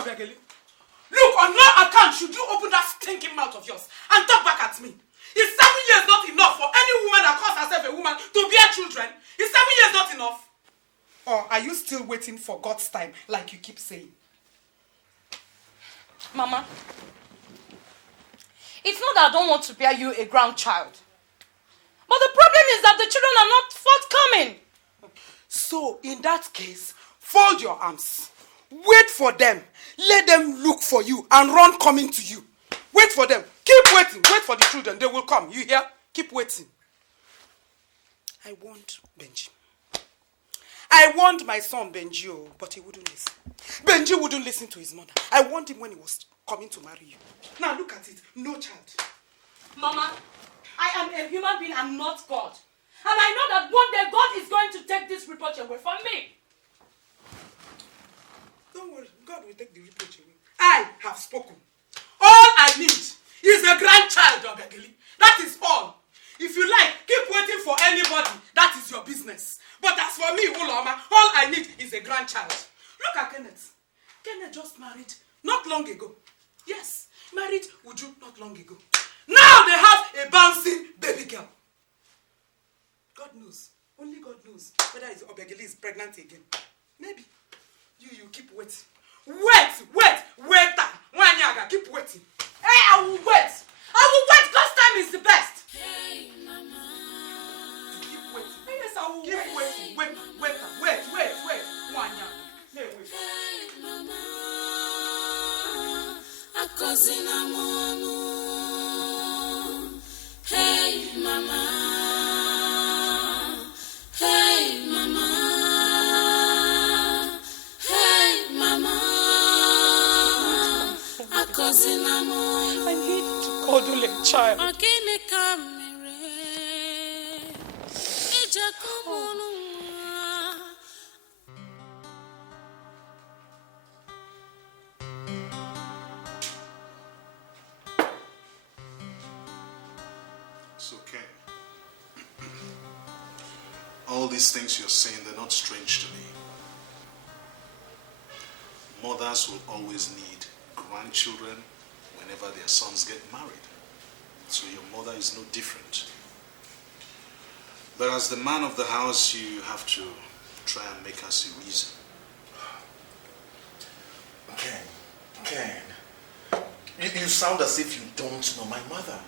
Obiageli. Look, on no account should you open that stinking mouth of yours and talk back at me. Is 7 years not enough for any woman that calls herself a woman to bear children? Is 7 years not enough? Or are you still waiting for God's time, like you keep saying? Mama, it's not that I don't want to bear you a grandchild. But the problem is that the children are not forthcoming. So, in that case, fold your arms. Wait for them. Let them look for you and run coming to you. Wait for them. Keep waiting. Wait for the children. They will come. You hear? Keep waiting. I warned Benji. I warned my son Benji, but he wouldn't listen. Benji wouldn't listen to his mother. I warned him when he was coming to marry you. Now look at it. No child. Mama, I am a human being and not God. And I know that one day God is going to take this reproach away from me. Don't worry. God will take the reproach away. I have spoken. All I need is a grandchild, Obiageli. That is all. If you like, keep waiting for anybody. That is your business. But as for me, Uloma, all I need is a grandchild. Look at Kenneth. Kenneth just married not long ago. Yes, married Uju not long ago. Now they have a bouncing baby girl. God knows. Only God knows whether Obiageli is pregnant again. Maybe. You keep waiting. Wait. Wanyaga, keep waiting. Hey, I will wait. God's time is the best. Hey, Mama. Keep waiting. Yes, I will Keep wait. waiting. Wait. Wanyaga. Wait. Hey, Mama. Akozina mono. Hey, Mama. Hey, Mama. Hey, Mama. Akozina mono. I need to cuddle a child. Akine kamere. Ejakumono. It's okay. All these things you're saying, they're not strange to me. Mothers will always need grandchildren whenever their sons get married. So your mother is no different. But as the man of the house, you have to try and make her see reason. Ken, you sound as if you don't know my mother.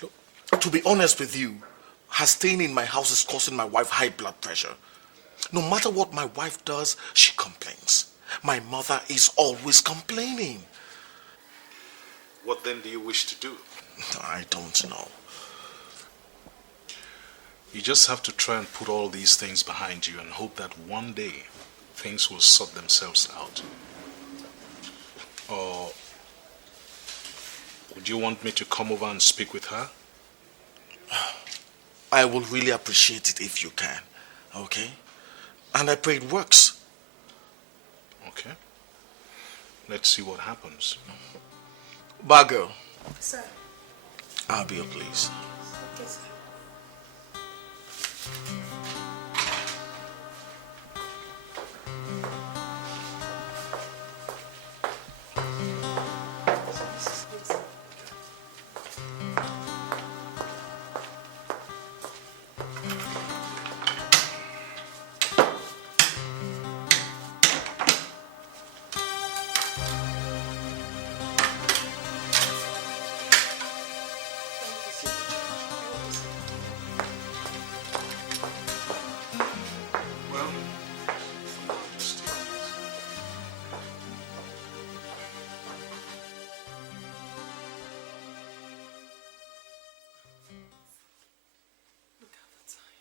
Look, to be honest with you, her staying in my house is causing my wife high blood pressure. No matter what my wife does, she complains. My mother is always complaining. What then do you wish to do? I don't know. You just have to try and put all these things behind you and hope that one day things will sort themselves out. Or would you want me to come over and speak with her? I will really appreciate it if you can, okay? And I pray it works. Okay. Let's see what happens. Bad girl. Sir. I'll be your please. Okay, sir. Well, I'll just take this. Look at the time.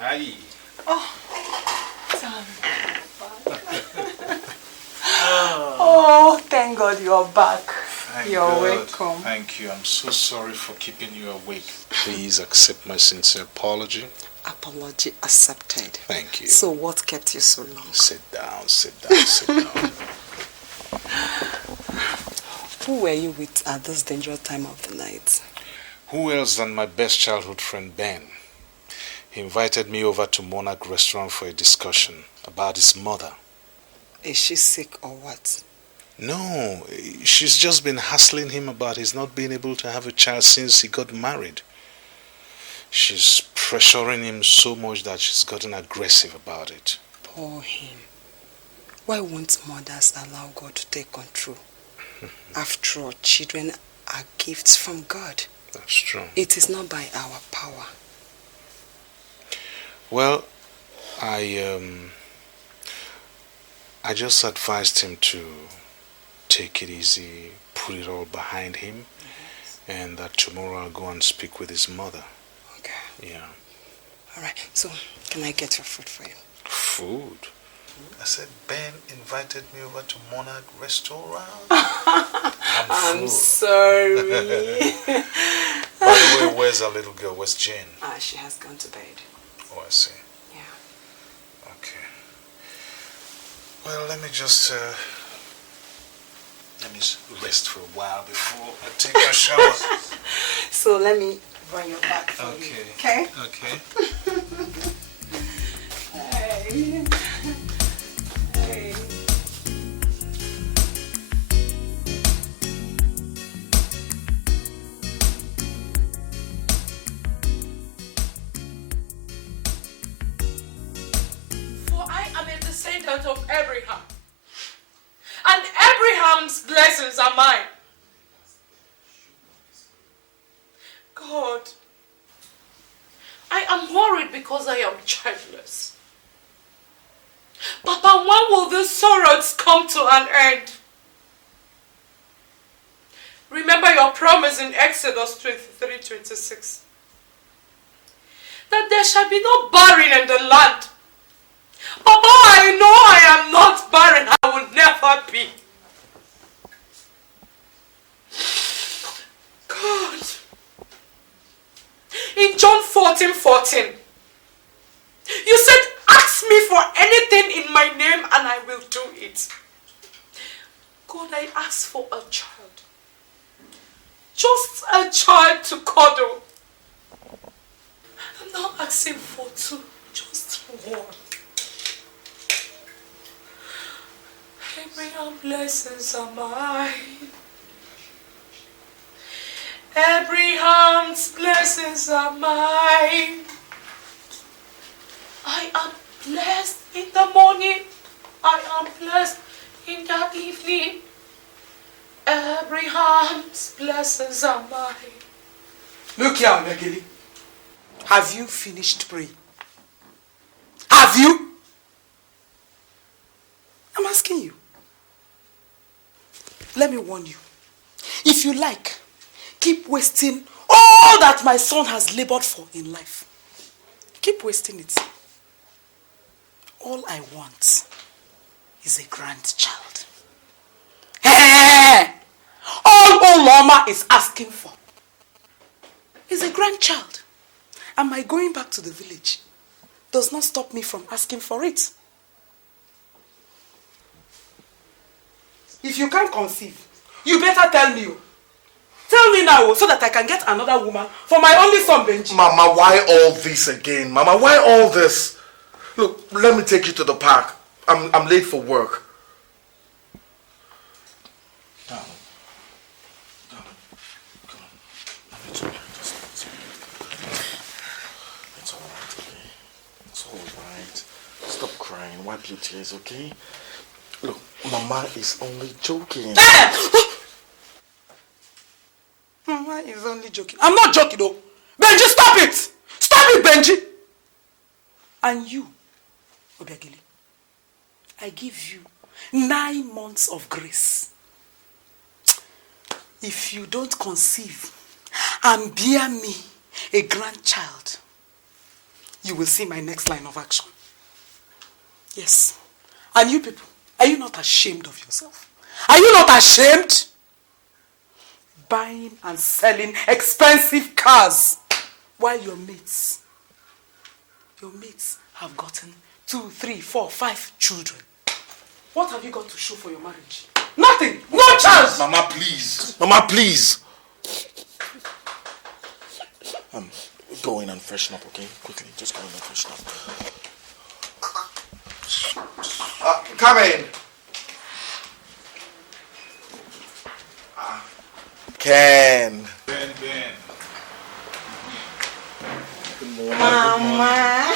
Hi. Oh, thank God you're back. You're welcome. Thank you. I'm so sorry for keeping you awake. Please accept my sincere apology. Apology accepted. Thank you. So what kept you so long? Sit down, sit down, sit down. Who were you with at this dangerous time of the night? Who else than my best childhood friend, Ben? He invited me over to Monarch Restaurant for a discussion about his mother. Is she sick or what? No, she's just been hassling him about his not being able to have a child since he got married. She's pressuring him so much that she's gotten aggressive about it. Poor him. Why won't mothers allow God to take control? After all, children are gifts from God. That's true. It is not by our power. Well, I just advised him to take it easy, put it all behind him, and that tomorrow I'll go and speak with his mother. Okay. Yeah. All right. So, can I get your food for you? Food? I said Ben invited me over to Monarch Restaurant. I'm sorry. By the way, where's our little girl? Where's Jane? She has gone to bed. Oh, I see. Yeah. Okay. Well, let me just rest for a while before I take my shower. So let me run your back for you. Okay? Okay. Hey. Hey. For I am a descendant of Abraham, and Abraham's blessings are mine. God, I am worried because I am childless. Papa, when will these sorrows come to an end? Remember your promise in Exodus 23:26. That there shall be no barren in the land. Papa, I know I am not barren. I will never be. God. In John 14:14, you said, ask me for anything in my name and I will do it. God, I ask for a child. Just a child to cuddle. I'm not asking for two, just one. Abraham's blessings are mine. Abraham's blessings are mine. I am blessed in the morning. I am blessed in the evening. Abraham's blessings are mine. Look here, Megili. Have you finished praying? Have you? I'm asking you. Let me warn you. If you like, keep wasting all that my son has labored for in life. Keep wasting it. All I want is a grandchild. Hey! All Oloma is asking for is a grandchild. And my going back to the village does not stop me from asking for it. If you can't conceive, you better tell me. Tell me now so that I can get another woman for my only son, Benji. Mama, why all this again? Mama, why all this? Look, let me take you to the park. I'm late for work. Darling, come on. It's all right, okay? It's all right. Stop crying. Wipe your tears, okay? Look, Mama is only joking. Mama is only joking. I'm not joking though. Benji, stop it! Stop it, Benji! And you, Obiagili, I give you 9 months of grace. If you don't conceive and bear me a grandchild, you will see my next line of action. Yes. And you people, are you not ashamed of yourself? Are you not ashamed? buying and selling expensive cars, while your mates have gotten 2, 3, 4, 5 children. What have you got to show for your marriage? Nothing! No chance! Mama, please. Mama, please. Go in and freshen up, okay? Quickly, just go in and freshen up. Come in. Ken. Ben. Good morning. Mama.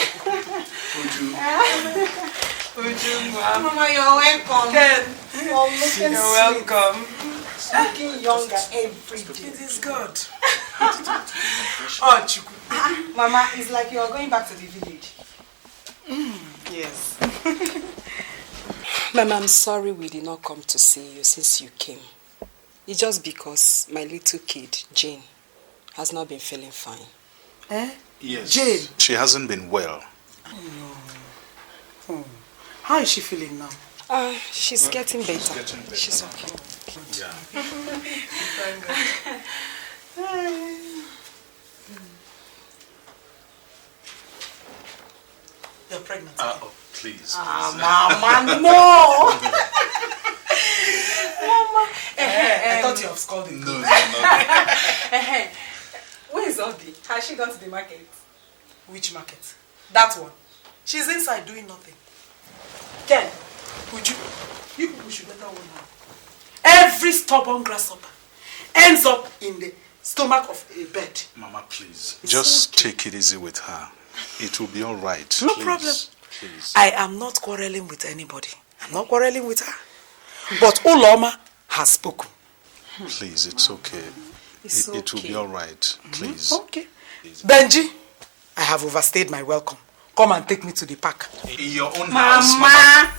Mama, you're welcome. Ken, You're looking you're welcome. looking younger every day. It is good. Oh, Chuku. Mama, it's like you're going back to the village. Yes. Mama, I'm sorry we did not come to see you since you came. It's just because my little kid, Jane, has not been feeling fine. Eh? Yes. Jane. She hasn't been well. Oh. How is she feeling now? She's getting better. She's getting better. She's okay. Yeah. You're pregnant. Oh, please. Mama, no. I thought you have scolded me. No. Where is Orji? Has she gone to the market? Which market? That one. She's inside doing nothing. Ken, you people should better warn her. Every stubborn grasshopper ends up in the stomach of a bird. Mama, please. It's Just okay. take it easy with her. It will be all right. No Please. problem. Please. I am not quarreling with anybody. I'm not quarreling with her. But Uloma has spoken. Please, it's okay. It will be all right. Please. Okay. Benji, I have overstayed my welcome. Come and take me to the park. In your own house, Mama. Mama.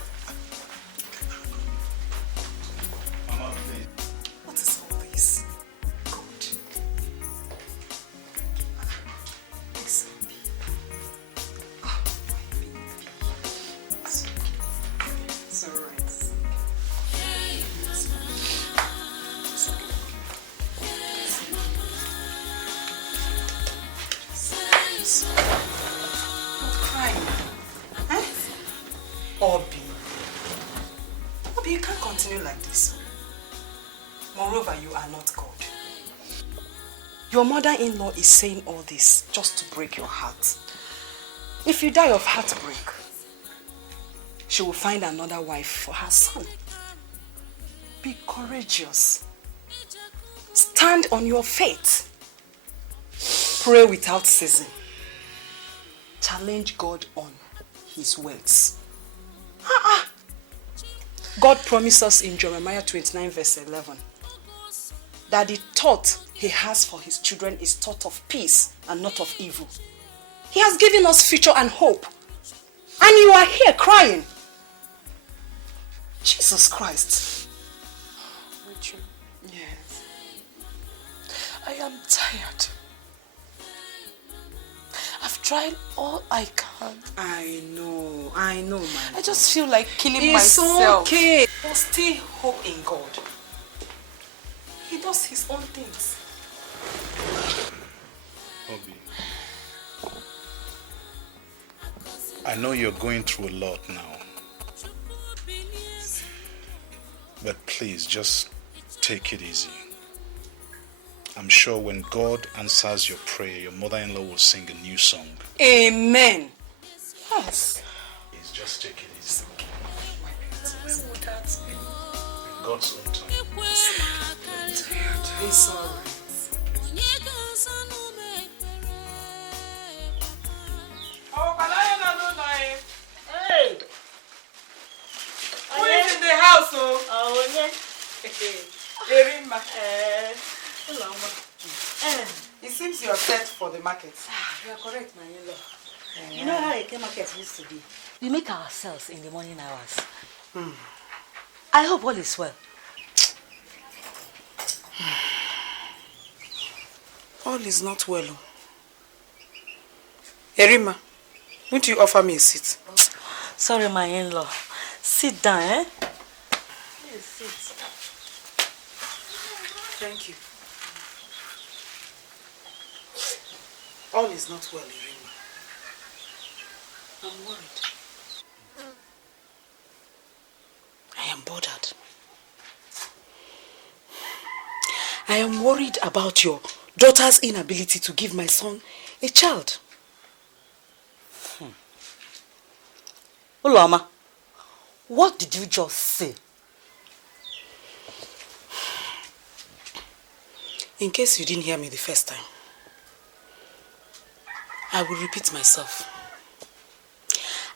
Mama, please. What is all this? God. It's all right. Not crying. Huh? Obi, you can't continue like this. Moreover, you are not God. Your mother-in-law is saying all this just to break your heart. If you die of heartbreak, she will find another wife for her son. Be courageous. Stand on your faith. Pray without ceasing. Challenge God on his words. God promised us in Jeremiah 29 verse 11 that the thought he has for his children is thought of peace and not of evil. He has given us future and hope. And you are here crying. Jesus Christ. With you. Yes. I am tired. I've tried all I can. I know, man. I just feel like killing It's myself. okay. But still hope in God. He does his own things. Obi, I know you're going through a lot now. But please, just take it easy. I'm sure when God answers your prayer, your mother-in-law will sing a new song. Amen. Yes. Please, just take it easy. In God's own time. It's all right. Hey! Who is in the house, oh? Erima. It seems you're set for the market. You are correct, my in-law. You know how a market used to be? We make ourselves in the morning hours. I hope all is well. All is not well. Erima, won't you offer me a seat? Sorry, my in-law. Sit down, eh? Thank you. all is not well, Irima. I'm worried. I am bothered. I am worried about your daughter's inability to give my son a child. Uloma, what did you just say? In case you didn't hear me the first time, I will repeat myself.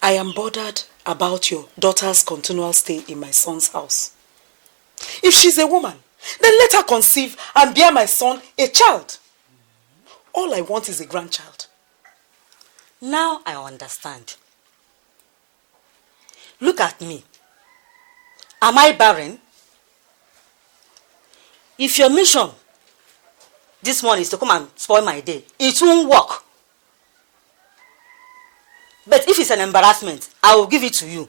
I am bothered about your daughter's continual stay in my son's house. If she's a woman, then let her conceive and bear my son a child. All I want is a grandchild. Now I understand. Look at me. Am I barren? If your mission this morning is to come and spoil my day, it won't work. But if it's an embarrassment, I will give it to you.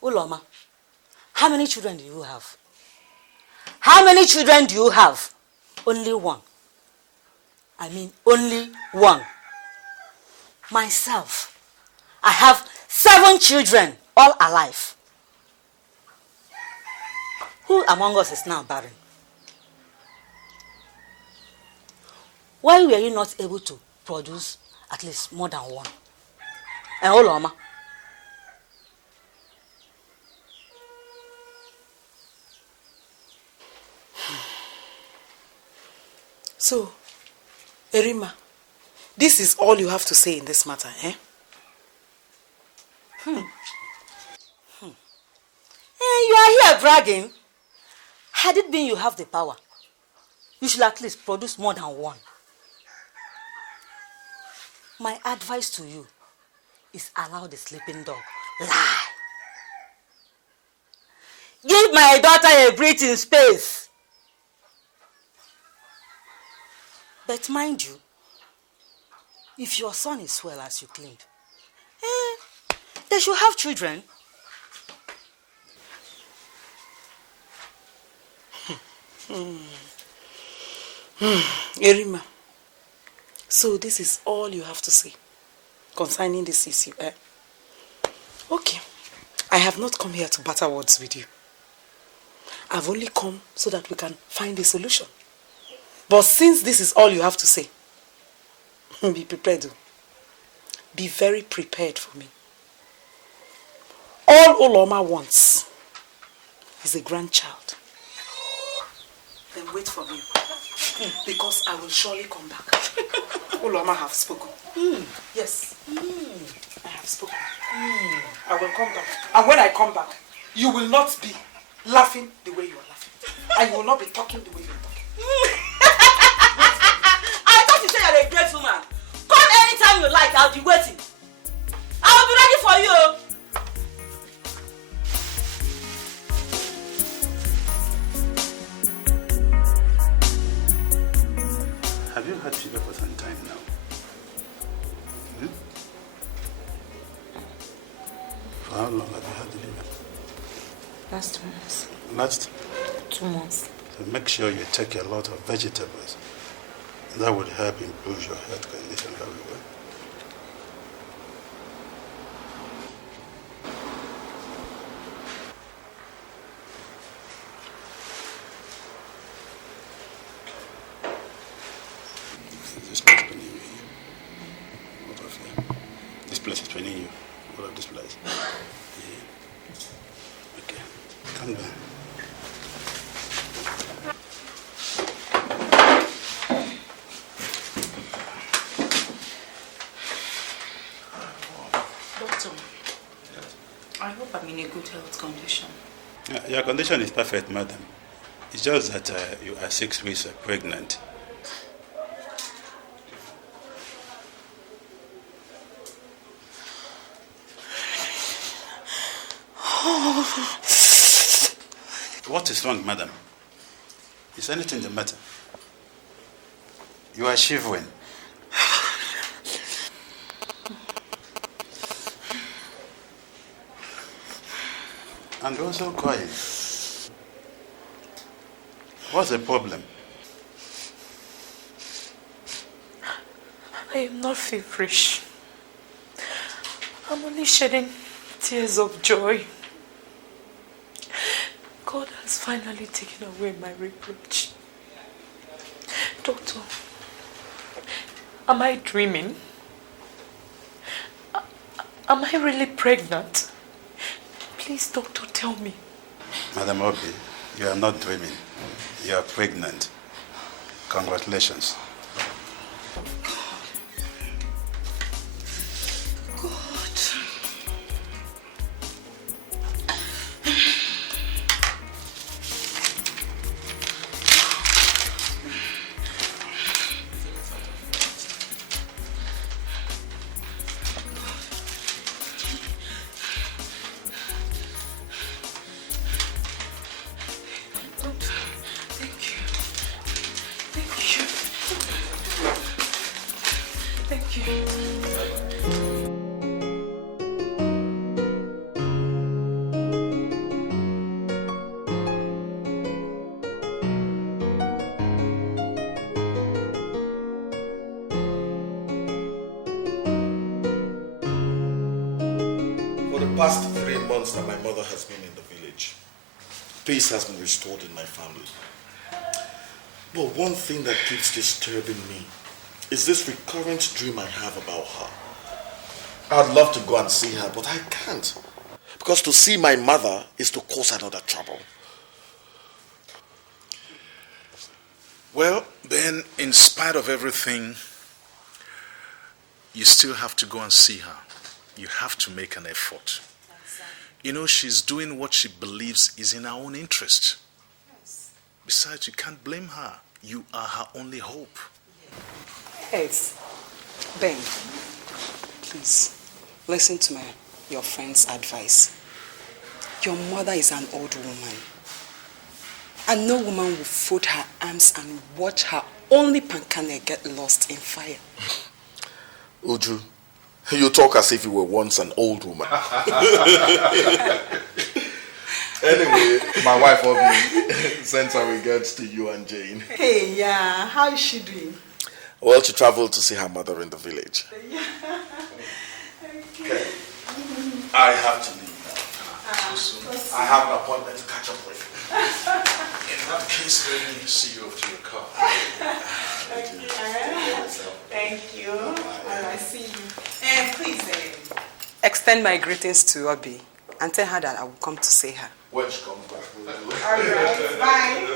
Uloma, how many children do you have? How many children do you have? Only one. I mean, only one. Myself, I have 7 children, all alive. Who among us is now barren? Why were you not able to produce at least more than one? And Uloma, so, Irima, this is all you have to say in this matter, eh? You are here bragging. Had it been you have the power, you should at least produce more than one. My advice to you is allow the sleeping dog lie. Give my daughter a breathing space. But mind you, if your son is well as you claimed, they should have children. Irima, so this is all you have to say concerning this issue, eh? Okay, I have not come here to batter words with you. I've only come so that we can find a solution. But since this is all you have to say, be prepared. Be very prepared for me. All Uloma wants is a grandchild. Then wait for me, because I will surely come back. Uloma have spoken. Yes, I have spoken. I will come back. And when I come back, you will not be laughing the way you are laughing. And you will not be talking the way you are talking. I thought you said you're a great woman. Come anytime you like, I'll be waiting. I'll be ready for you. Have you had fever for some time now? For how long have you had the liver? Last 2 months. Last? 2 months. So make sure you take a lot of vegetables. That would help improve your health condition very well. This place is paining you here. What of you? This place is paining you. What of this place? Yeah. Okay. Calm down. Doctor, I hope I'm in a good health condition. Your condition is perfect, madam. It's just that you are 6 weeks pregnant. What is wrong, madam? Is anything the matter? You are shivering. And also crying. What's the problem? am not feverish. I'm only shedding tears of joy. God has finally taken away my reproach. Doctor, am I dreaming? Am I really pregnant? Please, doctor, tell me. Madam Obi, you are not dreaming. You are pregnant. Congratulations. Past 3 months that my mother has been in the village, peace has been restored in my family. But one thing that keeps disturbing me is this recurrent dream I have about her. I'd love to go and see her, but I can't. Because to see my mother is to cause another trouble. Well, then, in spite of everything, you still have to go and see her. You have to make an effort. You know, she's doing what she believes is in her own interest. Besides, you can't blame her. You are her only hope. Yes. Ben, please, listen to your friend's advice. Your mother is an old woman. And no woman will fold her arms and watch her only pankane get lost in fire. Uju, you talk as if you were once an old woman. Anyway, my wife Obi sends her regards to you and Jane. Hey, yeah. How is she doing? Well, she traveled to see her mother in the village. Yeah. Okay. I have to leave now. I have an appointment to catch up with. In that case, let me see you up to your car. Thank you. I see you. Please, extend my greetings to Obi and tell her that I will come to see her. When she comes back, we'll do it. All right, bye.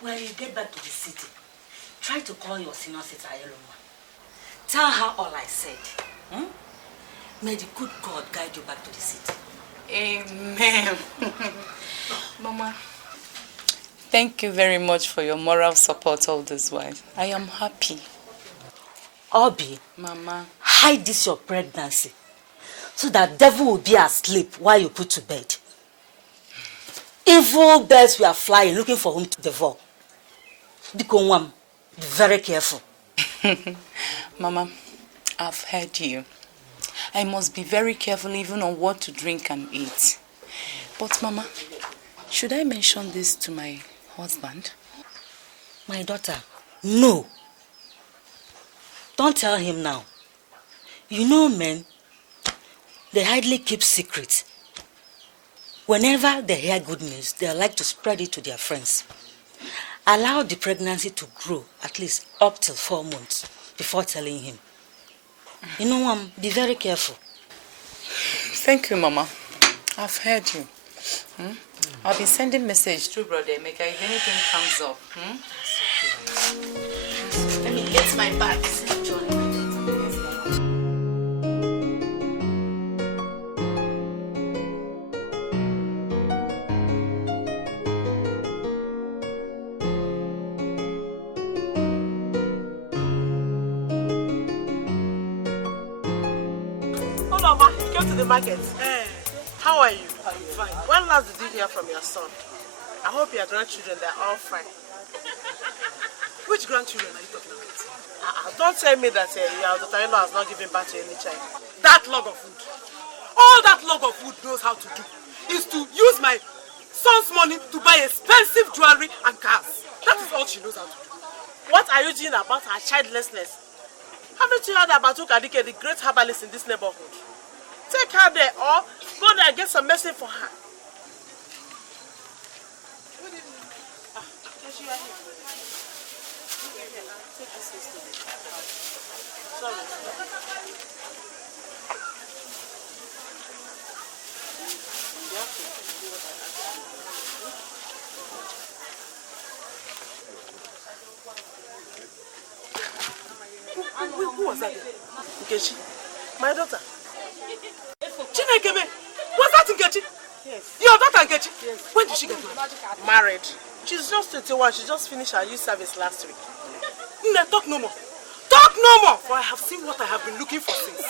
When you get back to the city, try to call your senior sister Arum. Tell her all I said. May the good God guide you back to the city. Amen. Mama, thank you very much for your moral support all this while. I am happy. Obi, Mama, hide this your pregnancy so that devil will be asleep while you put to bed. Evil birds were flying looking for whom to devour. Be very careful. Mama, I've heard you. I must be very careful even on what to drink and eat. But Mama, should I mention this to my husband? My daughter, no. Don't tell him now. You know men, they hardly keep secrets. Whenever they hear good news, they like to spread it to their friends. Allow the pregnancy to grow at least up till 4 months before telling him. You know, be very careful. Thank you, Mama. I've heard you. I'll be sending message to Brother Emeka if anything comes up. Let me get my bags. Market. How are you? Fine. When last did you hear from your son? I hope your grandchildren, they're all fine. Which grandchildren are you talking about? Don't tell me that your daughter-in-law has not given birth to any child. That log of wood. All that log of wood knows how to do is to use my son's money to buy expensive jewelry and cars. That is all she knows how to do. What are you doing about her childlessness? Haven't you heard about Ukadike, the great herbalist in this neighborhood? Take her there or go there and get some medicine for her. Sorry. Who was that? Nkechi, my daughter. Chinekebe, was that Nkechi? Yes. Your daughter Nkechi? Yes. When did she get married? Married. She's just 21. She just finished her youth service last week. No, talk no more. Talk no more, for I have seen what I have been looking for since.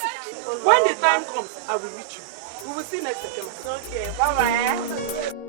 When the time comes, I will meet you. We will see next September. Okay, bye-bye.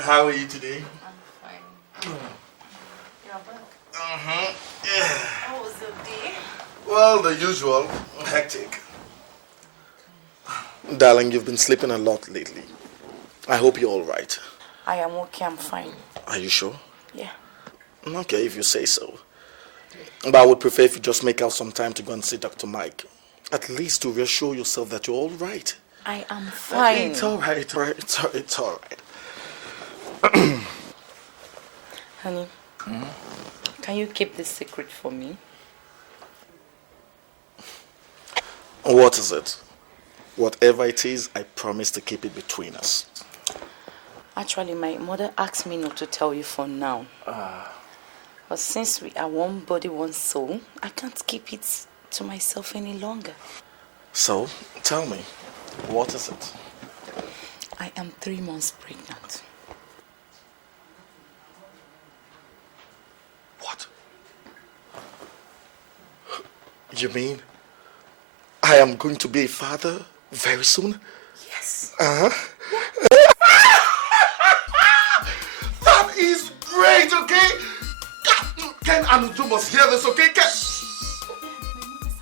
How are you today? I'm fine. You're back. Yeah. How was your day? Well, the usual. Hectic. Darling, you've been sleeping a lot lately. I hope you're all right. I am okay, I'm fine. Are you sure? Yeah. Okay, if you say so. But I would prefer if you just make out some time to go and see Dr. Mike. At least to reassure yourself that you're all right. I am fine. It's all right, it's all right. Honey, can you keep this secret for me? What is it? Whatever it is, I promise to keep it between us. Actually, my mother asked me not to tell you for now. But since we are one body, one soul, I can't keep it to myself any longer. So, tell me, what is it? I am 3 months pregnant. What? You mean I am going to be a father very soon? Yes. That is great, okay? Ken and Uju must hear this, okay? Ken.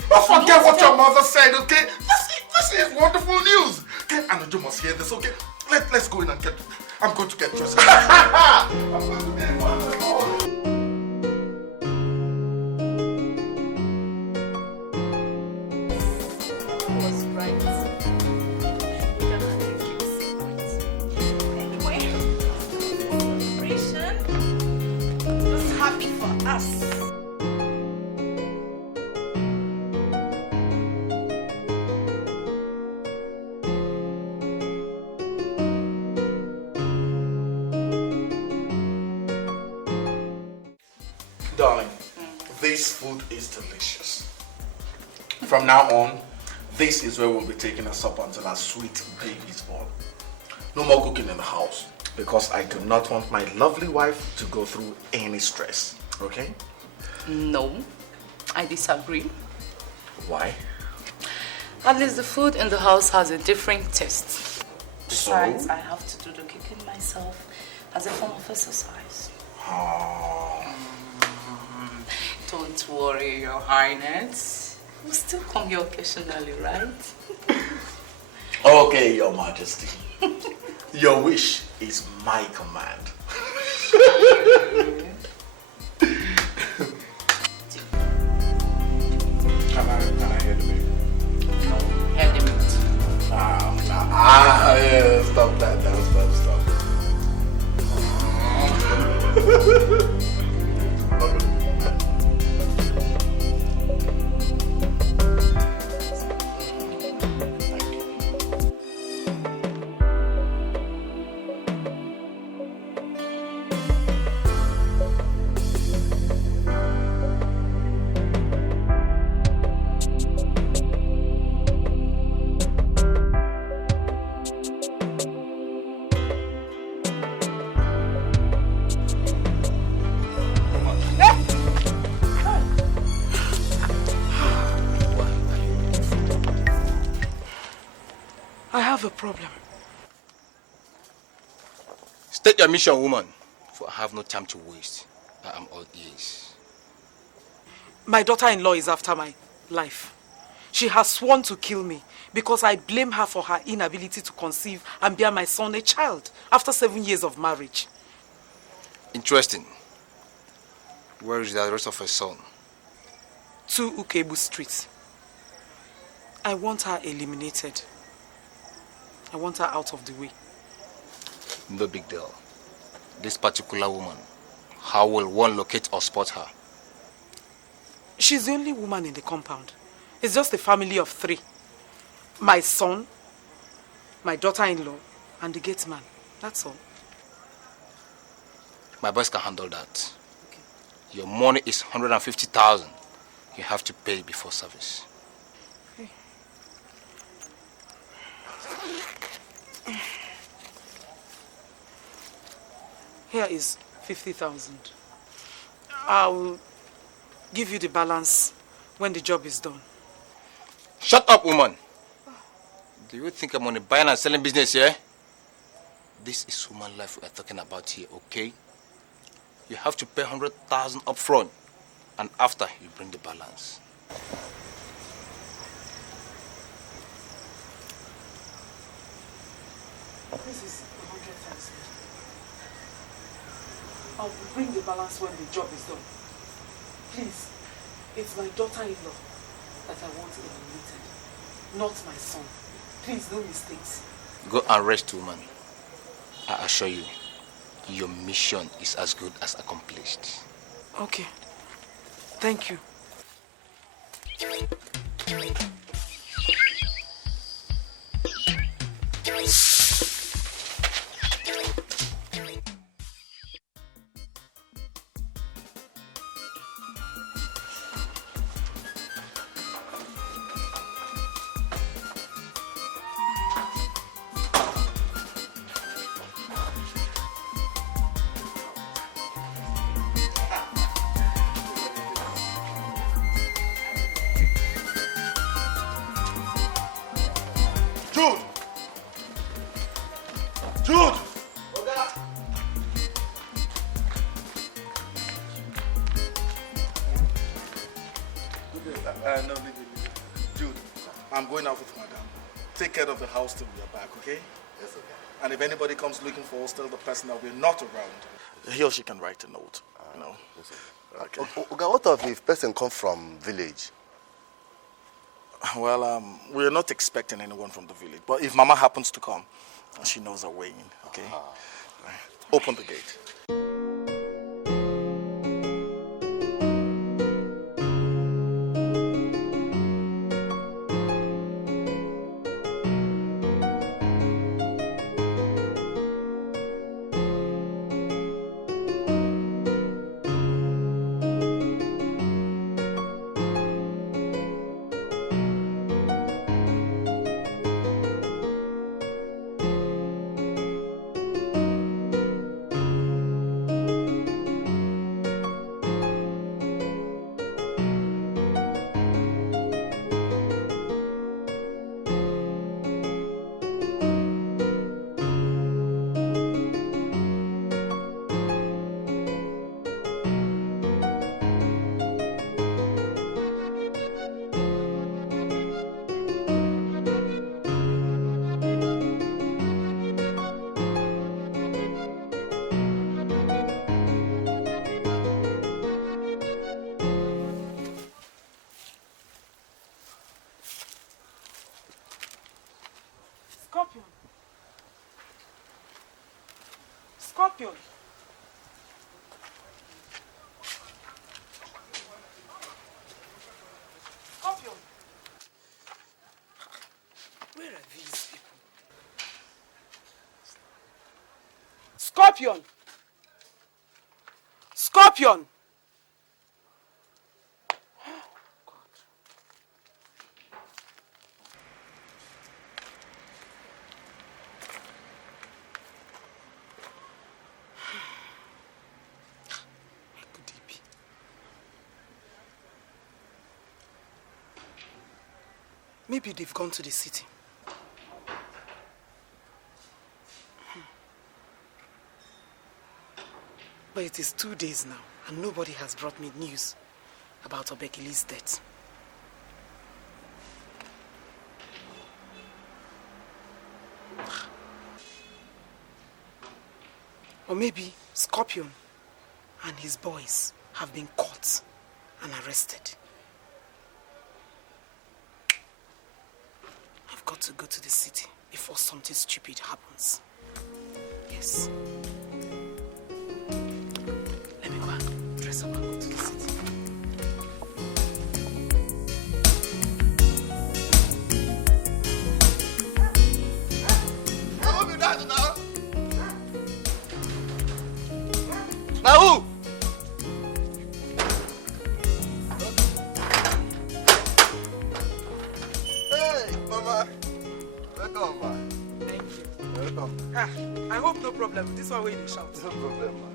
Don't forget what your mother said, okay? This is wonderful news. Ken and Uju must hear this, okay? Let's go in and I'm going to get dressed. I'm going to be a father. Darling, this food is delicious. From now on, this is where we'll be taking us up until our sweet baby is born. No more cooking in the house. Because I do not want my lovely wife to go through any stress, okay? No, I disagree. Why? At least the food in the house has a different taste. Besides, So? I have to do the cooking myself as a form of exercise. Oh. Don't worry, Your Highness. We'll still come here occasionally, right? Okay, Your Majesty. Your wish is my command. Can I hear the baby? No, hear the meat. Yeah, stop that. Stop. Okay. I have a problem. State your mission, woman, for I have no time to waste. I am all ears. My daughter-in-law is after my life. She has sworn to kill me because I blame her for her inability to conceive and bear my son a child after 7 years of marriage. Interesting. Where is the rest of her son? 2 Ukebu Street. I want her eliminated. I want her out of the way. No big deal. This particular woman, how will one locate or spot her? She's the only woman in the compound. It's just a family of 3. My son, my daughter-in-law, and the gate man. That's all. My boys can handle that. Okay. Your money is 150,000. You have to pay before service. Okay. Here is 50,000. I'll give you the balance when the job is done. Shut up, woman. Do you think I'm on a buying and selling business here? This is human life we are talking about here, okay? You have to pay 100,000 up front, and after you bring the balance. This is 100,000. I'll bring the balance when the job is done. Please, it's my daughter-in-law that I want eliminated, not my son. Please, no mistakes. Go and rest, woman. I assure you, your mission is as good as accomplished. Okay. Thank you. Jude! Jude! No, leave it. Jude, I'm going out with Madam. Take care of the house till we are back, okay? Yes, okay. And if anybody comes looking for us, tell the person that we're not around. He or she can write a note, you know. Yes, okay. Okay, what if person come from village? Well, we're not expecting anyone from the village. But if Mama happens to come, she knows her way in, okay? Right. Open the gate. Scorpion. Scorpion. Where are these people? Scorpion. Scorpion. Maybe they've gone to the city. But it is 2 days now, and nobody has brought me news about Obekili's death. Or maybe Scorpion and his boys have been caught and arrested. I've got to go to the city before something stupid happens. Yes. Let me go and dress up and go to the city. Now! Hey, Mama. Welcome, ma. Thank you. Welcome. I hope no problem. This one way they shout. No problem, ma.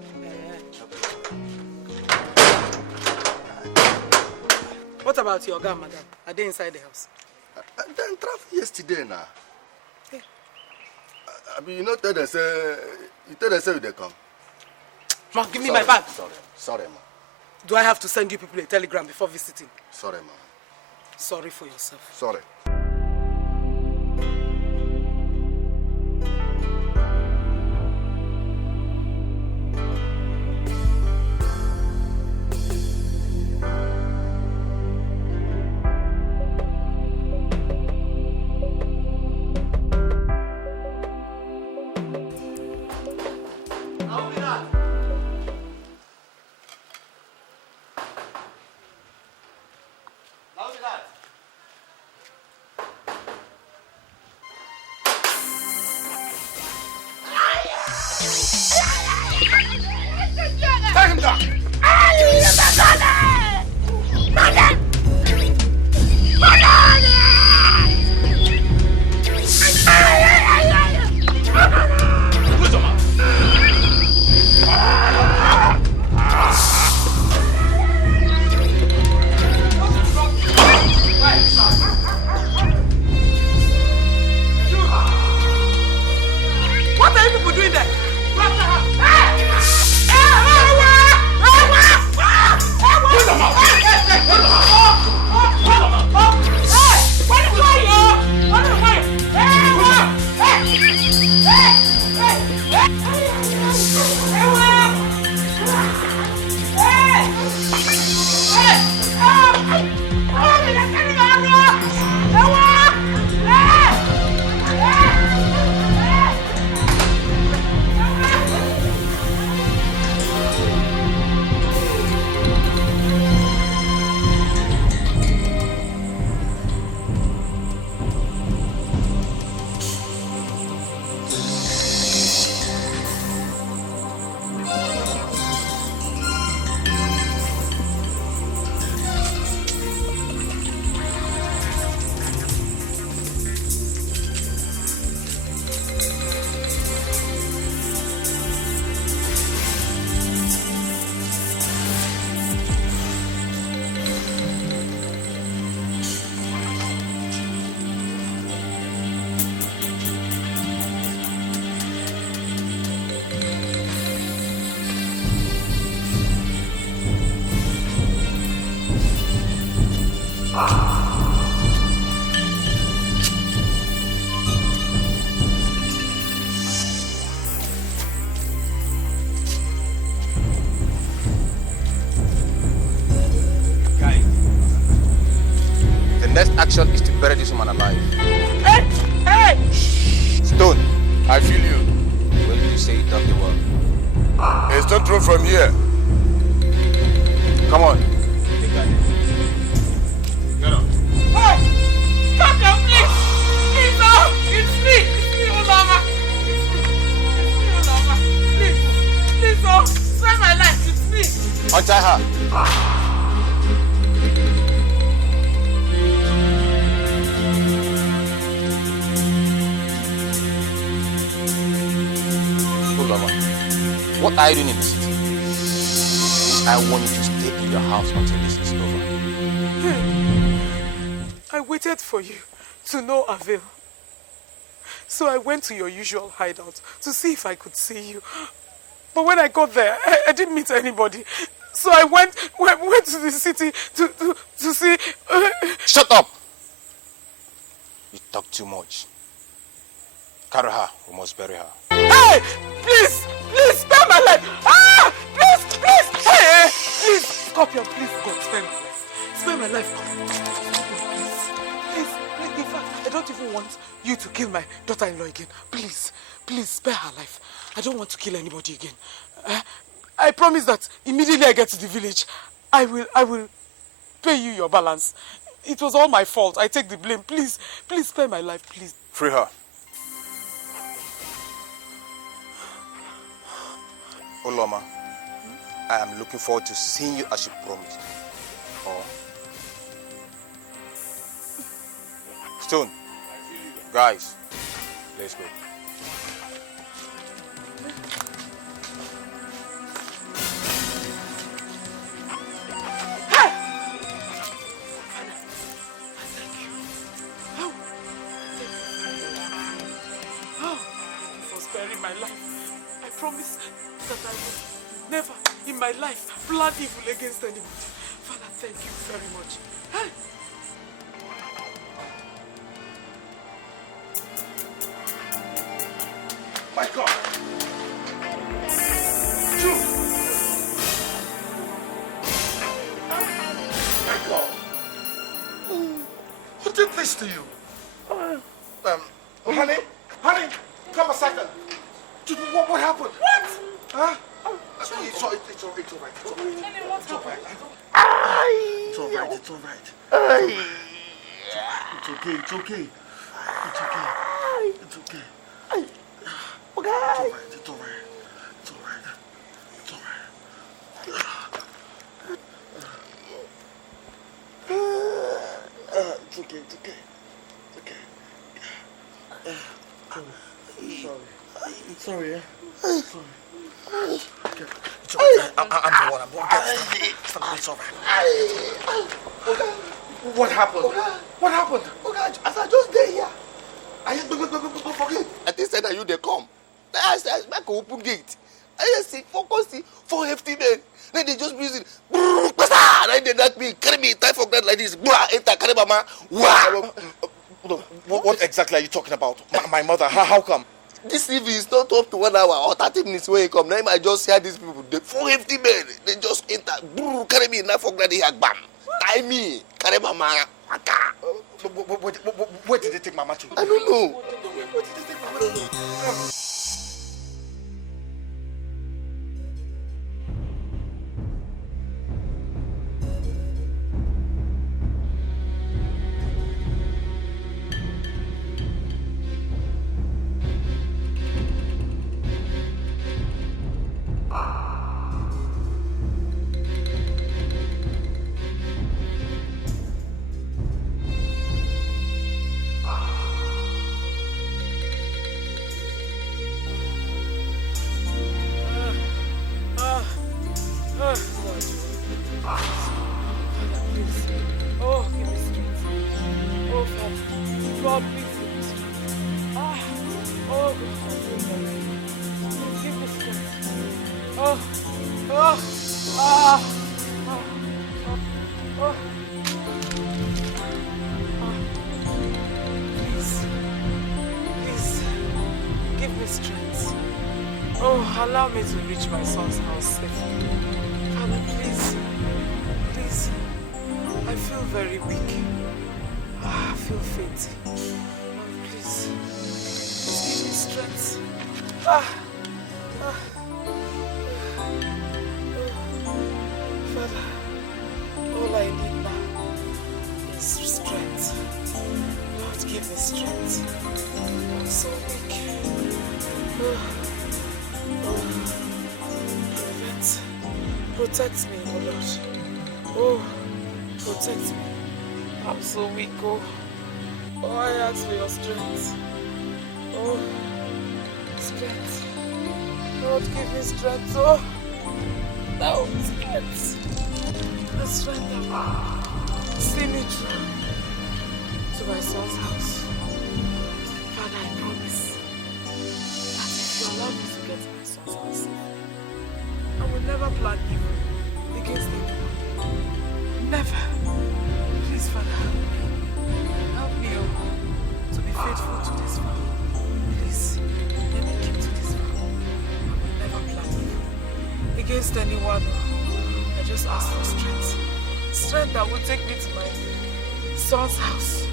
What about your girl, madam? Are they inside the house? Then traffic yesterday now. Yeah. I mean, you know, tell them say they come. Ma, give me my bag. Sorry, ma. Do I have to send you people a telegram before visiting? Sorry, ma. Sorry for yourself. Sorry. Action is to bury this woman alive. Hey! Stone, I feel you. when did you say you dug the well? A stone throw from here. Come on. Get up. Hey! Stop your please! Please, oh! It's me! It's me, Olama! It's me, Olama! Please, oh! Spare my life! It's me! Untie her. What are you doing in the city? I want you to stay in your house until this is over. I waited for you to no avail. So I went to your usual hideout to see if I could see you. But when I got there, I didn't meet anybody. So I went to the city to see... Shut up! You talk too much. Carry her. We must bury her. Hey! Please! Please, spare my life! Ah! Please! Please! Hey! Please! Scorpion, please, God, spare my life. Spare my life, God. Please. In fact, I don't even want you to kill my daughter-in-law again. Please, spare her life. I don't want to kill anybody again. I promise that immediately I get to the village, I will pay you your balance. It was all my fault. I take the blame. Please spare my life, please. Free her. Oloma, I am looking forward to seeing you as you promised. Oh. Stone, guys, let's go. My life. I promise that I will never in my life plan evil against anybody. Father, thank you very much. Hey! My God! True! My God! Who did this to you? Honey, come a second. What happened? What? Huh? It's all right. It's all right. It's all right. It's all right. It's okay. It's okay. It's okay. It's all right. Sorry. It's all right. I'm the one. It's all right. What happened? What happened? Okay, as I just stay here. Don't forget. I think said that you they come. I said, make an open gate. I just see, focus, 4 hefty men. Then they just breathe it. Then they knock me, carry me, tie for ground like this. Enter, carry mama. What exactly are you talking about? My mother, how come? This TV is not up to 1 hour or 30 minutes when you come. Now I just hear these people. The 4 hefty men. They just enter, carry me, knife for ground, they bam. Tie me, carry mama. Where did they take Mama to? I don't know. Where did they take Mama to? Allow me to reach my son's house safely. Father, please. I feel very weak. I feel faint. Please give me strength. Protect me, oh Lord. Oh, protect me. I'm so weak, oh. Oh, I ask for your strength. Oh, strength. Lord, give me strength, oh. Now, strength. The strength of see me through to my son's house. Father, I promise that if you allow me to get to my son's house, I will never plan evil against anyone. Never. Please, Father, help me. Help me, oh, to be faithful to this vow. Please, let me keep to this vow. I will never plan evil against anyone. I just ask for strength. Strength that will take me to my son's house.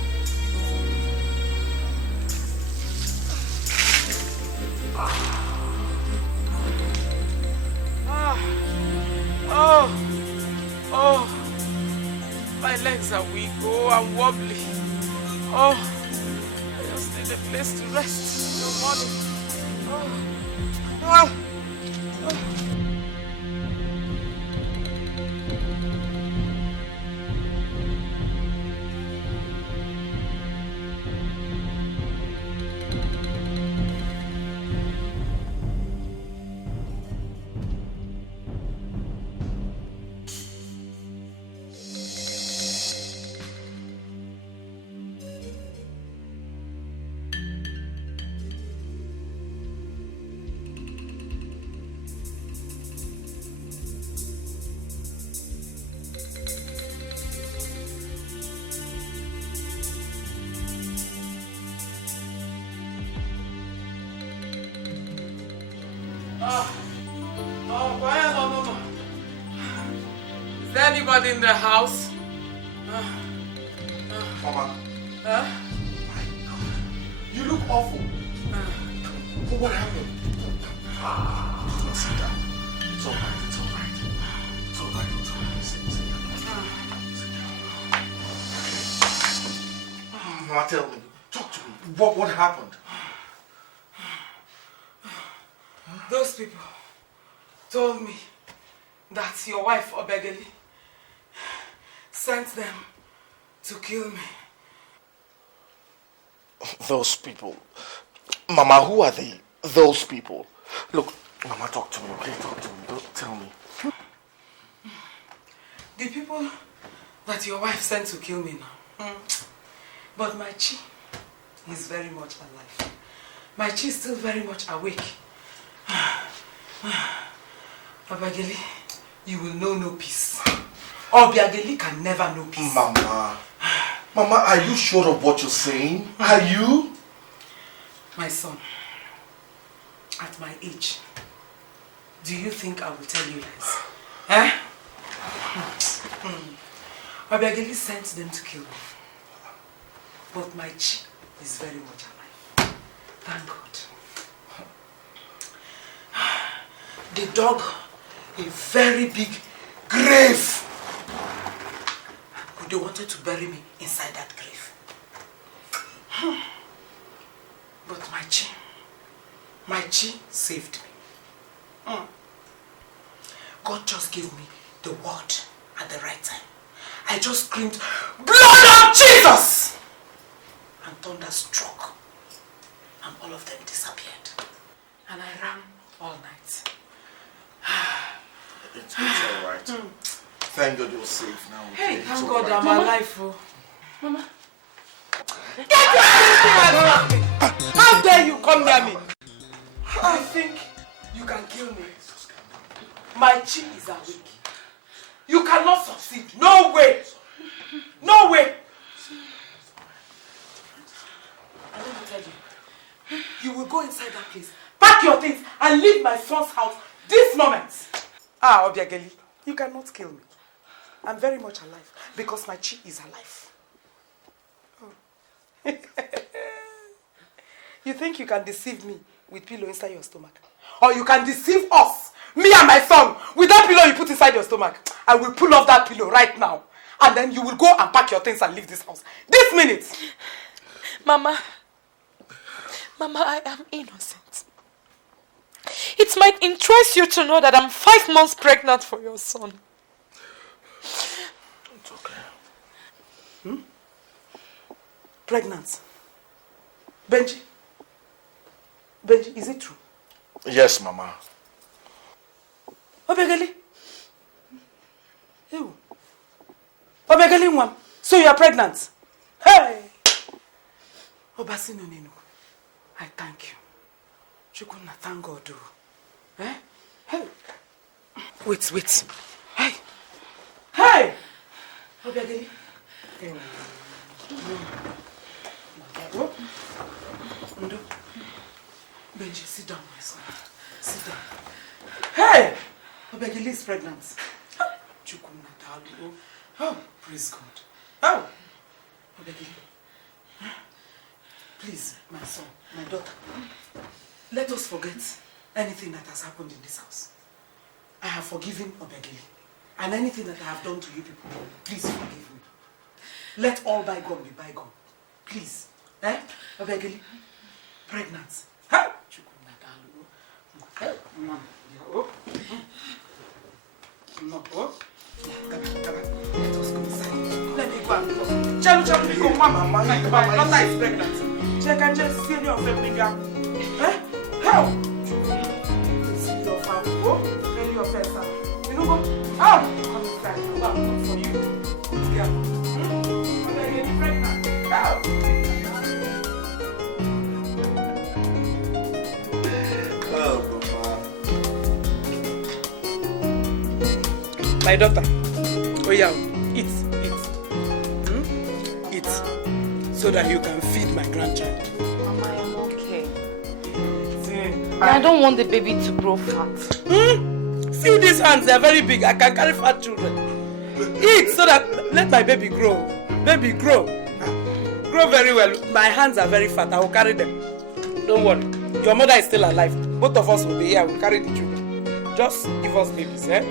Oh, my legs are weak. Oh, I'm wobbly. Oh, I just need a place to rest in the morning. Oh. No. Is there anybody in the house? Mama. Huh? My God. You look awful. What happened? Sit down. It's all right. It's all right. It's all right. It's all right. Sit down. Mama, tell me. Talk to me. What happened? Those people told me that your wife, Obegeli, sent them to kill me. Those people. Mama, who are they? Those people. Look, Mama, talk to me, okay? Talk to me. Don't tell me. The people that your wife sent to kill me now. But my chi is very much alive. My chi is still very much awake. Obegeli, you will know no peace. Obegeli can never know peace. Mama, are you sure of what you're saying? Are you? My son, at my age, do you think I will tell you lies? Eh? Obegeli sent them to kill me. But my chi is very much alive. Thank God. They dug a very big grave. They wanted to bury me inside that grave. But my chi saved me. God just gave me the word at the right time. I just screamed, "Blood of Jesus!" And thunder struck. And all of them disappeared. And I ran all night. It's all right. Thank God you're safe now. Okay? Hey, thank God I'm alive. Oh. Mama. Get your thing! How dare you come near me? I think you can kill me. My chi is awake. You cannot succeed. No way. No way. And let me tell you, you will go inside that place, pack your things, and leave my son's house this moment. Obiageli, you cannot kill me. I'm very much alive because my chi is alive. Oh. You think you can deceive me with pillow inside your stomach? Or you can deceive us, me and my son, with that pillow you put inside your stomach? I will pull off that pillow right now. And then you will go and pack your things and leave this house. This minute. Mama, I am innocent. It might interest you to know that I'm 5 months pregnant for your son. It's okay. Pregnant? Benji? Benji, is it true? Yes, Mama. Obegali? Ew. Obegali Nwam, so you are pregnant? Hey! Obasino Nenu, I thank you. Chukuna, thank God. Eh? Hey! Wait. Hey! Hey! Obegali? Hey. What? Ndo. Benji, sit down, my son. Sit down. Hey! Obegali is pregnant. Oh, praise God. Oh! Obegali. Please, my son, my daughter, let us forget anything that has happened in this house. I have forgiven Obegali. And anything that I have done to you people, please forgive me. Let all bygone be bygone. Please. Eh? Obegali, pregnant. Ha! No. Oh. Let us go inside. Let me go and look. Chalu, go, Mama. My daughter is pregnant. Check and just see your familial. Eh? How? See your family. Go. Tell your first son. You know what? Oh! Come inside. Go and look for you. Good girl. Obegali pregnant. How? My daughter, oh yeah, eat. Eat, so that you can feed my grandchild. Mama, I'm okay. I don't want the baby to grow fat. See these hands, they are very big. I can carry fat children. Eat so that, let my baby grow. Baby, grow. Grow very well. My hands are very fat, I will carry them. Don't worry. Your mother is still alive. Both of us will be here, we'll carry the children. Just give us babies, eh?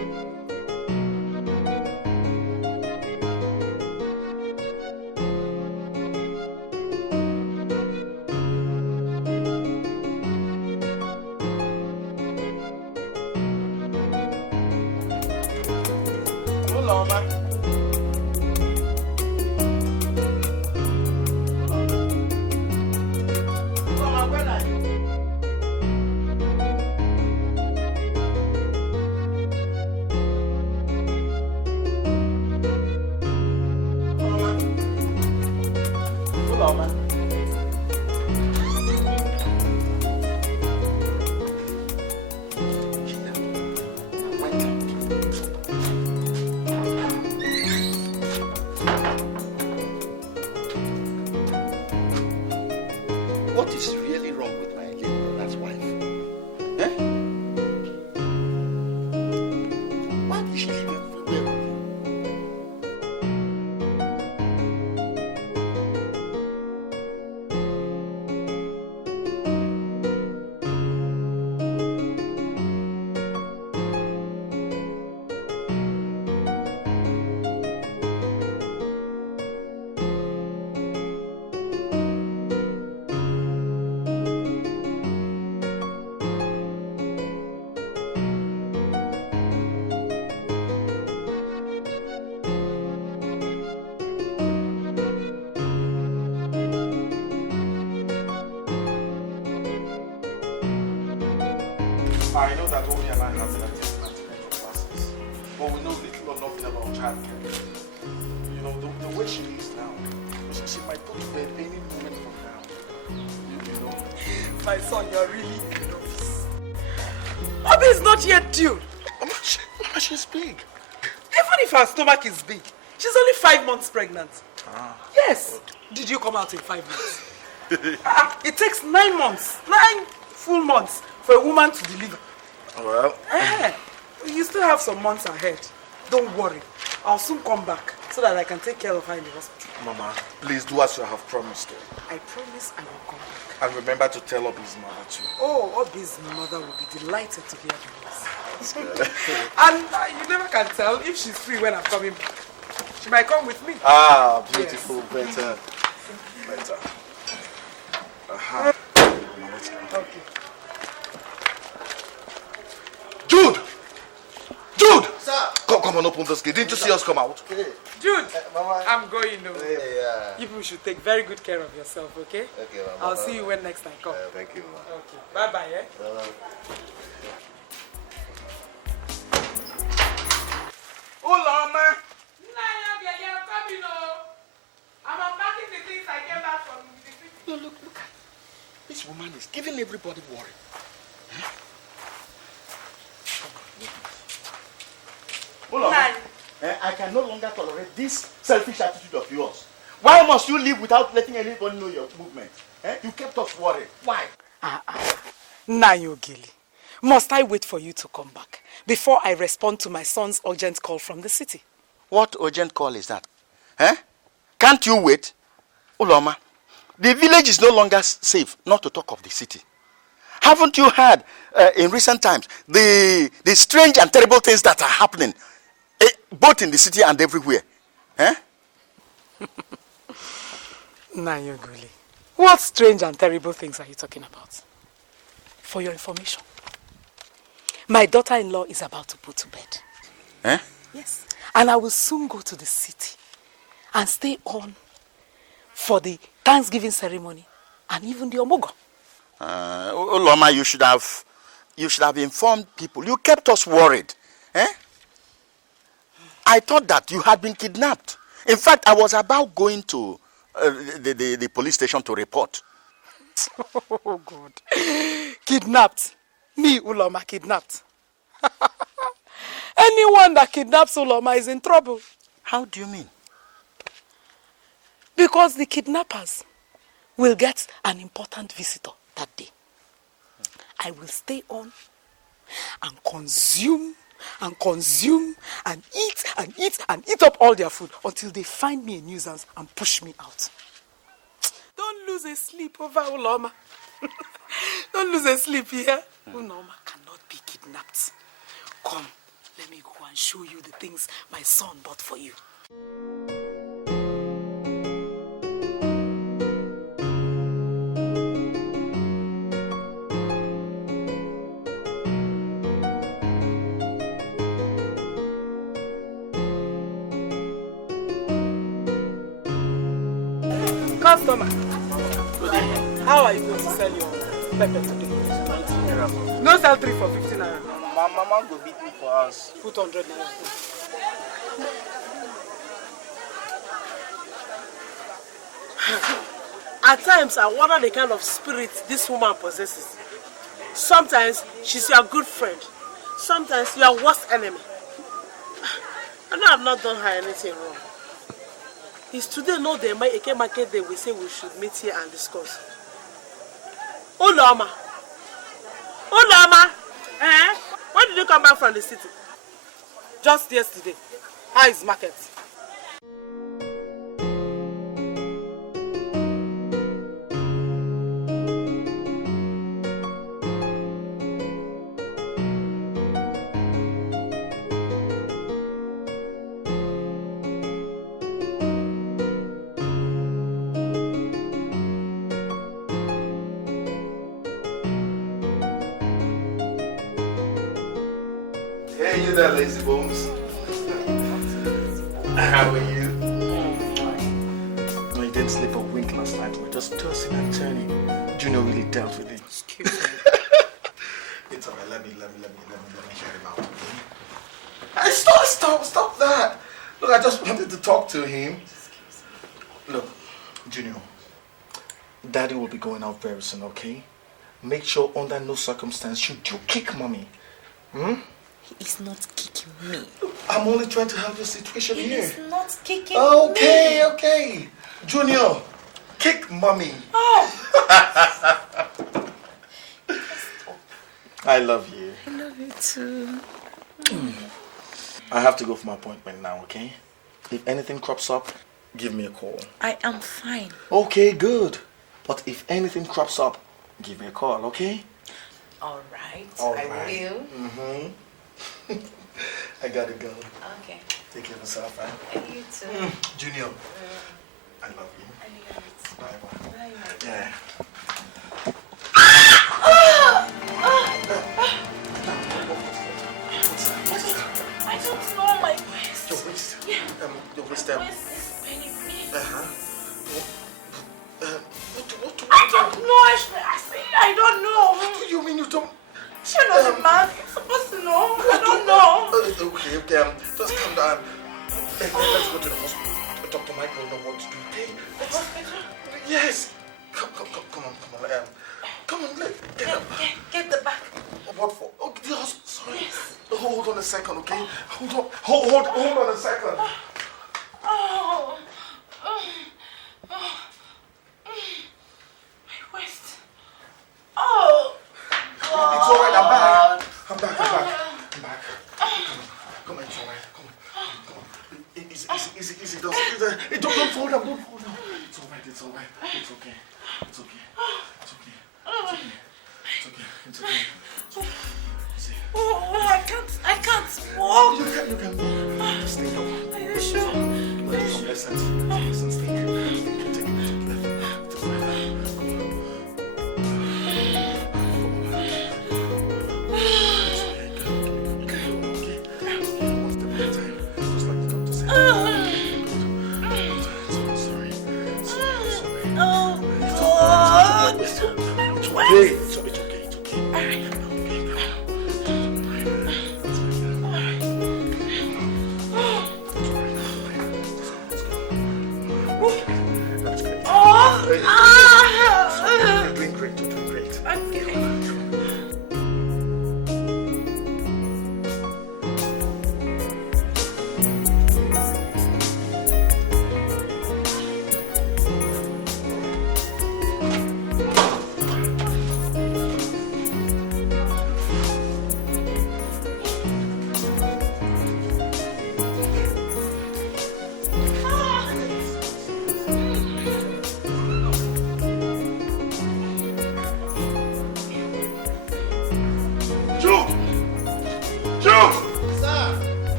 What is really wrong with my late brother's wife? Eh? Why did she leave everywhere with you? I know that Orji and I have antenatal classes, but we know little or nothing about childcare. You know, the way she is now, she might go to bed any moment from now. You know? My son, you're really in office. Obi is not yet due. Mama, she's big. Even if her stomach is big, she's only 5 months pregnant. Yes. Did you come out in 5 months? It takes 9 months, 9 full months for a woman to deliver. Well, you still have some months ahead. Don't worry. I'll soon come back so that I can take care of her in the hospital. Mama, please do as you have promised. I promise I will come back. And remember to tell Obi's mother too. Oh, Obi's mother will be delighted to hear the news. And you never can tell if she's free when I'm coming back. She might come with me. Ah, beautiful. Yes. Better. Okay. come and open this gate. Didn't you see us come out? Jude, Mama. I'm going now. Yeah. You people should take very good care of yourself, okay? Okay, Mama. I'll see you when next I come. Thank you, Mama. Okay. Bye-bye, eh? Bye-bye. Hola, ma. You're coming, oh. I'm unpacking the things I came back from the city. No, look at this woman is giving everybody worry. Hold on. I can no longer tolerate this selfish attitude of yours. Why must you live without letting anybody know your movement? You kept us worried. Why? Nayogili, must I wait for you to come back before I respond to my son's urgent call from the city? What urgent call is that? Can't you wait? Uloma, the village is no longer safe, not to talk of the city. Haven't you heard in recent times the strange and terrible things that are happening, both in the city and everywhere? Nayogili, what strange and terrible things are you talking about? For your information, my daughter-in-law is about to put to bed. Yes. And I will soon go to the city and stay on for the Thanksgiving ceremony and even the Omogo. Uloma, you should have informed people. You kept us worried. I thought that you had been kidnapped. In fact, I was about going to the police station to report. Oh, God. Kidnapped. Me, Uloma, kidnapped. Anyone that kidnaps Uloma is in trouble. How do you mean? Because the kidnappers will get an important visitor that day. I will stay on and consume and eat and eat and eat up all their food until they find me a nuisance and push me out. Don't lose a sleep over Uloma. Don't lose a sleep here. Uloma cannot be kidnapped. Come, let me go and show you the things my son bought for you. Customer, how are you going to sell your pepper today? No sell 3 for 15 naira. My mama go beat me for us. Put 100 naira. At times, I wonder the kind of spirit this woman possesses. Sometimes she's your good friend. Sometimes your worst enemy. I know I've not done her anything wrong. It's today, no day, my Eke market day, we say we should meet here and discuss. Uloma! Uloma! When did you come back from the city? Just yesterday. How is market? Hey, you there, lazy bones. How are you? No, you didn't sleep a wink last night. We were just tossing and turning. Junior really dealt with it. Excuse me. It's alright. Let me hear him out. Hey, stop that. Look, I just wanted to talk to him. Look, Junior, Daddy will be going out very soon, okay? Make sure under no circumstance should you kick Mommy. He is not kicking me. I'm only trying to help your situation He here. is not kicking me. Okay. Junior, kick Mommy. Oh. I love you. I love you too. I have to go for my appointment now, okay? If anything crops up, give me a call. I am fine. Okay, good. But if anything crops up, give me a call, okay? All right. All I right. will. I gotta go. Okay. Take care of yourself, right? And you too. Junior, I love you. I love you too. Bye-bye. Bye. Yeah. I don't know, my Your waist. Uh-huh. What I don't know. I don't know. What do you mean you don't? You're not a man. You're supposed to know. I don't know. Okay, just calm down. Let's go to the hospital. Dr. Michael will know what to do, okay? Yes. Come on. Come on, Get the bag. What for? Oh, the hospital. Sorry. Yes. Hold on a second, okay? Hold on a second. My waist. Oh. It's all right. I'm back. Come on, it's all right. Come on. Easy. Don't fall down. It's all right. It's okay. Oh, I can't walk. You can stay up. Are you sure? Listen, stay here. Take it left. It's okay. You're doing great.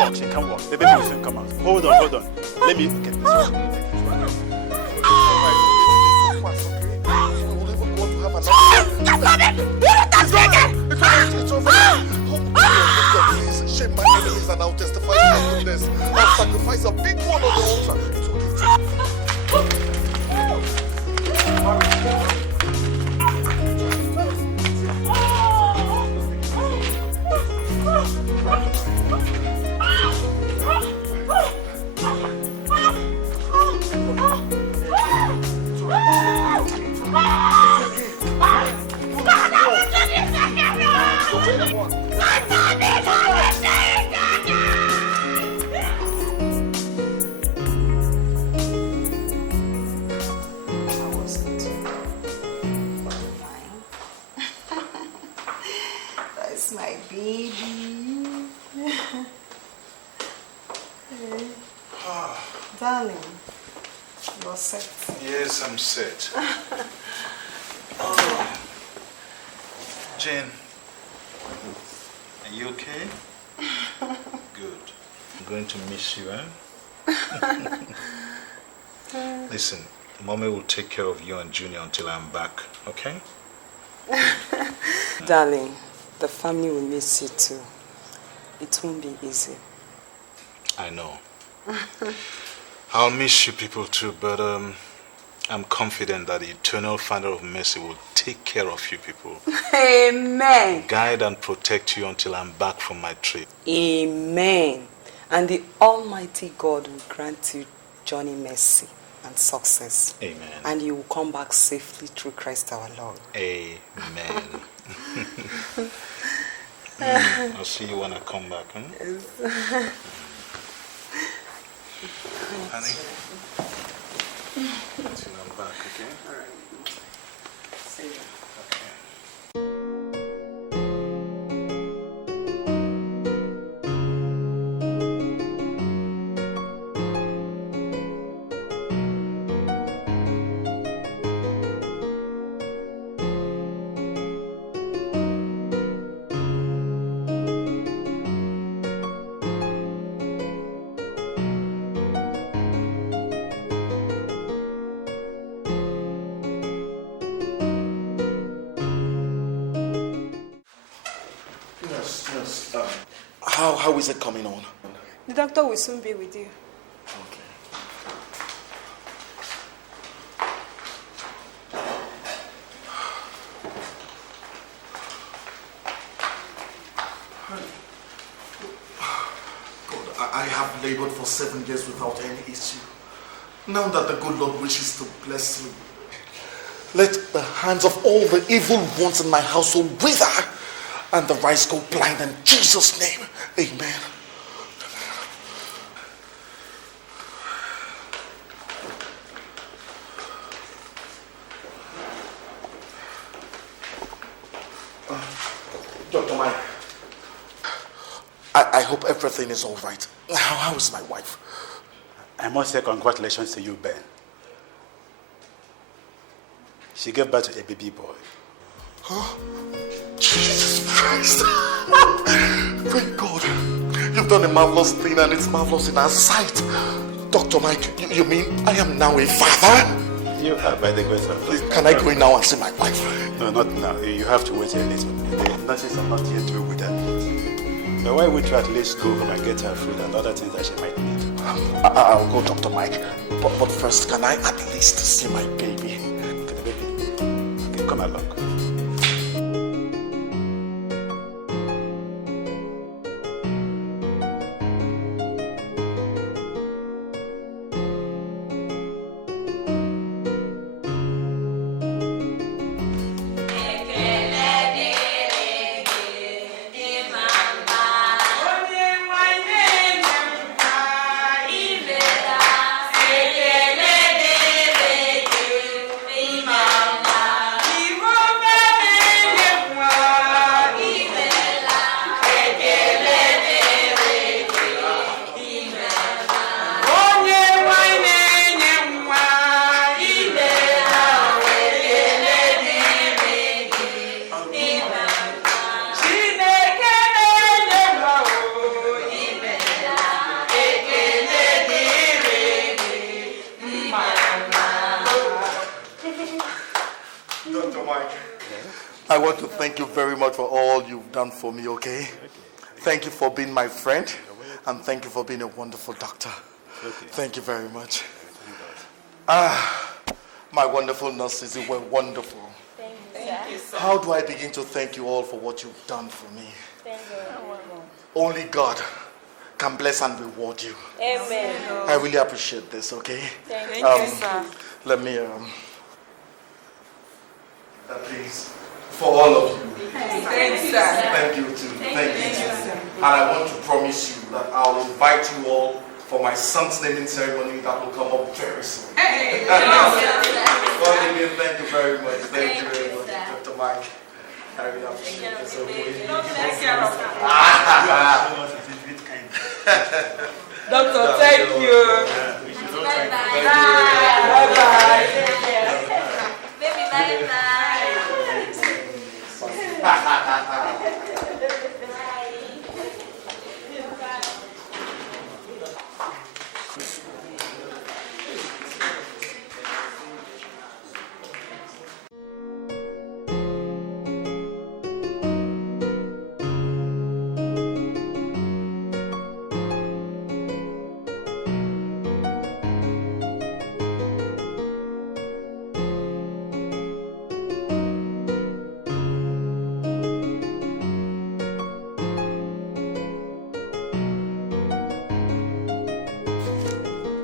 walk. She can't walk. The baby will soon come out. Hold on. Let me get this one. It's over. Please, shame my enemies and I'll testify to your goodness. I'll sacrifice a big one on the altar. That's my baby. Darling, you're set. Yes, I'm set. Oh. Jane, are you okay? Good. I'm going to miss you, Listen, Mommy will take care of you and Junior until I'm back, okay? Darling, the family will miss you too. It won't be easy. I know. I'll miss you people too, but I'm confident that the eternal Father of mercy will take care of you people. Amen. Guide and protect you until I'm back from my trip. Amen. And the Almighty God will grant you journey mercy and success. Amen. And you will come back safely through Christ our Lord. Amen. I'll see you when I come back. Yes. Honey, until I'm back, okay? All right. See you. Okay. How is it coming on? The doctor will soon be with you. Okay. God, I have labored for 7 years without any issue. Now that the good Lord wishes to bless me, let the hands of all the evil ones in my household wither and the rice go blind in Jesus' name. Amen. Dr. Mike, I hope everything is all right. How is my wife? I must say congratulations to you, Ben. She gave birth to a baby boy. Huh? Jesus Christ! Thank God. You've done a marvelous thing and it's marvelous in our sight. Dr. Mike, you mean I am now a father? You are, by the grace of God. Can I go in now and see my wife? No, not now. You have to wait a little. The nurses are not yet through with her. But why would you at least go home and get her food and other things that she might need? I'll go, Dr. Mike. But first, can I at least see my baby? Okay, the baby. Okay, come along. want to thank you very much for all you've done for me, okay? Thank you for being my friend, and thank you for being a wonderful doctor. Thank you very much. My wonderful nurses, you were wonderful. Thank you, sir. How do I begin to thank you all for what you've done for me? Thank you. Only God can bless and reward you. Amen. I really appreciate this, okay? Thank you, sir. Let me, please, for all of you. Thank you, sir. Thank you too. Thank you too. And I want to promise you that I'll invite you all for my son's naming ceremony that will come up very soon. Hey. Well, again, thank you very much. Thank you very much, Dr. Mike. I really appreciate this. Doctor, thank you. Bye-bye. Baby, bye-bye.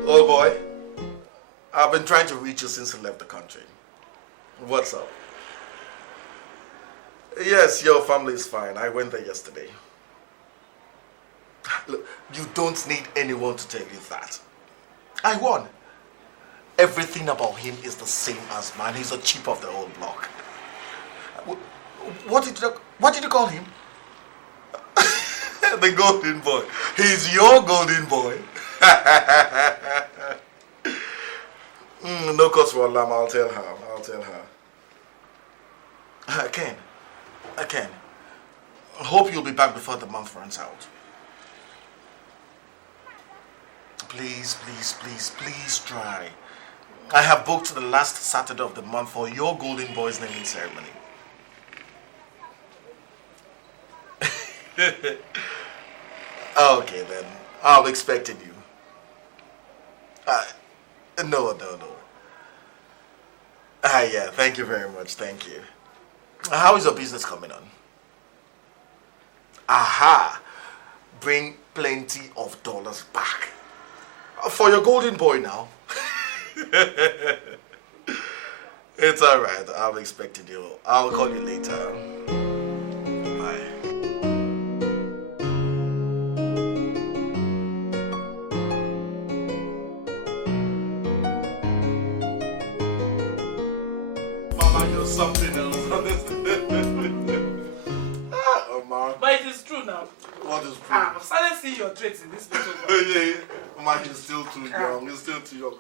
Oh boy, I've been trying to reach you since you left the country. What's up? Yes, your family is fine. I went there yesterday. Look, you don't need anyone to tell you that. I won. Everything about him is the same as mine. He's a chip of the old block. What did you call him? The golden boy. He's your golden boy. No cause for alarm. I'll tell her. Ken. I hope you'll be back before the month runs out. Please try. I have booked the last Saturday of the month for your golden boy's naming ceremony. Okay then, I'll expect you. No. Yeah, thank you very much, thank you. How is your business coming on? Aha! Bring plenty of dollars back. For your golden boy now. It's alright, I'm expecting you. I'll call you later. Bye. Something else. But it is true now. What is true? I'm starting to see your traits in this little boy. Yeah. Man, he's still too young. He's still too young.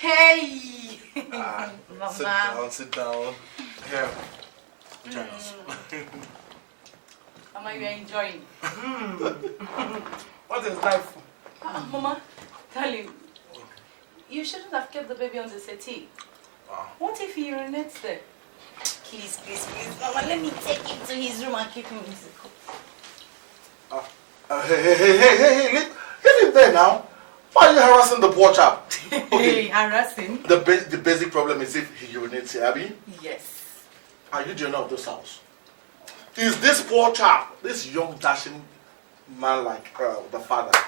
Hey! Mama. Sit down. Here. Join us. Mama, you are enjoying. What is life? Mama, darling, you shouldn't have kept the baby on the settee. What if he urinates there? Please, Mama, let me take him to his room and keep him in Hey, leave him there now. Why are you harassing the poor chap? Okay. Hey, harassing? The basic problem is if he urinates here, Abby. Yes. Are you the owner of this house? Is this poor chap, this young dashing man like the father,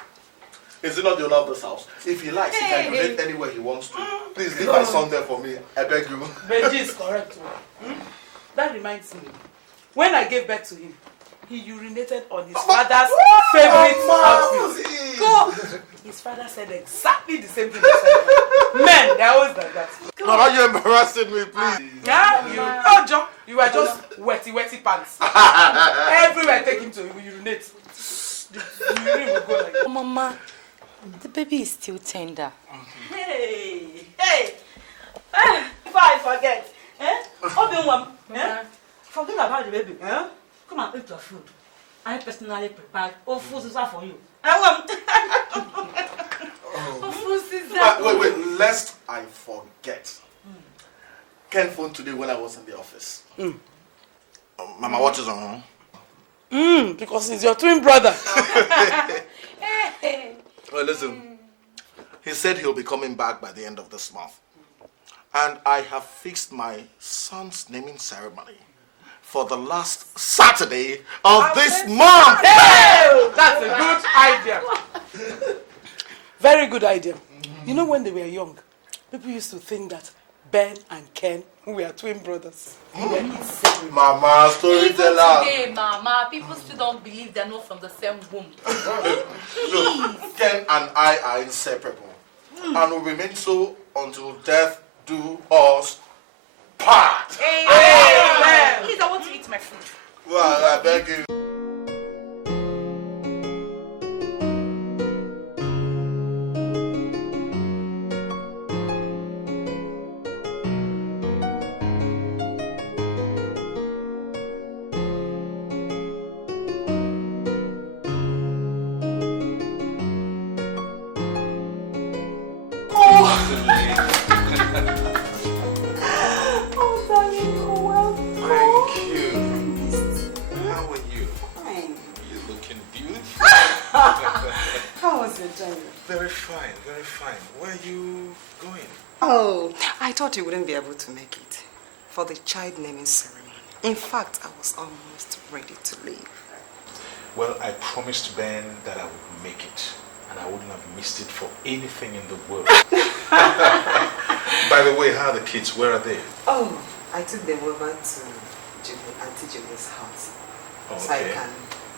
is he not the owner of this house? If he likes, he can urinate anywhere he wants to. Please leave my son there for me. I beg you. Benji is correct. That reminds me. When I gave birth to him, he urinated on his father's favorite outfit. Go! His father said exactly the same thing. Men, they're always like that. No, are you embarrassing me, please? Yeah, John, you were just wetty pants. Everywhere I take him to, he will urinate. The urine will go like that. Mama, the baby is still tender. Hey! Before I forget, open one. Forget about the baby. Come and eat your food. I personally prepared Ofuzuza for you. Wait, lest I forget. Ken phoned today when I was in the office. Mama, what is on? Because he's your twin brother. Well, listen. He said he'll be coming back by the end of this month. And I have fixed my son's naming ceremony for the last Saturday of this month. Hey, that's a good idea. Very good idea. You know, when they were young, people used to think that Ben and Ken were twin brothers. Mama, Even storyteller. today, Mama, people still don't believe they're not from the same womb. Look, Ken and I are inseparable. And will remain so until death do us part. Amen. Please, I want to eat my food. Well, I beg you. Very fine. Where are you going? Oh, I thought you wouldn't be able to make it for the child naming ceremony. In fact, I was almost ready to leave. Well, I promised Ben that I would make it, and I wouldn't have missed it for anything in the world. By the way, how are the kids? Where are they? Oh, I took them over to Auntie Julie's house, so I can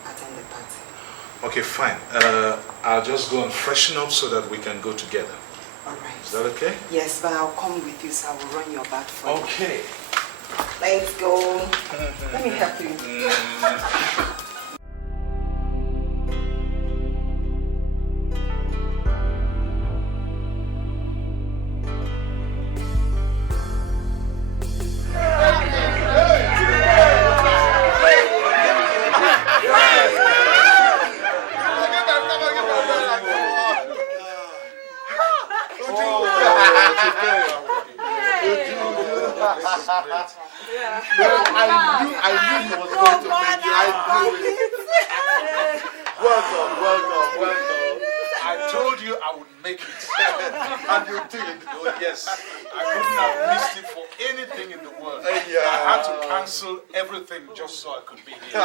attend the party. Okay, fine. I'll just go and freshen up so that we can go together. All right. Is that okay? Yes, but I'll come with you, so I will run your bath for you. Okay. Let's go. Let me help you. I knew he was going to make it. I knew it. Welcome. I told you I would make it. And you did. Oh, yes. I couldn't have missed it for anything in the world. I had to cancel everything just so I could be here.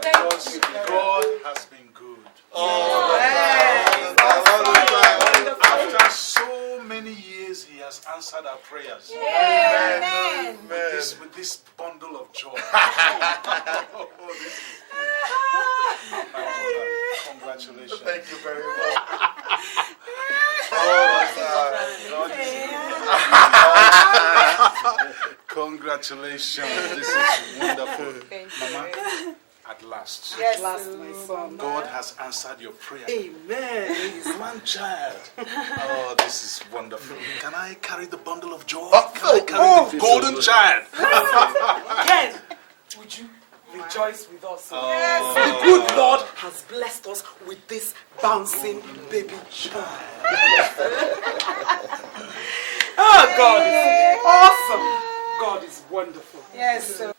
Because God has been good. After so many years, He has answered our prayers. Amen. With this bundle of joy. Congratulations. Thank you very much. Congratulations. This is wonderful. Mama, at last. Yes, at last, my son. God has answered your prayer. Amen. Grandchild. Oh, this is wonderful. Can I carry the bundle of joy? Oh, golden child. Ken, would you rejoice with us? Yes. The good Lord has blessed us with this bouncing baby child. Oh, God is awesome. God is wonderful. Yes, sir.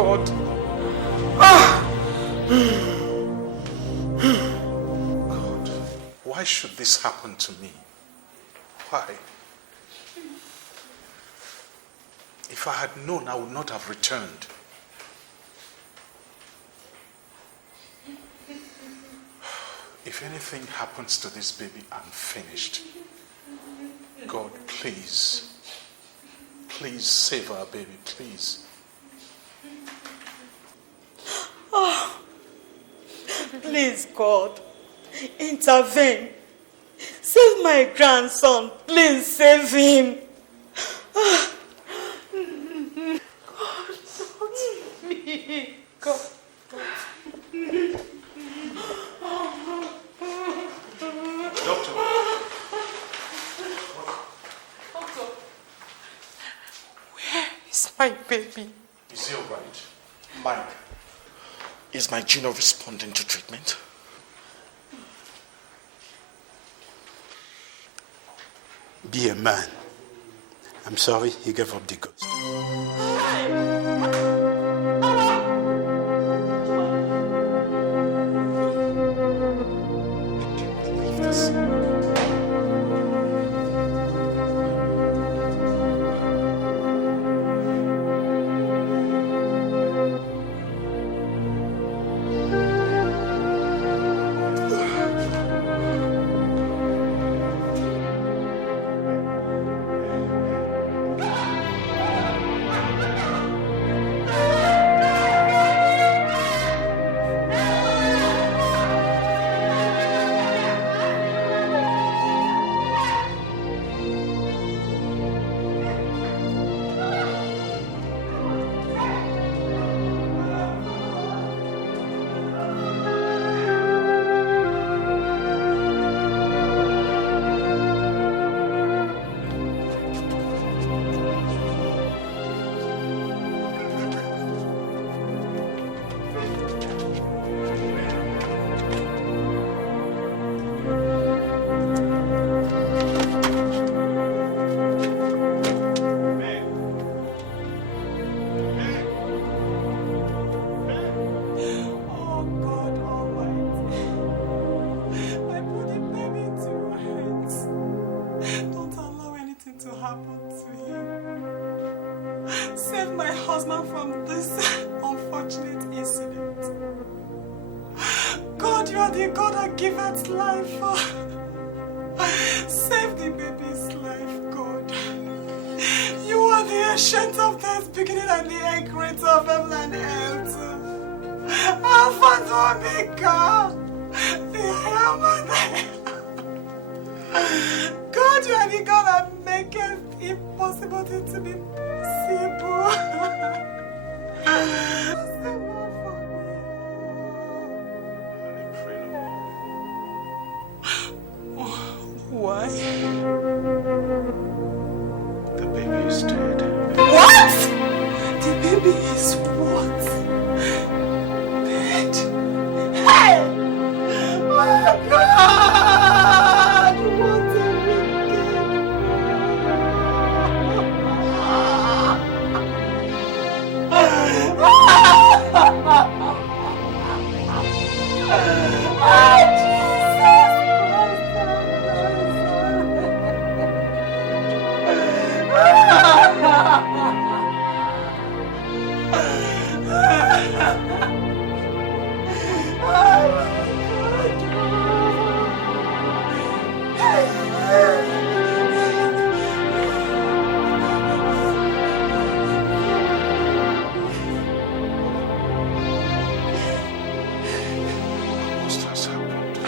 God. Ah! God, why should this happen to me? Why? If I had known, I would not have returned. If anything happens to this baby, I'm finished. God, please. Please save our baby, please. Oh, please, God, intervene. Save my grandson. Please save him. God, not me. God. Doctor. Where is my baby? Is he all right? Mike. Is my Gino responding to treatment? Be a man. I'm sorry he gave up the ghost. What has happened?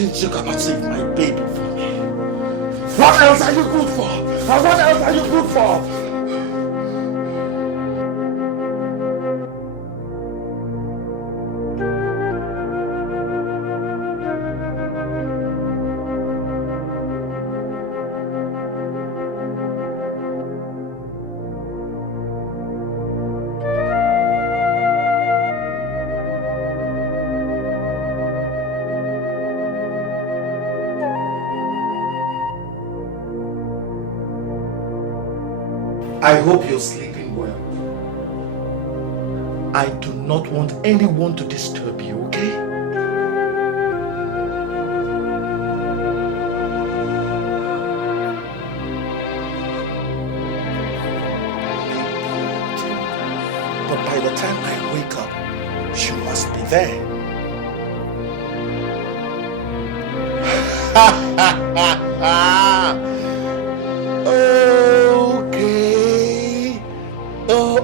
Since you cannot save my baby for me, what else are you good for? And what else are you good for? I hope you're sleeping well. I do not want anyone to disturb you, okay? But by the time I wake up, you must be there. Okay. Oh.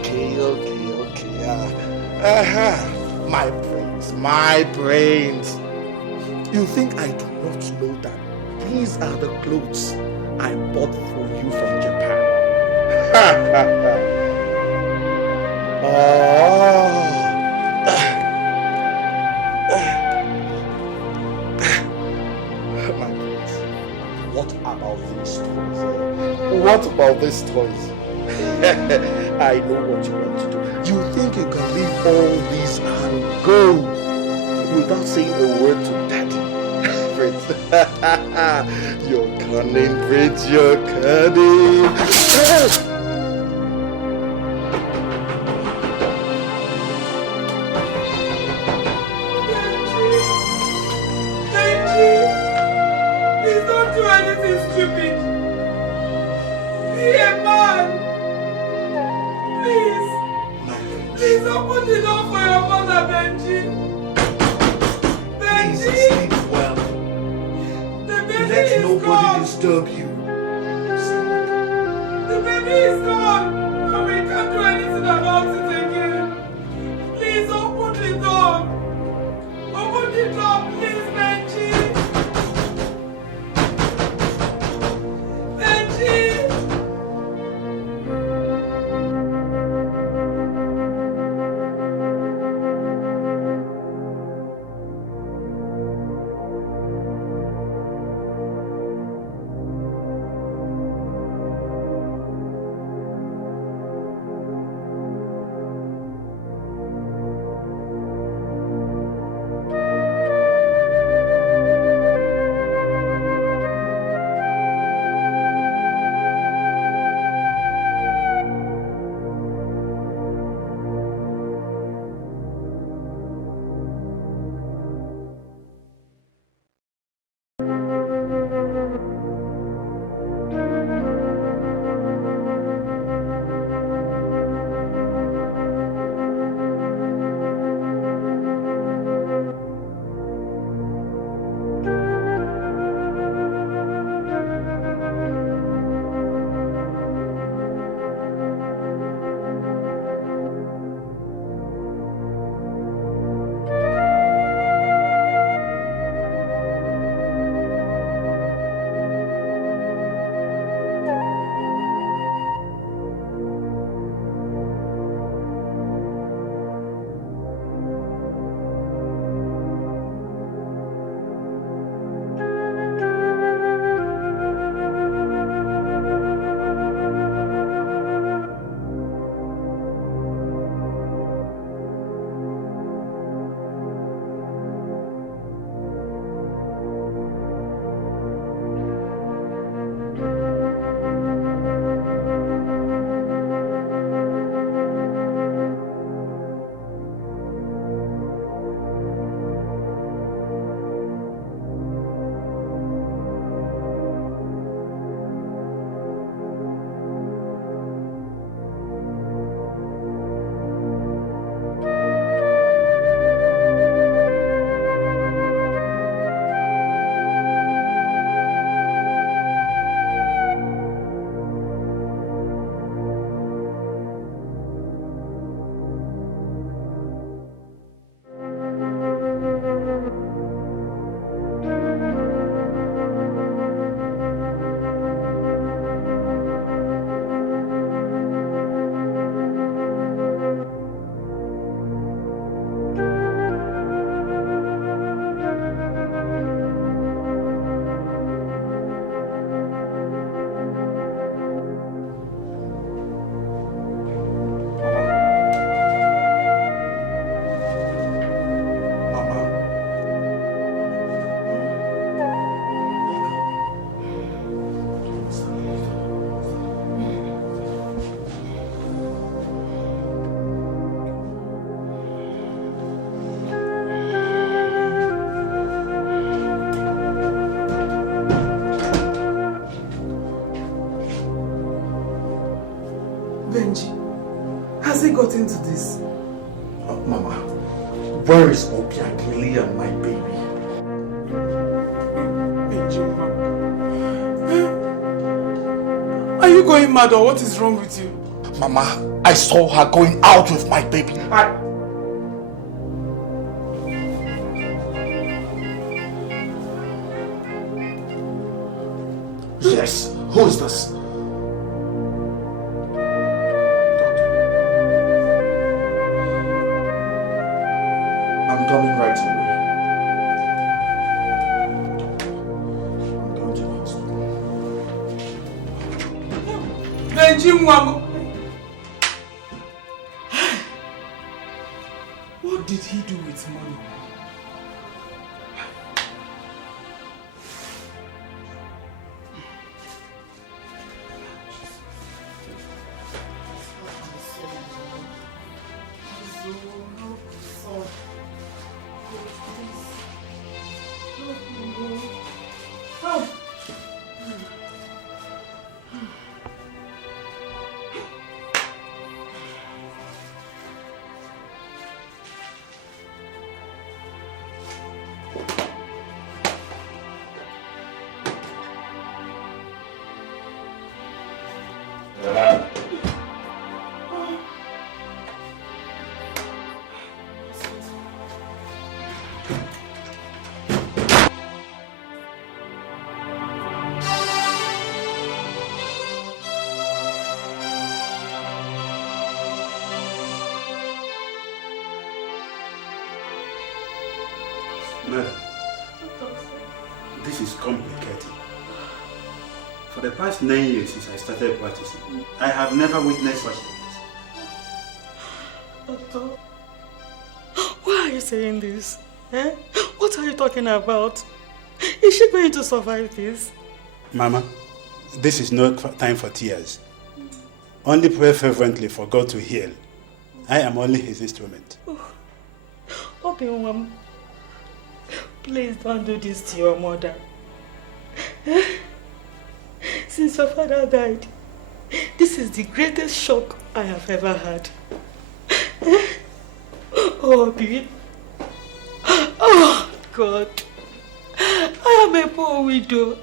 Okay. My brains. You think I do not know that these are the clothes I bought for you from Japan? My brains. What about these toys? What about these toys? I know what you want to do. You think you can leave all these and go without saying a word to Daddy? Prince. You're cunning, Prince. You're cunning. Please don't do anything stupid. Be a man. Please open the door for your mother, Benji. Benji! Please sleep well. The baby Let is nobody gone. disturb you. The baby is gone. And we can't do anything about it again. Please open the door. Open the door, please, Benji. Benji! got into this? Mama, where is Obiageli and my baby? Are you going mad or what is wrong with you? Mama, I saw her going out with my baby. Yes, who is this? I'm coming right away. I'm going to the hospital. Benjimwamu. What did he do with money? Mother, this is complicated. For the past 9 years since I started practicing, I have never witnessed such things. Doctor, why are you saying this? Eh? What are you talking about? Is she going to survive this? Mama, this is no time for tears. Only pray fervently for God to heal. I am only his instrument. Obi-Wan, please don't do this to your mother. Since your father died, this is the greatest shock I have ever had. Oh, Obi. Oh, God. I am a poor widow.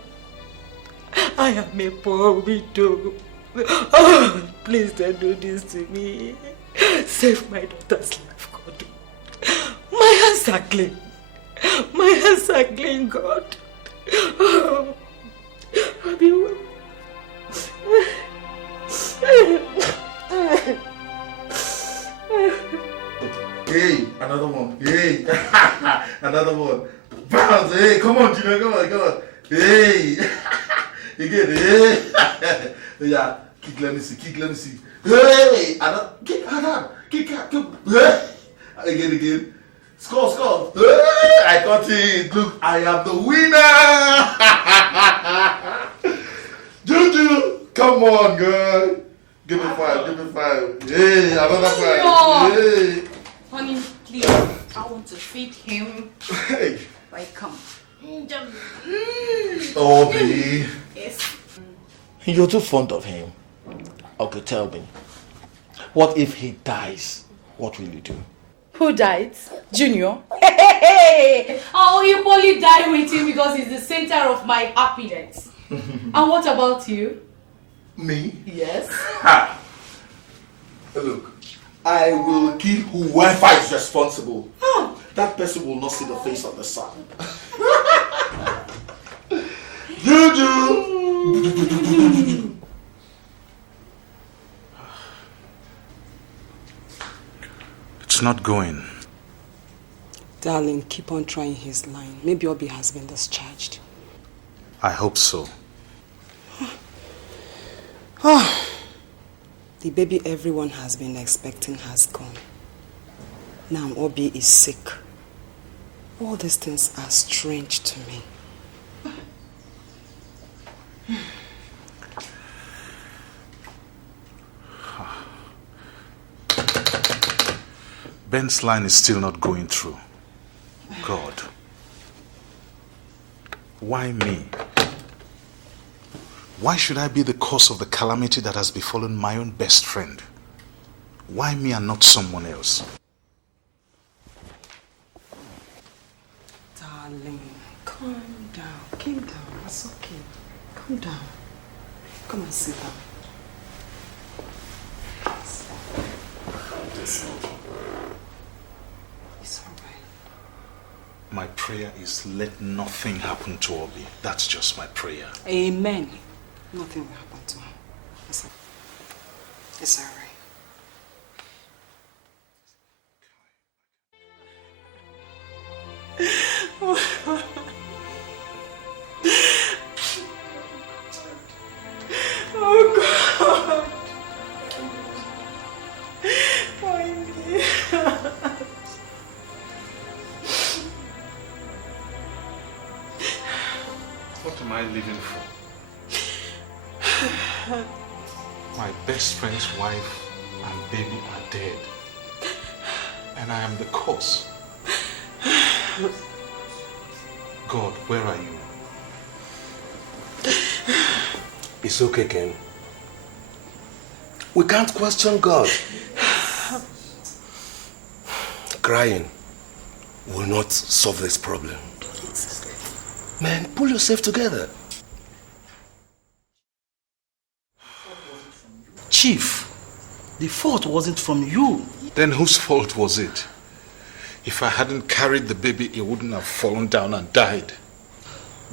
I am a poor widow. Oh, please don't do this to me. Save my daughter's life, God. My hands are clean. My hands are clean, God. Oh, Obi-Wan. Hey, another one. Hey, another one. Bounce. Hey, come on, Gina. Come on. Hey, again. Hey, yeah. Kick. Let me see. Hey, another. Kick. Hey, again. Score. Hey, I got it. Look, I am the winner. Juju, come on, girl. Give me five. Hey, another 5. Hey. Honey, please. I want to feed him. Hey. Right, come. Obi. Yes. You're too fond of him. Okay, tell me. What if he dies? What will you do? Who died? Junior? Hey! I will equally die with him because he's the center of my happiness. And what about you? Me? Yes. Look, I will kill whoever is responsible. That person will not see the face of the sun. Juju! It's not going. Darling, keep on trying his line. Maybe Obi has been discharged. I hope so. Oh, the baby everyone has been expecting has gone. Now Obi is sick. All these things are strange to me. Ben's line is still not going through. God. Why me? Why should I be the cause of the calamity that has befallen my own best friend? Why me and not someone else? Darling, calm down. Calm down. It's okay. Calm down. Come and sit down. It's all right. My prayer is let nothing happen to Obi. That's just my prayer. Amen. Nothing will happen to him. It's all right. Oh God! Why me? What am I living for? My best friend's wife and baby are dead. And I am the cause. God, where are you? It's okay, Ken. We can't question God. Crying will not solve this problem. Man, pull yourself together. Chief, the fault wasn't from you. Then whose fault was it? If I hadn't carried the baby, it wouldn't have fallen down and died.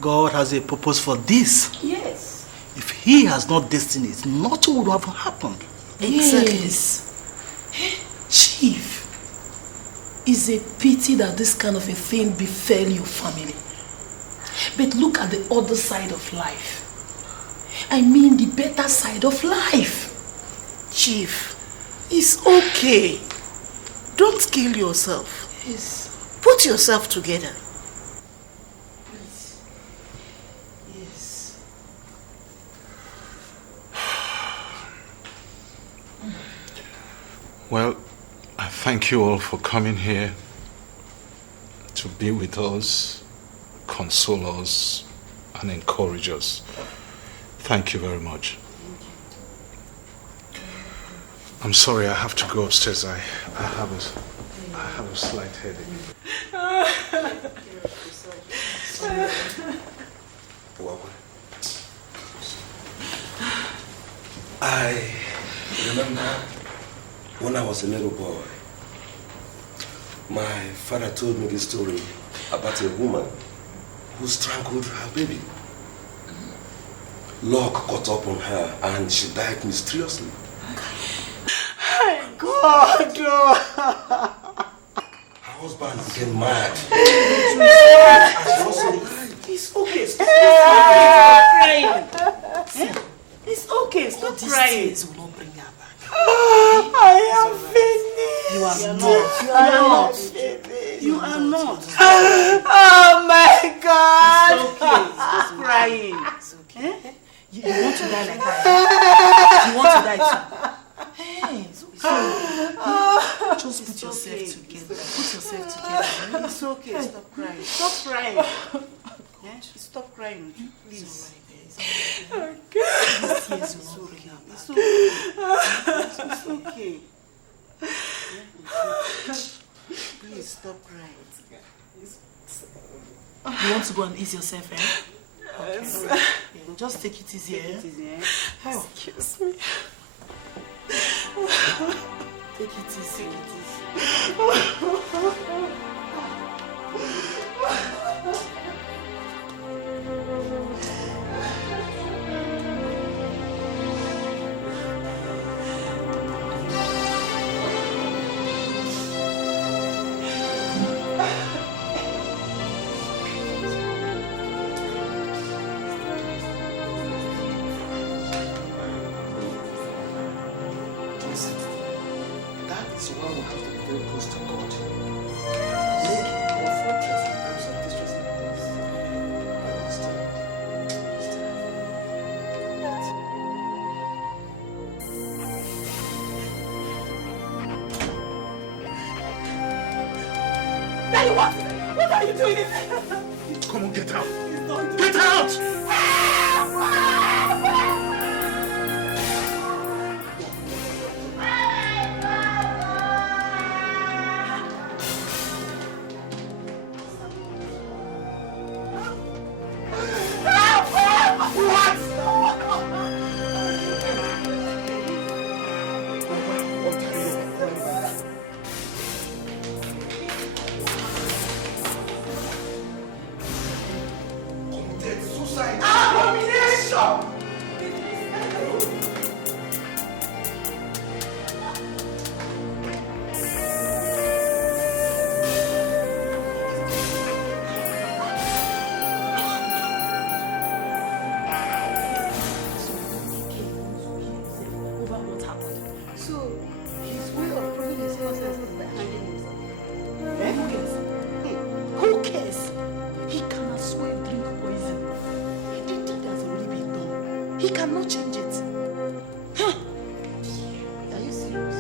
God has a purpose for this. Yes. If he has not destined it, nothing would have happened. Exactly. Yes. Chief, it's a pity that this kind of a thing befell your family. But look at the other side of life. I mean the better side of life. Chief, it's okay. Don't kill yourself. Yes. Put yourself together. Yes. Well, I thank you all for coming here to be with us, console us, and encourage us. Thank you very much. I'm sorry, I have to go upstairs. I have a slight headache. I remember when I was a little boy, my father told me this story about a woman who strangled her baby. Lock caught up on her and she died mysteriously. My God! Her husband became mad. It's okay. Stop crying. It's okay. Stop crying. Will not bring her back. I am finished. You are not. You are not. Oh my God! It's okay. Stop crying. It's okay. You want to die like that? You want to die too? Hey, it's okay. Just put yourself together. Put yourself together. It's okay. Stop crying. Stop crying. Stop crying, please. These tears will not bring her back. It's okay. Please stop crying. You want to go and ease yourself, eh? Yes. Okay. Yeah, just take it easy, eh? Excuse me. Take it easy. What are you doing? Come on, get out. Get out! cannot change it. Huh. Are you serious?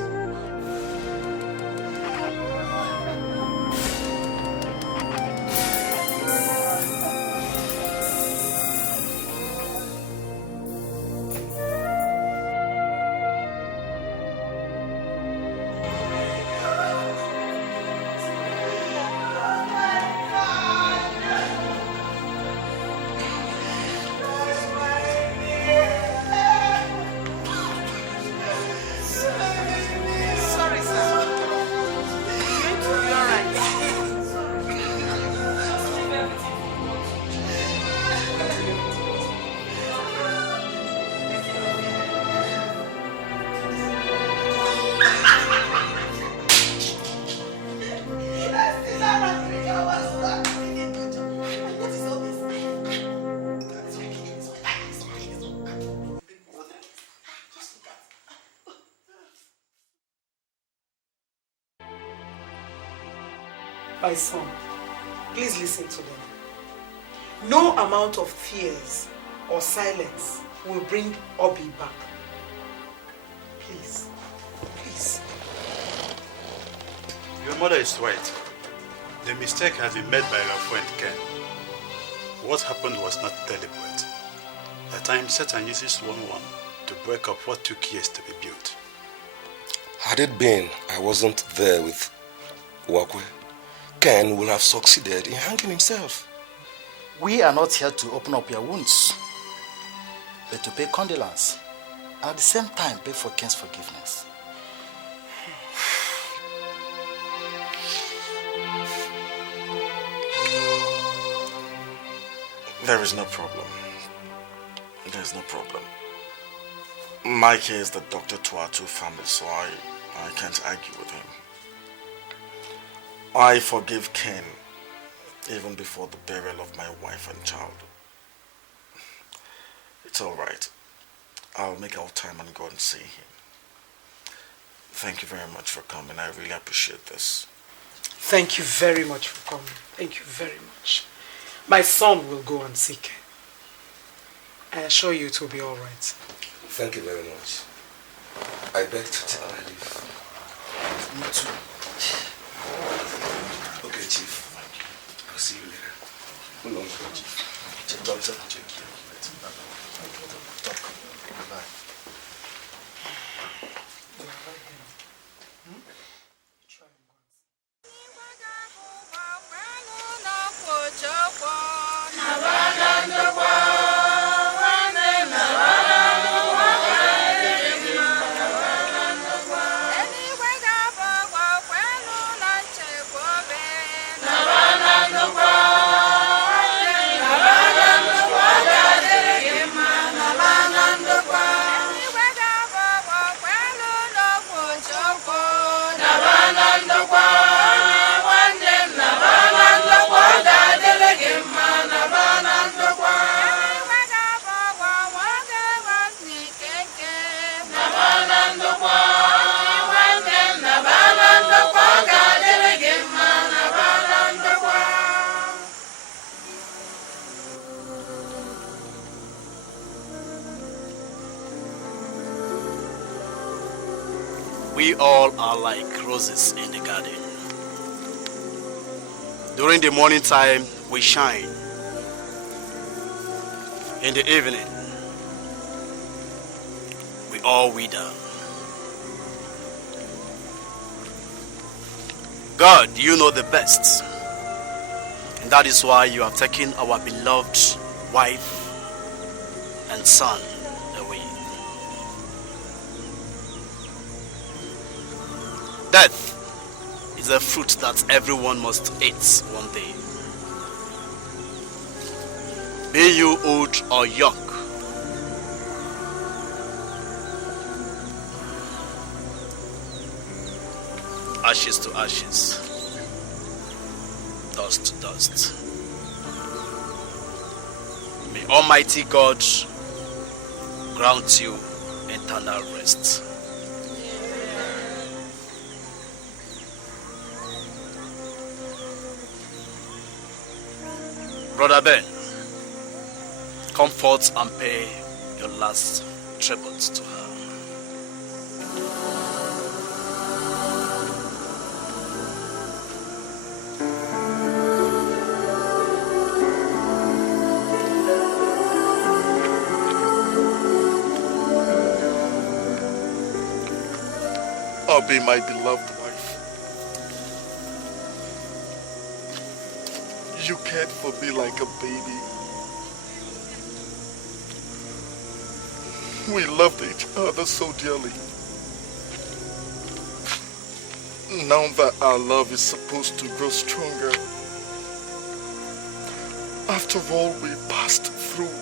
My son, please listen to them. No amount of tears or silence will bring Obi back. Please, please. Your mother is right. The mistake has been made by your friend Ken. What happened was not deliberate. At times, Satan uses one to break up what took years to be built. Had it been I wasn't there with Wakwe, Ken will have succeeded in hanging himself. We are not here to open up your wounds, but to pay condolence, and at the same time pay for Ken's forgiveness. There is no problem. There's no problem. Mike is the doctor to our two families, so I can't argue with him. I forgive Ken even before the burial of my wife and child. It's all right. I'll make out time and go and see him. Thank you very much for coming. I really appreciate this. Thank you very much for coming. Thank you very much. My son will go and see Ken. I assure you it will be all right. Thank you very much. I beg to take my leave. Me too. Okay, Chief. I'll see you later. Hold on, Chief. Doctor, check you. Bye. We all are like roses in the garden. During the morning time, we shine. In the evening, we all wither. God, you know the best. And that is why you have taken our beloved wife and son away. Death is a fruit that everyone must eat one day. Be you old or young. Ashes to ashes, dust to dust. May Almighty God grant you eternal rest. Brother Ben, comfort and pay your last tribute to her. I'll be my beloved wife. You cared for me like a baby. We loved each other so dearly. Now that our love is supposed to grow stronger, after all we passed through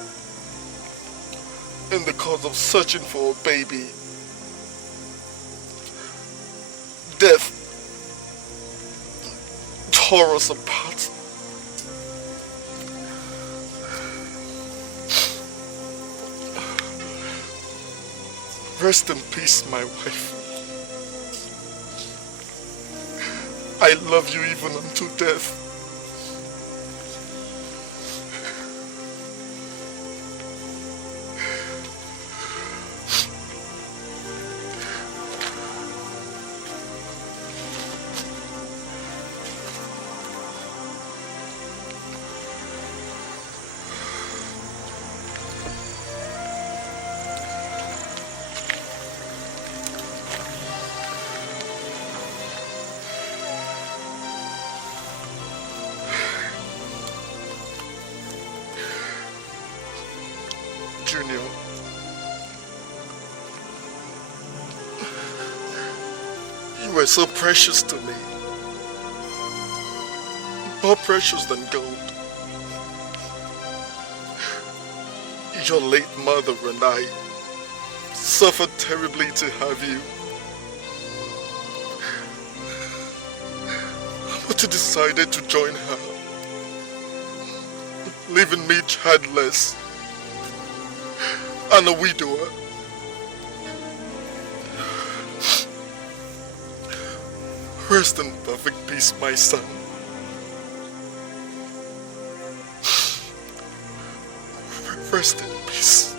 in the cause of searching for a baby, death tore us apart. Rest in peace, my wife. I love you even unto death. Junior, you were so precious to me, more precious than gold. Your late mother and I suffered terribly to have you, but you decided to join her, leaving me childless and a widower. Rest in perfect peace, my son. Rest in peace.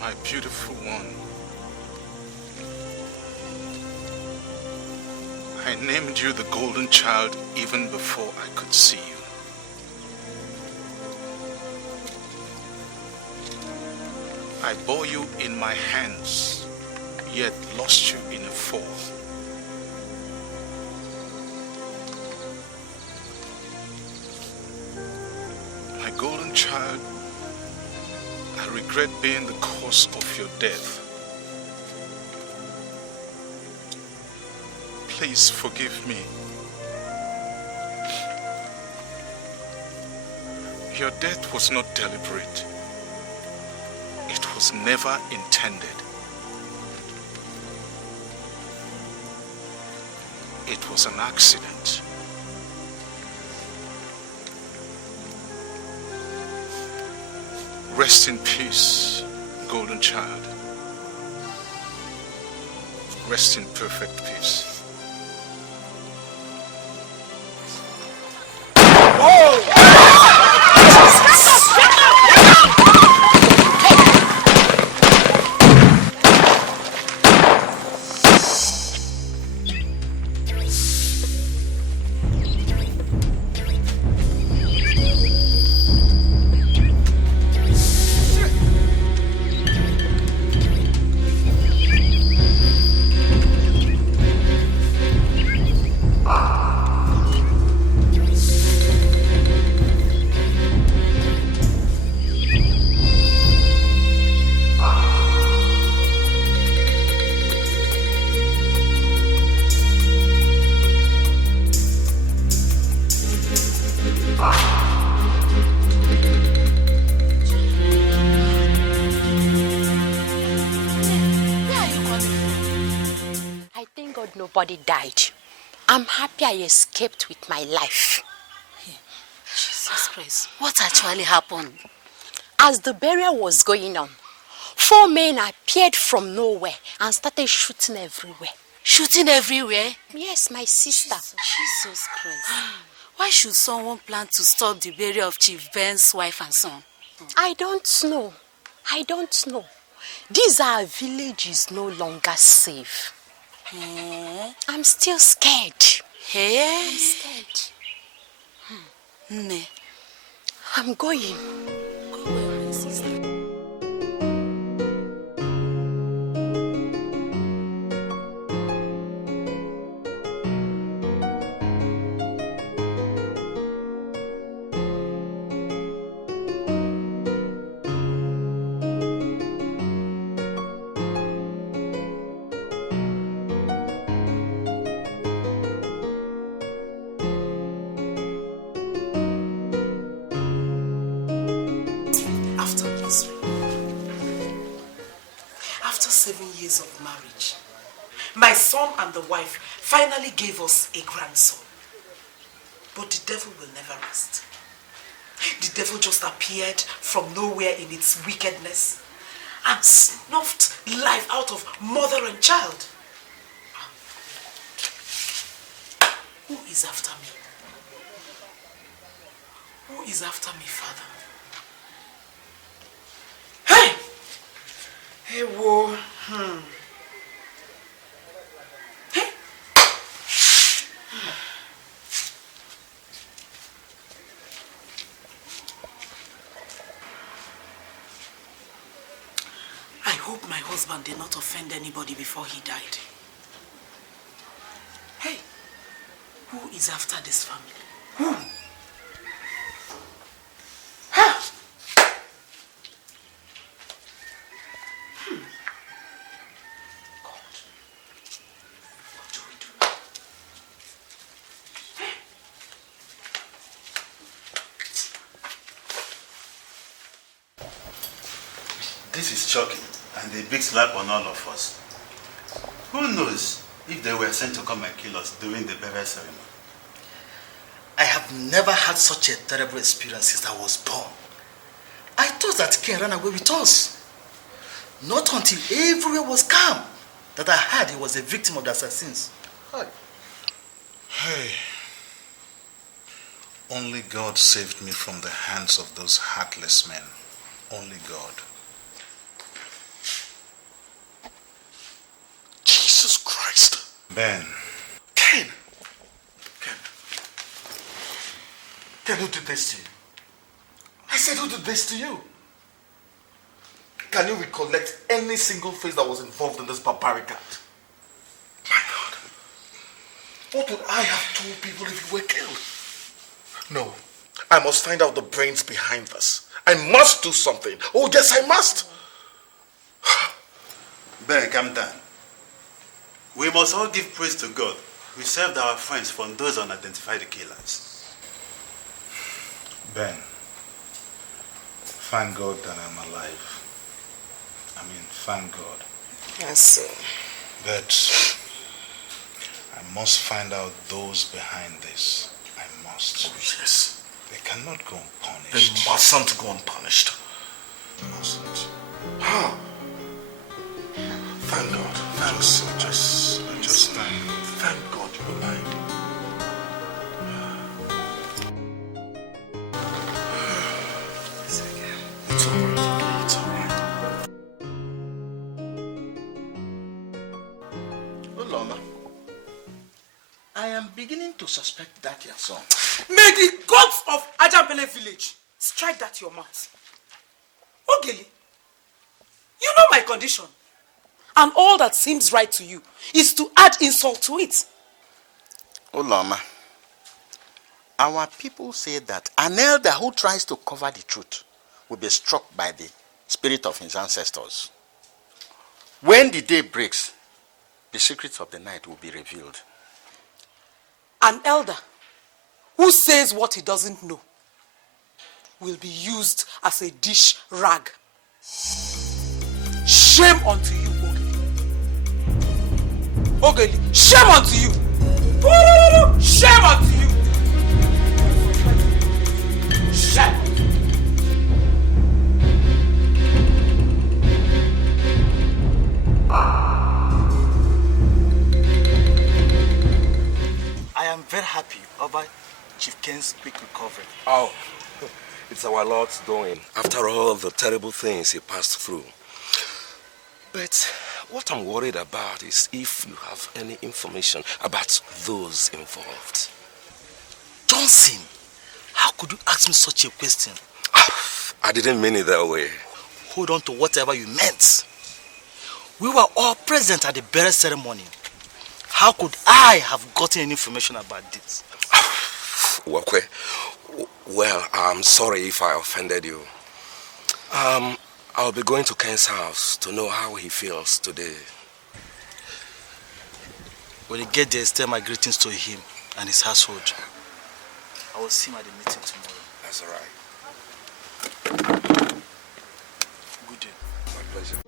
My beautiful one, I named you the golden child even before I could see you. I bore you in my hands, yet lost you in a fall. My golden child, I regret being the cause of your death. Please forgive me. Your death was not deliberate. It was never intended. It was an accident. Rest in peace, golden child. Rest in perfect peace. I thank God nobody died. I'm happy I escaped with my life. Jesus Christ, what actually happened? As the burial was going on, 4 men appeared from nowhere and started shooting everywhere. Shooting everywhere? Yes, my sister. Jesus Christ. Why should someone plan to stop the burial of Chief Ben's wife and son? I don't know. These our villages no longer safe. I'm still scared. Hey? I'm scared. Ne. I'm going. Go away, my sister. After 7 years of marriage, my son and the wife finally gave us a grandson. But the devil will never rest. The devil just appeared from nowhere in its wickedness and snuffed life out of mother and child. Who is after me? Who is after me, Father? Hey! Hey, whoa. Hey! I hope my husband did not offend anybody before he died. Hey, who is after this family? Who? Ha! This is shocking and a big slap on all of us. Who knows if they were sent to come and kill us during the burial ceremony? I have never had such a terrible experience since I was born. I thought that Ken ran away with us. Not until everywhere was calm that I heard he was a victim of the assassins. Hey. Only God saved me from the hands of those heartless men. Only God. Jesus Christ. Ben. Ken. Ken, who did this to you? I said, who did this to you? Can you recollect any single face that was involved in this barbaric act? My God. What would I have told people if you were killed? No. I must find out the brains behind this. I must do something. Oh, yes, I must. Ben, calm down. We must all give praise to God who saved our friends from those unidentified killers. Ben, thank God that I'm alive. Thank God. Yes, sir. But I must find out those behind this. I must. Oh, yes. They cannot go unpunished. They mustn't go unpunished. Mustn't. Thank God. Just thank God you're alive. It's all right. It's all right. Loma, I am beginning to suspect that your son. May the gods of Ajambele village strike that your mouth. Ogeli, you know my condition. And all that seems right to you is to add insult to it. Loma, our people say that an elder who tries to cover the truth will be struck by the spirit of his ancestors. When the day breaks, the secrets of the night will be revealed. An elder who says what he doesn't know will be used as a dish rag. Shame unto you, Ogeli. Ogeli, shame unto you. Shame unto you. Shame. I am very happy over Chief Ken's quick recovery. Oh, it's our Lord's doing. After all the terrible things he passed through. But what I'm worried about is if you have any information about those involved. Johnson, how could you ask me such a question? I didn't mean it that way. Hold on to whatever you meant. We were all present at the burial ceremony. How could I have gotten any information about this? Well, I'm sorry if I offended you. I'll be going to Ken's house to know how he feels today. When you get there, tell my greetings to him and his household. I will see him at the meeting tomorrow. That's all right. Good day. My pleasure.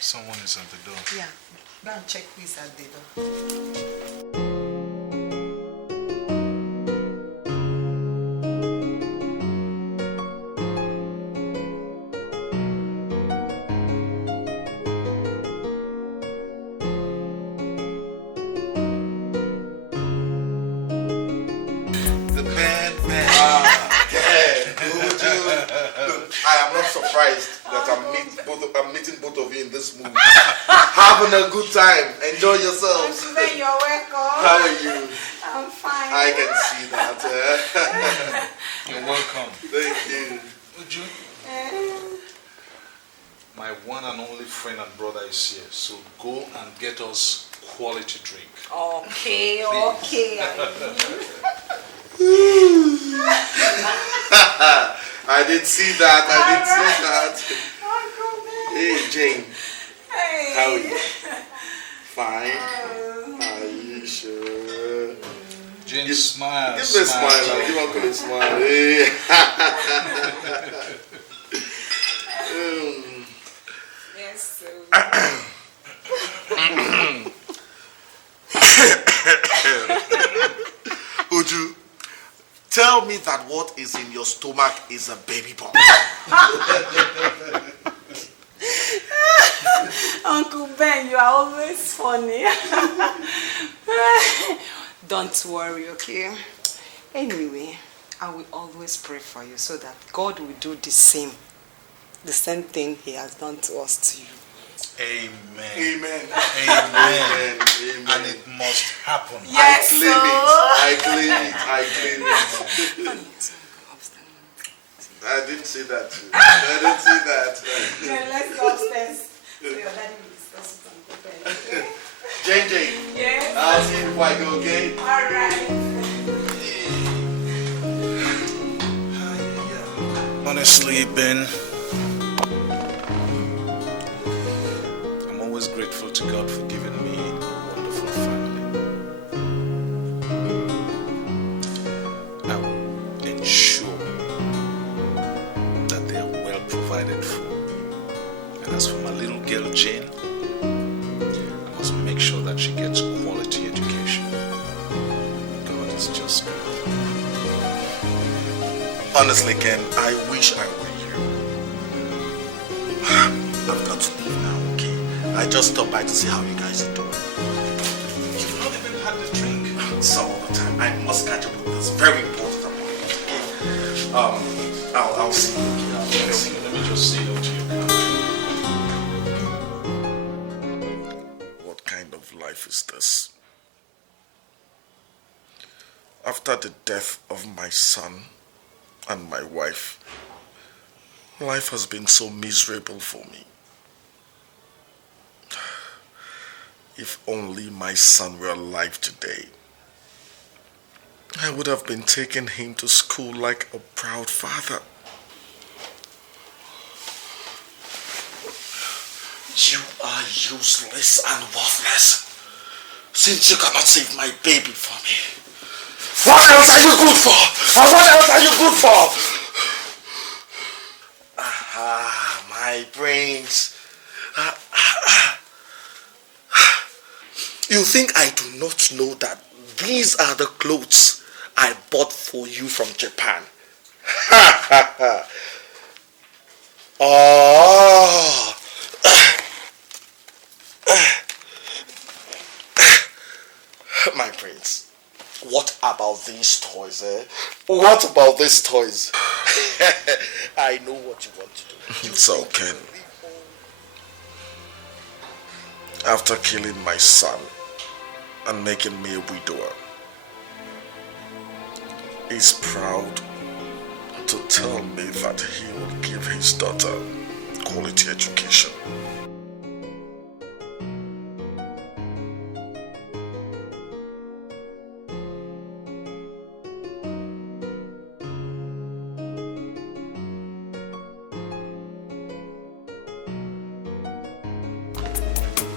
Someone is at the door. Yeah, go and check who is at the door. I'm meeting both of you in this movie. Having a good time. Enjoy yourselves. You're welcome. How are you? I'm fine. I can see that. You're welcome. Thank you. Uju, my one and only friend and brother is here, so go and get us quality drink. Okay, okay. I didn't see that. I didn't see that. Hey, Jane. Hey. How are you? Fine. Are you sure? Jane, smile. Give me a smile. I'll give Uncle a smile. Hey. Yes, sir. Uju, tell me that what is in your stomach is a baby bump. Uncle Ben, you are always funny. Don't worry, okay? Anyway, I will always pray for you so that God will do the same thing he has done to us to you. Amen. Amen. Amen. And it must happen. Yes, I claim it. I claim it. I didn't see that too. I didn't see that. Yeah, let's go upstairs. So your daddy will discuss it on the bed, okay? Jane. Yes. I'll see you before I go, okay? All right. Honestly, Ben, I'm always grateful to God for giving me a wonderful family. That's just good. Honestly, Ken, I wish I were you. I've got to leave now, okay? I just stopped by to see how you guys are doing. You've not even had the drink. Some other time. I must catch up with this very important appointment, okay? I'll see you, okay? I'll see you. Let me just see what you can. What kind of life is this? After the death of my son and my wife, life has been so miserable for me. If only my son were alive today, I would have been taking him to school like a proud father. You are useless and worthless, since you cannot save my baby for me. What else are you good for? And what else are you good for? Aha, my brains. You think I do not know that these are the clothes I bought for you from Japan? Oh. My prince, what about these toys, eh? What about these toys? I know what you want to do. It's okay. After killing my son and making me a widower, he's proud to tell me that he will give his daughter quality education.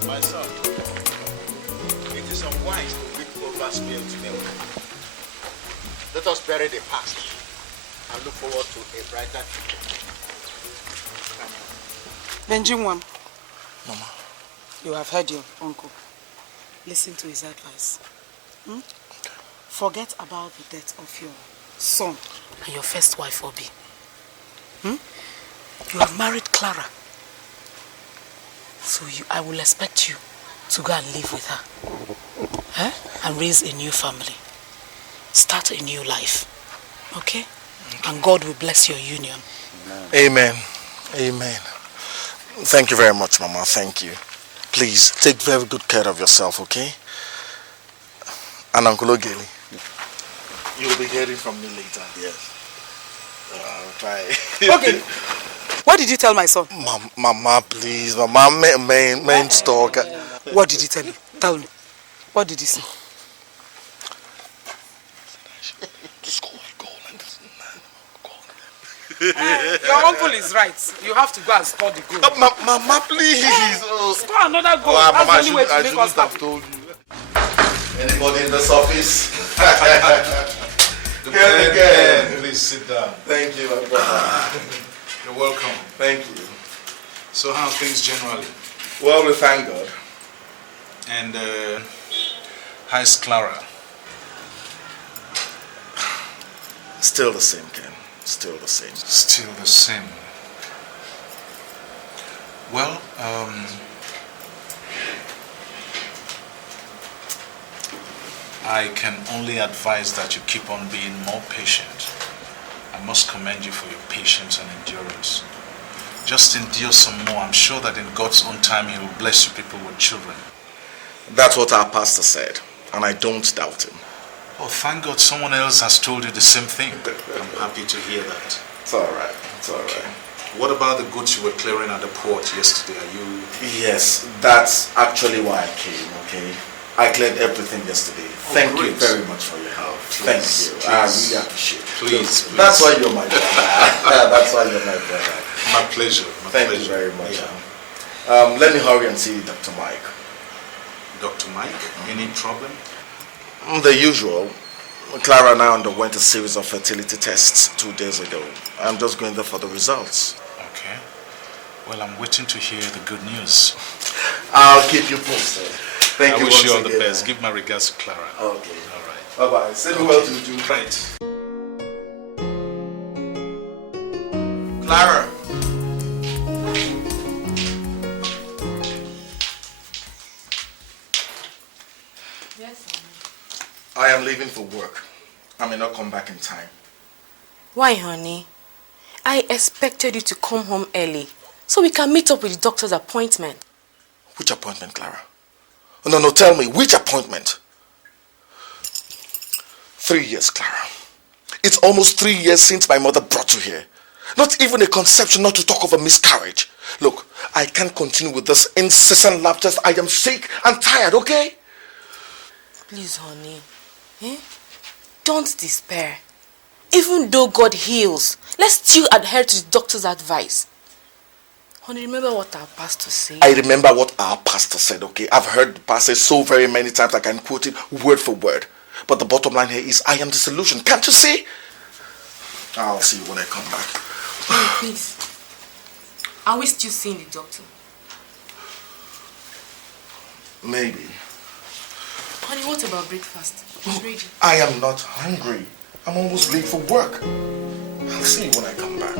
My son, it is unwise to weep over spilled milk. Let us bury the past and look forward to a brighter future. Benjinwan, Mama, you have heard your uncle. Listen to his advice. Forget about the death of your son and your first wife, Obi. You have married Clara. So I will expect you to go and live with her. And raise a new family. Start a new life. Okay? And God will bless your union. Amen. Amen. Thank you very much, Mama. Thank you. Please, take very good care of yourself, okay? And Uncle Ogeli, you'll be hearing from me later. Yes. Bye. Okay. What did you tell my son? Mama, please. Mama, main stalker. What did he tell you? Tell me. What did he say? Your uncle is right. You have to go and score the goal. Mama, please. Score another goal. That's the only way to make us happy. Told you. Anybody in this office? Again. Please sit down. Thank you, my brother. You're welcome. Thank you. So how's things generally? Well, we thank God. And how's Clara? Still the same, Ken. Still the same. Still the same. Well, I can only advise that you keep on being more patient. I must commend you for your patience and endurance. Just endure some more. I'm sure that in God's own time He will bless you people with children. That's what our pastor said, and I don't doubt him. Oh, thank God someone else has told you the same thing. I'm happy to hear that. It's all right. It's all right. What about the goods you were clearing at the port yesterday? Are you... Yes, that's actually why I came, okay? I cleared everything yesterday. Thank you very much for your help. Thank you. I really appreciate it. Please. That's why you're my brother. That's why you're my brother. My pleasure. Thank you very much. Yeah. Let me hurry and see Dr. Mike. Dr. Mike? Any problem? The usual. Clara and I underwent a series of fertility tests 2 days ago. I'm just going there for the results. Okay. Well, I'm waiting to hear the good news. I'll keep you posted. Thank you. I wish you all the best. Give my regards to Clara. Okay. All right. Bye-bye. Send me well to do. Right. Clara. Yes, I am leaving for work. I may not come back in time. Why, honey? I expected you to come home early so we can meet up with the doctor's appointment. Which appointment, Clara? No, tell me, which appointment? 3 years, Clara. It's almost 3 years since my mother brought you here. Not even a conception, not to talk of a miscarriage. Look, I can't continue with this incessant laughter. I am sick and tired, okay? Please, honey. Don't despair. Even though God heals, let's still adhere to the doctor's advice. Honey, remember what our pastor said? I remember what our pastor said, okay? I've heard the pastor so very many times I can quote it word for word. But the bottom line here is I am disillusioned. Can't you see? I'll see you when I come back. Please. Are we still seeing the doctor? Maybe. Honey, what about breakfast? It's ready. I am not hungry. I'm almost late for work. I'll see you when I come back.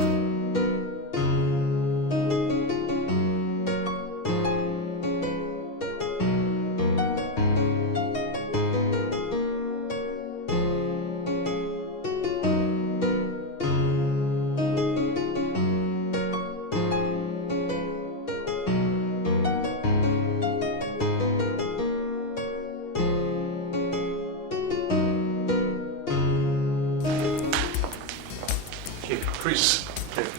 Chris,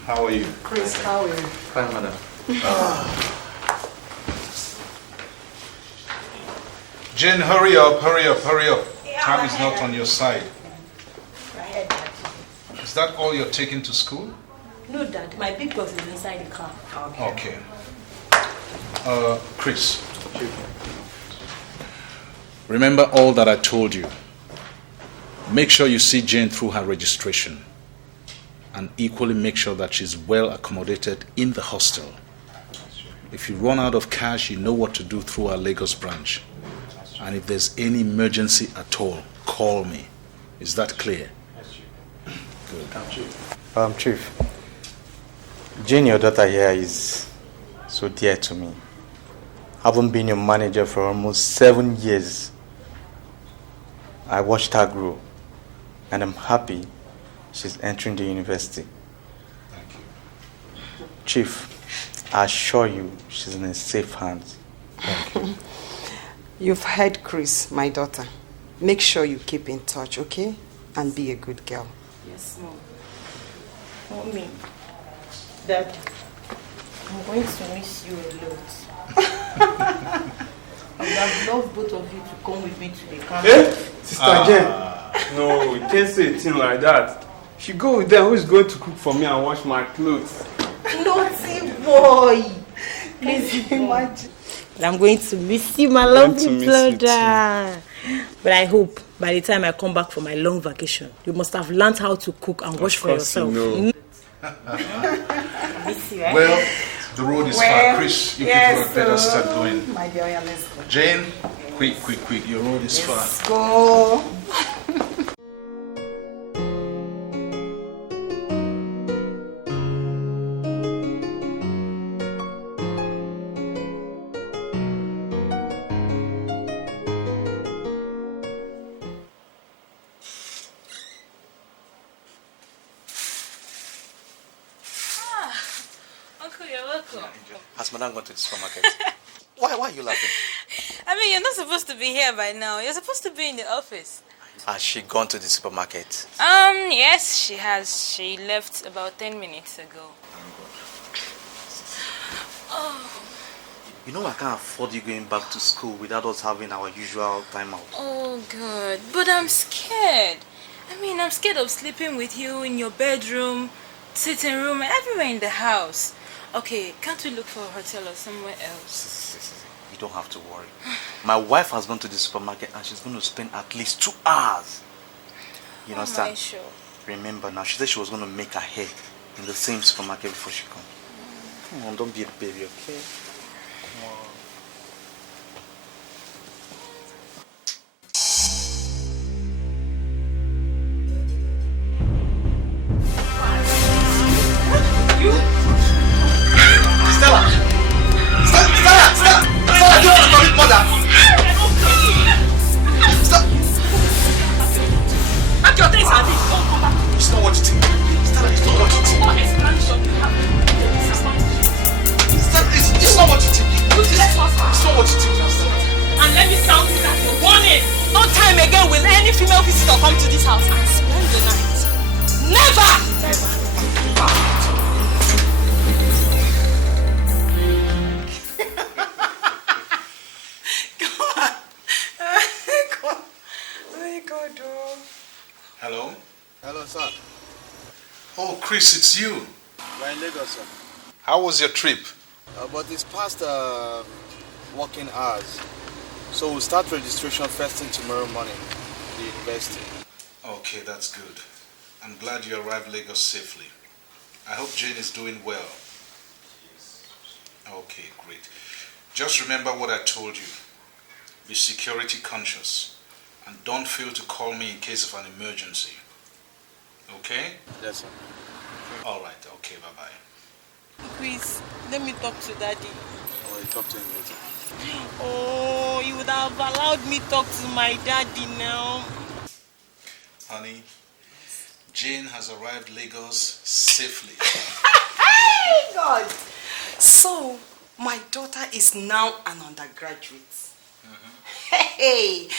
how are you? Chris, how are you? Fine, madam. Jane, hurry up. Time is not on your side. Is that all you're taking to school? No, Dad. My big box is inside the car. Okay. Chris. Remember all that I told you. Make sure you see Jane through her registration. And equally make sure that she's well accommodated in the hostel. If you run out of cash, you know what to do through our Lagos branch. And if there's any emergency at all, call me. Is that clear? Good. Chief, Jane, your daughter here is so dear to me. I haven't been your manager for almost 7 years. I watched her grow, and I'm happy she's entering the university. Thank you. Chief, I assure you she's in safe hands. Thank you. You've heard Chris, my daughter. Make sure you keep in touch, okay? And be a good girl. Yes, Mom. Mommy, Dad, I'm going to miss you a lot. I would have loved both of you to come with me to the campus. Sister Jen, no, you can't say a thing like that. She go with them. Who's going to cook for me and wash my clothes? Naughty boy. Please imagine. I'm going to miss you, my lovely brother. But I hope by the time I come back from my long vacation, you must have learned how to cook and wash for yourself. You know. Miss you, eh? Well, the road is far. Chris, you people better start going. My dear, let's go. Jane, quick. Your road is far. Let's go. Has Madam gone to the supermarket? Why are you laughing? I mean, you're not supposed to be here by now. You're supposed to be in the office. Has she gone to the supermarket? Yes, she has. She left about 10 minutes ago. Oh. You know I can't afford you going back to school without us having our usual time out. Oh, God. But I'm scared. I mean, I'm scared of sleeping with you in your bedroom, sitting room, and everywhere in the house. Okay, can't we look for a hotel or somewhere else? You don't have to worry. My wife has gone to the supermarket and she's going to spend at least 2 hours. You understand? Am I sure? Remember now, she said she was going to make her hair in the same supermarket before she comes. Come on, don't be a baby, okay? Come on. It's not what you think. Stella, it's not what you think. What explanation you have? Stella, it's not what you think. It's not what you think, Stella. And let me sound this as a warning. No time again will any female visitor come to this house and spend the night. Never! Hello? Hello, sir. Oh, Chris, it's you. We're in Lagos, sir. How was your trip? But it's past working hours. So we'll start registration first thing tomorrow morning at the university. Okay, that's good. I'm glad you arrived Lagos safely. I hope Jane is doing well. Okay, great. Just remember what I told you. Be security conscious. And don't fail to call me in case of an emergency. Okay? Yes, sir. All right, okay, bye-bye. Chris, let me talk to Daddy. Oh, you talk to him later. Oh, you would have allowed me talk to my daddy now. Honey, Jane has arrived Lagos safely. Hey, God! So, my daughter is now an undergraduate. Hey,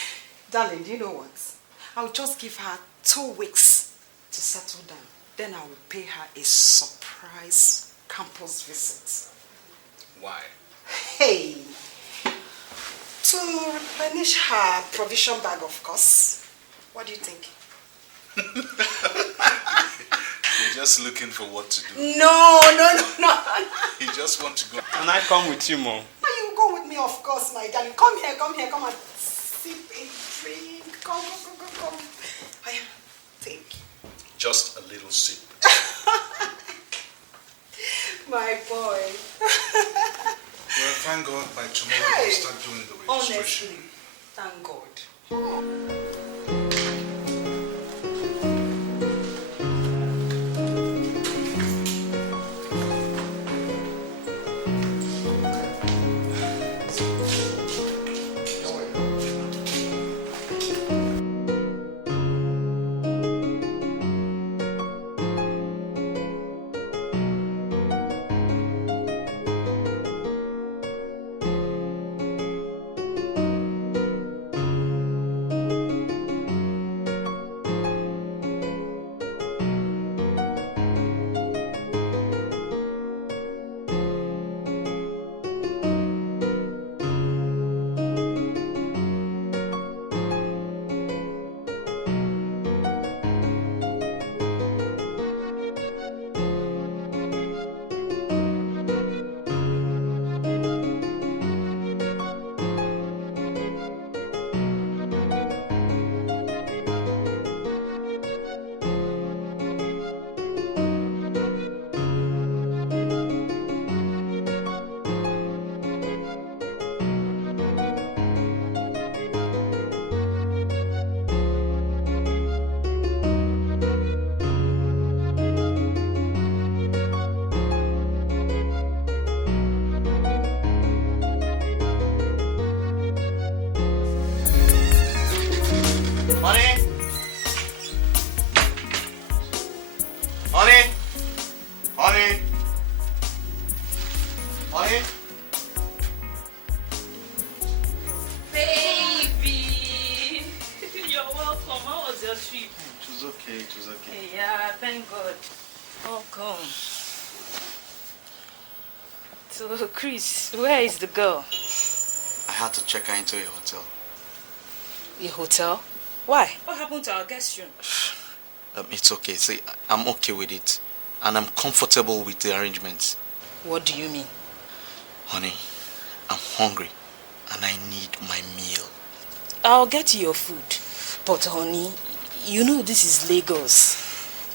darling, do you know what? I'll just give her 2 weeks to settle down. Then I will pay her a surprise campus visit. Why? Hey, to replenish her provision bag, of course. What do you think? You're just looking for what to do. No. You just want to go. Can I come with you, Mom? You go with me, of course, my darling. Come here, come and sip a drink. Come. Take. Just a little sip. My boy. Well, thank God by tomorrow we'll start doing the registration. Honestly, thank God. Honey? Baby! You're welcome. How was your trip? It was okay. Yeah, thank God. Oh, come. So, Chris, where is the girl? I had to check her into a hotel. A hotel? Why? What happened to our guest room? It's okay. See, I'm okay with it. And I'm comfortable with the arrangements. What do you mean? Honey, I'm hungry. And I need my meal. I'll get you your food. But honey, you know this is Lagos.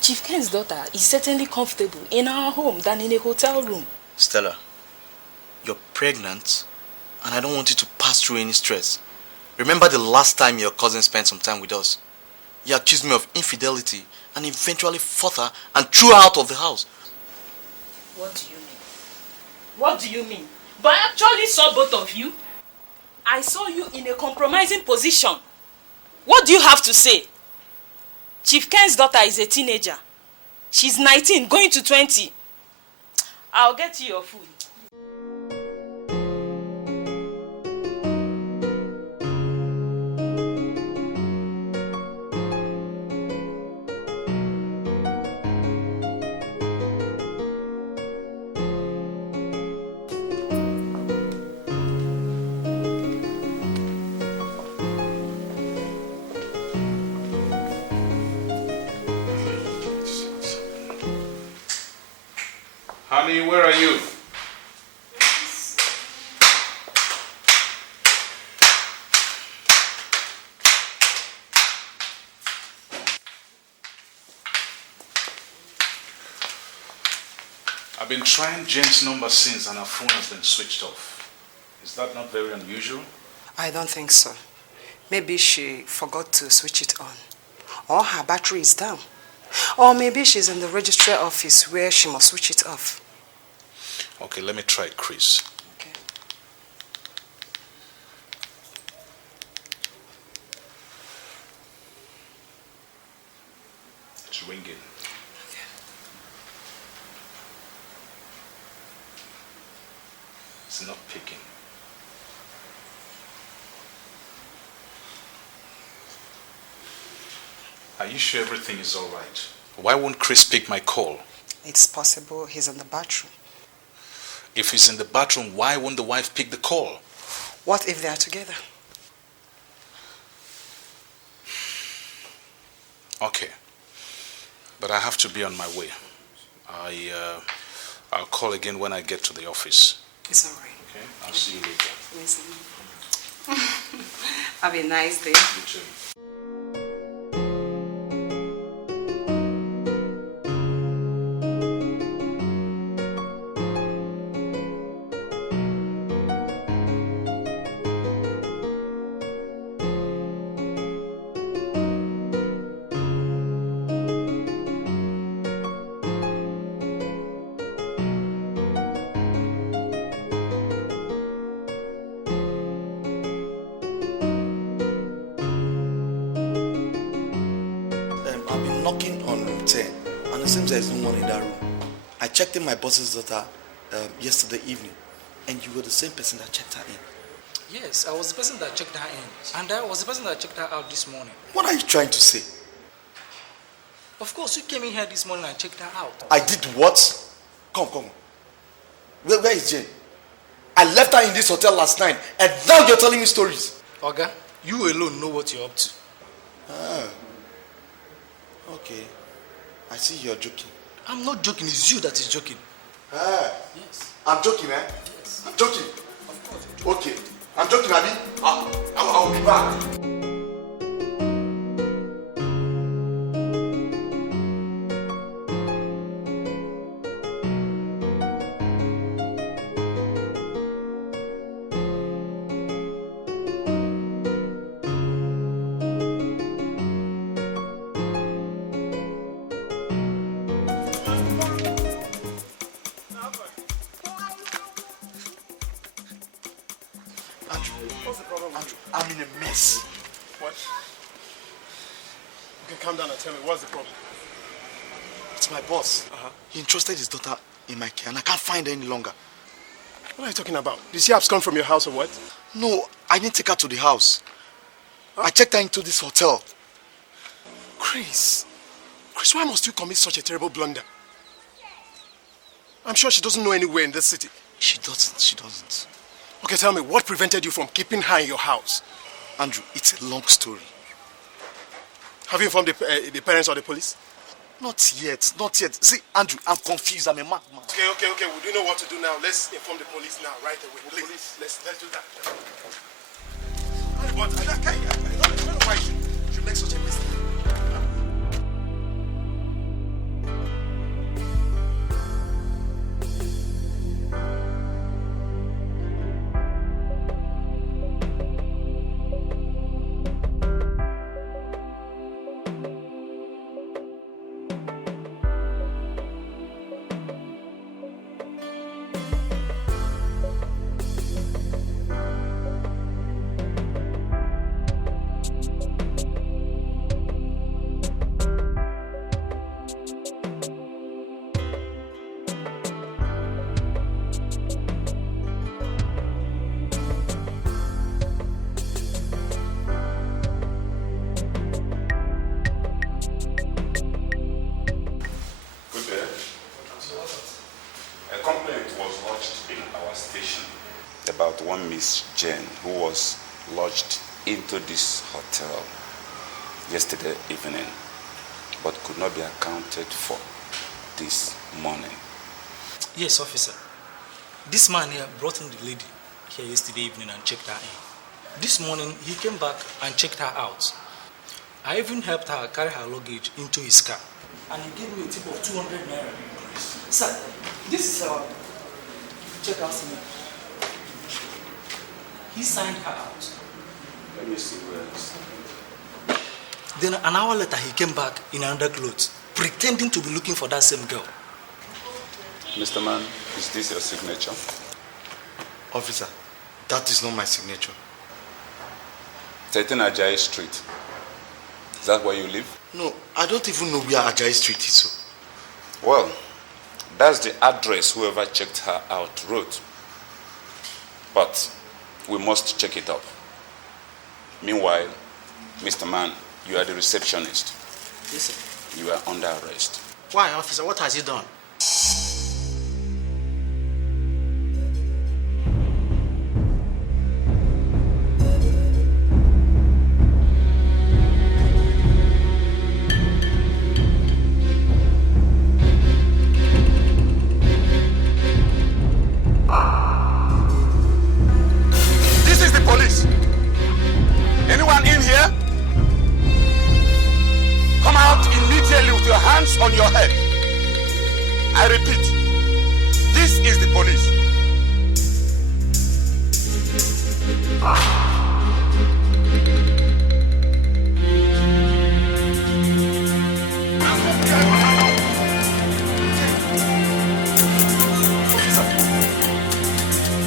Chief Ken's daughter is certainly comfortable in our home than in a hotel room. Stella, you're pregnant. And I don't want you to pass through any stress. Remember the last time your cousin spent some time with us? You accused me of infidelity and eventually fought her and threw her out of the house. What do you mean? What do you mean? But I actually saw both of you. I saw you in a compromising position. What do you have to say? Chief Ken's daughter is a teenager. She's 19, going to 20. I'll get you your food. Honey, where are you? I've been trying Jane's number since and her phone has been switched off. Is that not very unusual? I don't think so. Maybe she forgot to switch it on. Or her battery is down. Or maybe she's in the registrar office where she must switch it off. Okay, let me try Chris. Okay. It's ringing. Okay. It's not picking. Are you sure everything is all right? Why won't Chris pick my call? It's possible he's in the bathroom. If he's in the bathroom, why won't the wife pick the call? What if they are together? Okay. But I have to be on my way. I'll call again when I get to the office. It's all right. Okay? I'll see you later. Listen. Have a nice day. You too. I checked in my boss's daughter yesterday evening, and you were the same person that checked her in. Yes, I was the person that checked her in, and I was the person that checked her out this morning. What are you trying to say? Of course, you came in here this morning and checked her out. I did what? Come. Where is Jane? I left her in this hotel last night, and now you're telling me stories. Oga, you alone know what you're up to. Ah. Okay. I see you're joking. I'm not joking, it's you that is joking. Ah. Yes. I'm joking, eh? Yes. I'm joking. Of course you're joking. Okay. I'm joking, Abi. I'll be back. I'm in a mess. What? You can calm down and tell me what's the problem. It's my boss. He entrusted his daughter in my care and I can't find her any longer. What are you talking about? Did she abscond from your house or what? No, I didn't take her to the house. I checked her into this hotel. Chris, why must you commit such a terrible blunder? I'm sure she doesn't know anywhere in this city. She doesn't. Okay, tell me, what prevented you from keeping her in your house? Andrew, it's a long story. Have you informed the parents or the police? Not yet. See, Andrew, I'm confused. I'm a madman. Okay. We do know what to do now. Let's inform the police now, right away. Please, let's do that. But I don't know why you should make such a mistake. Miss Jane, who was lodged into this hotel yesterday evening, but could not be accounted for this morning. Yes, officer. This man here brought in the lady here yesterday evening and checked her in. This morning, he came back and checked her out. I even helped her carry her luggage into his car. And he gave me a tip of 200 naira. Sir, this is our check-out slip. He signed her out. Let me see where else. Then an hour later, he came back in another clothes, pretending to be looking for that same girl. Mr. Man, is this your signature? Officer, that is not my signature. 13 Ajayi Street. Is that where you live? No, I don't even know where Ajayi Street is. So. Well, that's the address whoever checked her out wrote. But we must check it up. Meanwhile, Mr. Man, you are the receptionist. Yes, sir. You are under arrest. Why, officer? What has he done? On your head. I repeat, this is the police.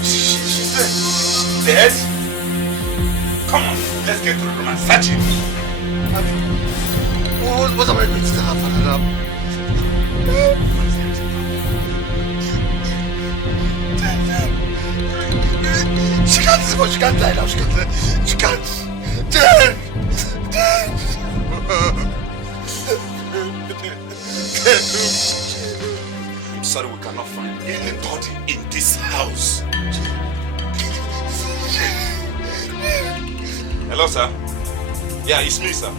She's dead. Come on, let's get to the room and search it. What am I going to tell her, Father? She can't, she can't die now. She can't. She can't. Dead. I'm sorry we cannot find anybody in this house. Hello, sir. Yeah, it's me, sir.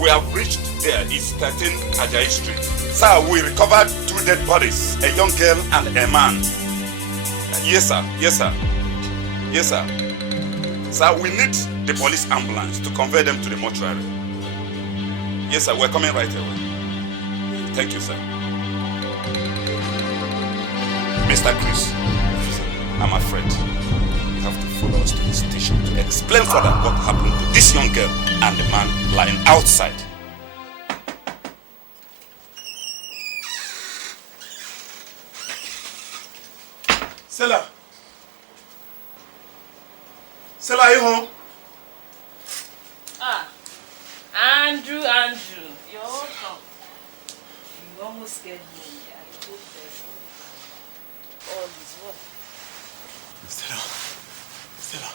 We have reached there. It's 13 Ajayi Street. Sir, we recovered 2 dead bodies, a young girl and a man. Yes, sir. Yes, sir. Yes, sir. Sir, we need the police ambulance to convey them to the mortuary. Yes, sir. We're coming right away. Thank you, sir. Mr. Chris, I'm afraid you have to follow us to the station to explain further what happened to this young girl and the man lying outside. Stella. Stella, are you home? Andrew, you're welcome. You almost scared me. I hope there's all is well. Stella.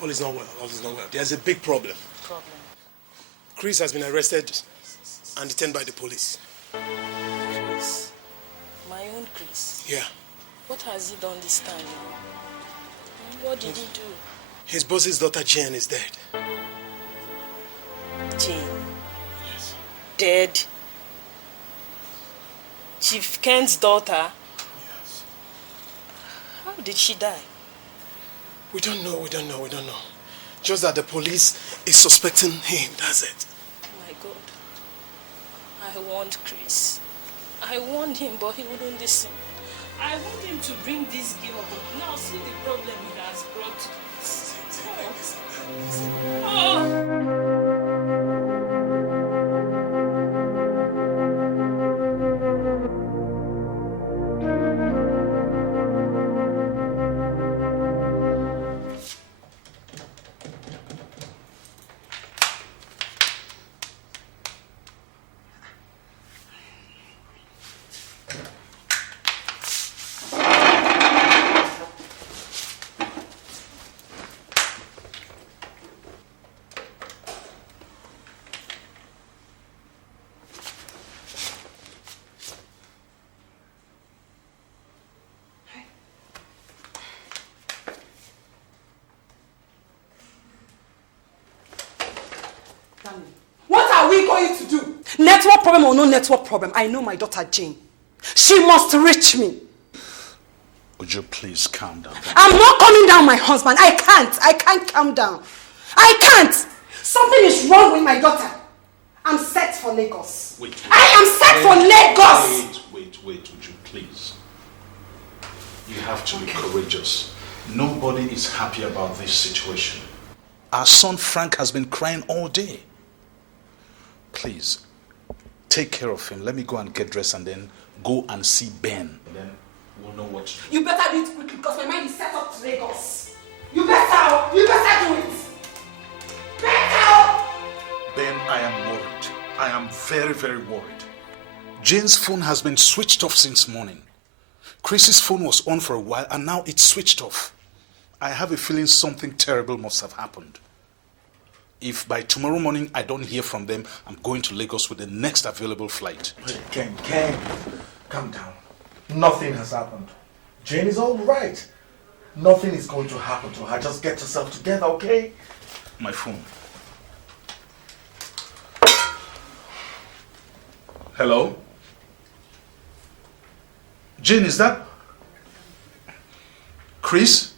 All is not well. All is not well. There's a big problem. Chris has been arrested and detained by the police. Chris? My own Chris? Yeah. What has he done this time? What did he do? His boss's daughter Jane is dead. Jane? Yes. Dead? Chief Ken's daughter? Yes. How did she die? We don't know. Just that the police is suspecting him, that's it. Oh my God. I warned Chris. I warned him, but he wouldn't listen. I want him to bring this girl, but now see the problem he has brought to us. we going to do? Network problem or no network problem, I know my daughter Jane. She must reach me. Would you please calm down? I'm not calming down my husband. I can't calm down. I can't. Something is wrong with my daughter. I'm set for Lagos. Wait. I am set for Lagos. Wait, would you please? You have to be courageous. Nobody is happy about this situation. Our son Frank has been crying all day. Please, take care of him. Let me go and get dressed and then go and see Ben. And then we'll know what to do. You better do it quickly because my mind is set up to Lagos. You better do it. Better. Ben, I am worried. I am very, very worried. Jane's phone has been switched off since morning. Chris's phone was on for a while and now it's switched off. I have a feeling something terrible must have happened. If by tomorrow morning I don't hear from them, I'm going to Lagos with the next available flight. Ken, calm down. Nothing has happened. Jane is all right. Nothing is going to happen to her. Just get yourself together, okay? My phone. Hello? Jane, is that Chris?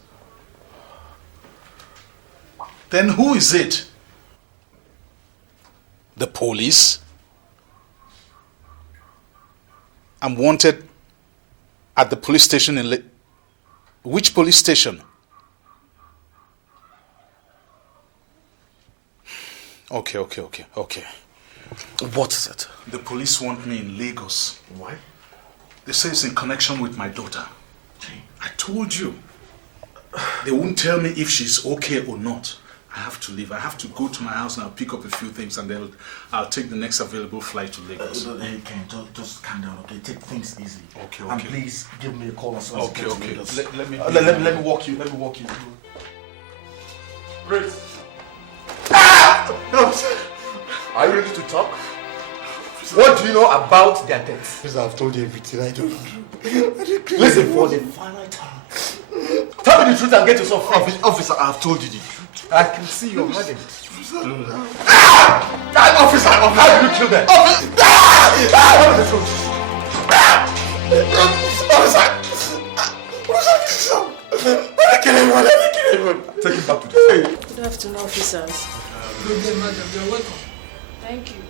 Then who is it? The police? I'm wanted at the police station in Which police station? Okay. What is it? The police want me in Lagos. Why? They say it's in connection with my daughter. I told you. They won't tell me if she's okay or not. I have to leave. I have to go to my house and I'll pick up a few things and then I'll take the next available flight to Lagos. Hey, Ken, just calm down, okay? Take things easy. Okay. And please give me a call as soon as you get to Lagos. Let me walk you. Great. No, sir. Are you ready to talk? What do you know about their deaths? I've told you everything. I don't know. Listen, for the final time. Tell me the truth and get yourself free. Officer, I've told you the truth. I can see you're hiding. Officer, how did you kill them? Officer! Tell me the truth. Take him back to the cell. Good afternoon, officers. Good day, madam. You're welcome. Thank you.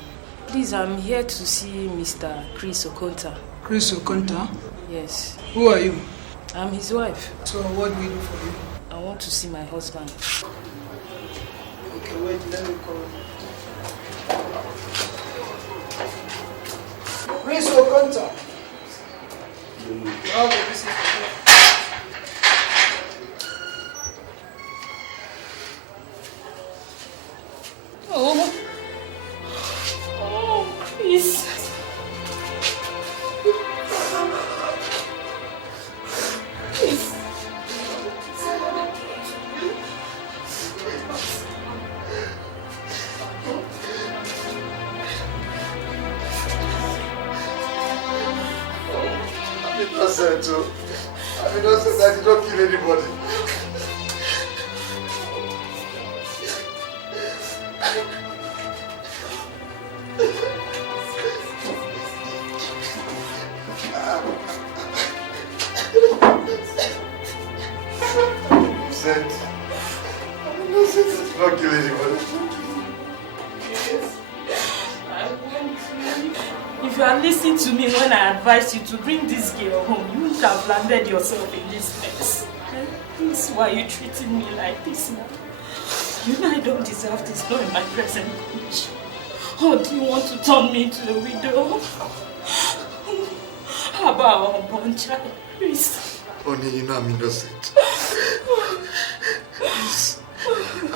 Please, I'm here to see Mr. Chris Okonta. Chris Okonta? Yes. Who are you? I'm his wife. So what do we do for you? I want to see my husband. Okay, wait, let me call. Chris Okonta. You have a visit for you. Oh, Chris. I did not kill anybody. If you had listened to me when I advised you to bring this girl home, you wouldn't have landed yourself in this mess. This is why you're treating me like this now. You know I don't deserve this, not in my present condition. Or do you want to turn me into a widow? How about our unborn child, Chris? Honey, you know I'm innocent. Please, I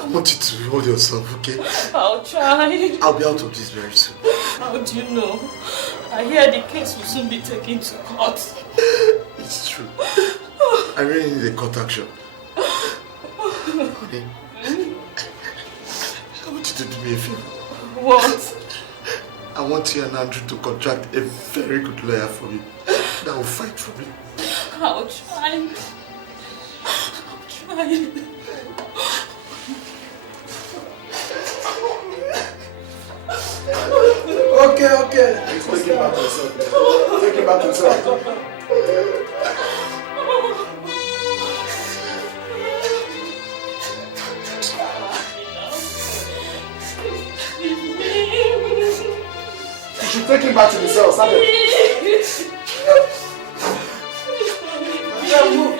want you to hold yourself, okay? I'll try. I'll be out of this very soon. How do you know? I hear the case will soon be taken to court. It's true. I really need a court action. Honey, I want you to do me a favor. What? I want you and Andrew to contract a very good lawyer for me that will fight for me. I'll try. I'll try. Oh, Okay. Take him back to yourself. Take him back to yourself. You should take him back to the cell, Samuel. Move.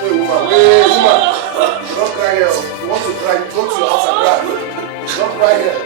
Hey, woman. Don't cry here. You want to cry, go to your house and cry. Don't cry here.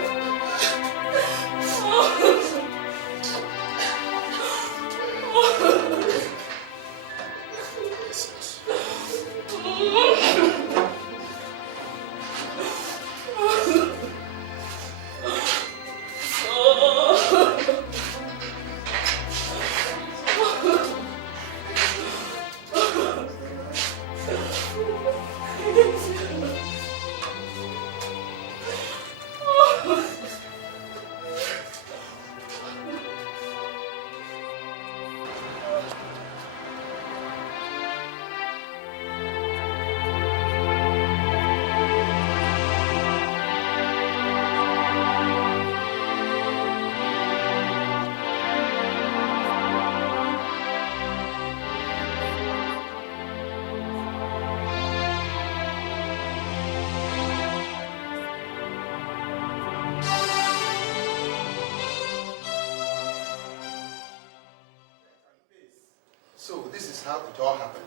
So this is how it all happened.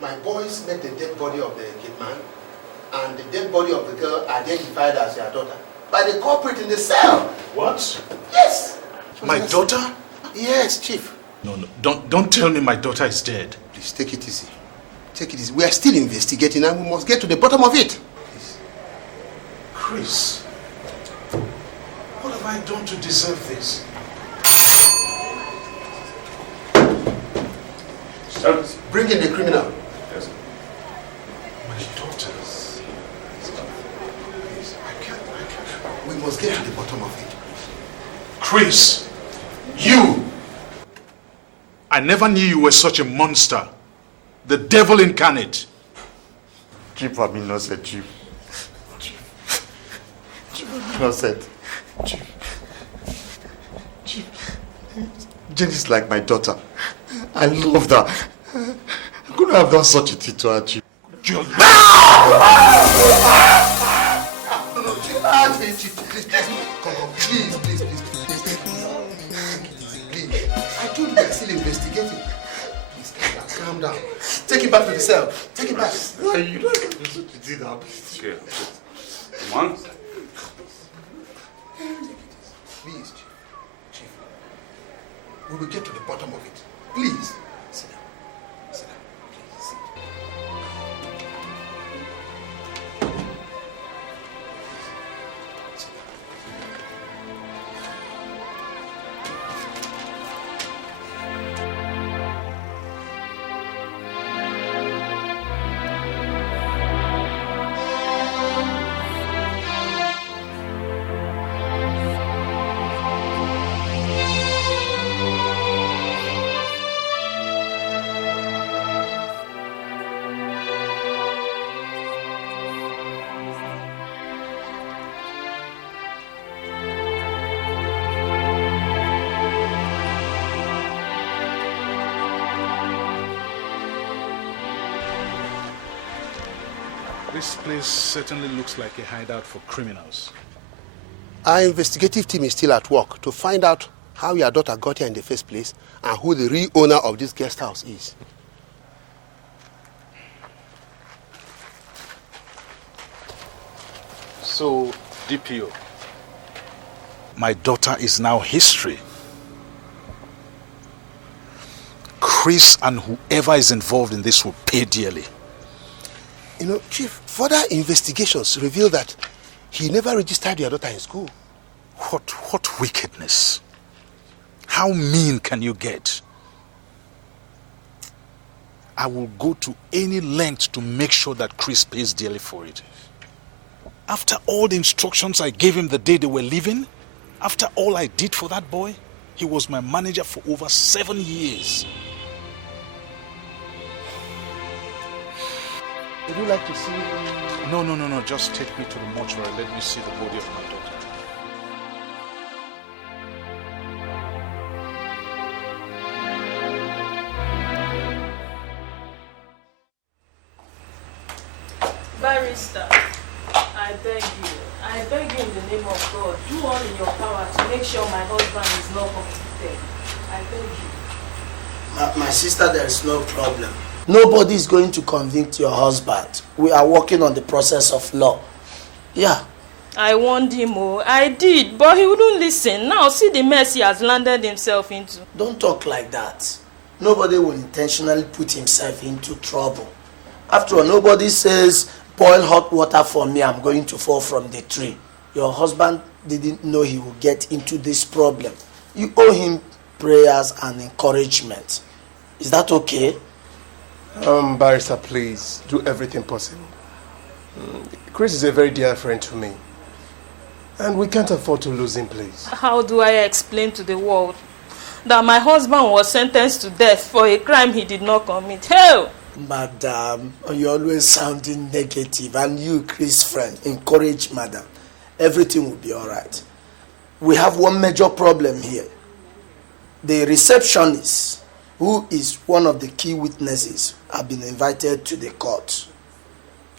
My boys met the dead body of the kid man and the dead body of the girl identified as your daughter by the culprit in the cell. What? Yes. My daughter? Yes, Chief. No, don't tell me my daughter is dead. Please take it easy. Take it easy. We are still investigating and we must get to the bottom of it. Please. Chris, what have I done to deserve this? Bring in the criminal. Yes. My daughters. Please, I can't. We must get to the bottom of it. Chris, you! I never knew you were such a monster. The devil incarnate. Chief, I'm innocent, Chief. Chief, I'm innocent. Chief. Jenny's like my daughter. I loved her. I couldn't have done such a thing to her, Chief. Please. I told you we're still investigating. Please, calm down. Take him back to the cell. Take him back. You don't get to such a thing now. Okay. Come on. Please, Chief. We will get to the bottom of it. Please. Sit down. Sit down. Please. Sit. This place certainly looks like a hideout for criminals. Our investigative team is still at work to find out how your daughter got here in the first place and who the real owner of this guest house is. So, DPO, my daughter is now history. Chris and whoever is involved in this will pay dearly. You know, Chief, further investigations reveal that he never registered your daughter in school. What wickedness? How mean can you get? I will go to any length to make sure that Chris pays dearly for it. After all the instructions I gave him the day they were leaving, after all I did for that boy, he was my manager for over 7 years. Would you like to see? No. Just take me to the mortuary. Let me see the body of my daughter. Barrister, I beg you in the name of God, do all in your power to make sure my husband is not convicted. I beg you. My sister, there is no problem. Nobody is going to convict your husband. We are working on the process of law. Yeah. I warned him, I did, but he wouldn't listen. Now see the mess he has landed himself into. Don't talk like that. Nobody will intentionally put himself into trouble. After all, nobody says, boil hot water for me, I'm going to fall from the tree. Your husband didn't know he would get into this problem. You owe him prayers and encouragement. Is that okay? Barrister, please, do everything possible. Chris is a very dear friend to me. And we can't afford to lose him, please. How do I explain to the world that my husband was sentenced to death for a crime he did not commit? Hell! Madam, you're always sounding negative, and you, Chris' friend, encourage Madam. Everything will be all right. We have one major problem here. The receptionist, who is one of the key witnesses, have been invited to the court.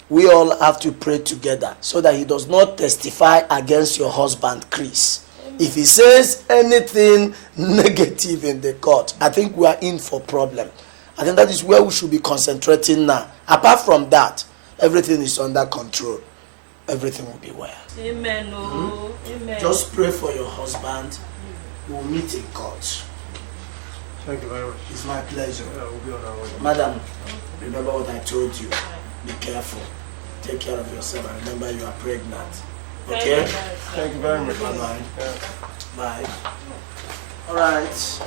We all have to pray together so that he does not testify against your husband, Chris. If he says anything negative in the court, I think we are in for problem. I think that is where we should be concentrating now. Apart from that, everything is under control. Everything will be well. Amen. Amen. Just pray for your husband. We'll meet in court. Thank you very much. It's my pleasure. Yeah, we'll be on our way. Madam, remember what I told you. Be careful. Take care of yourself and remember you are pregnant. Okay? Thank you very much. Bye-bye. Yeah. Bye. All right.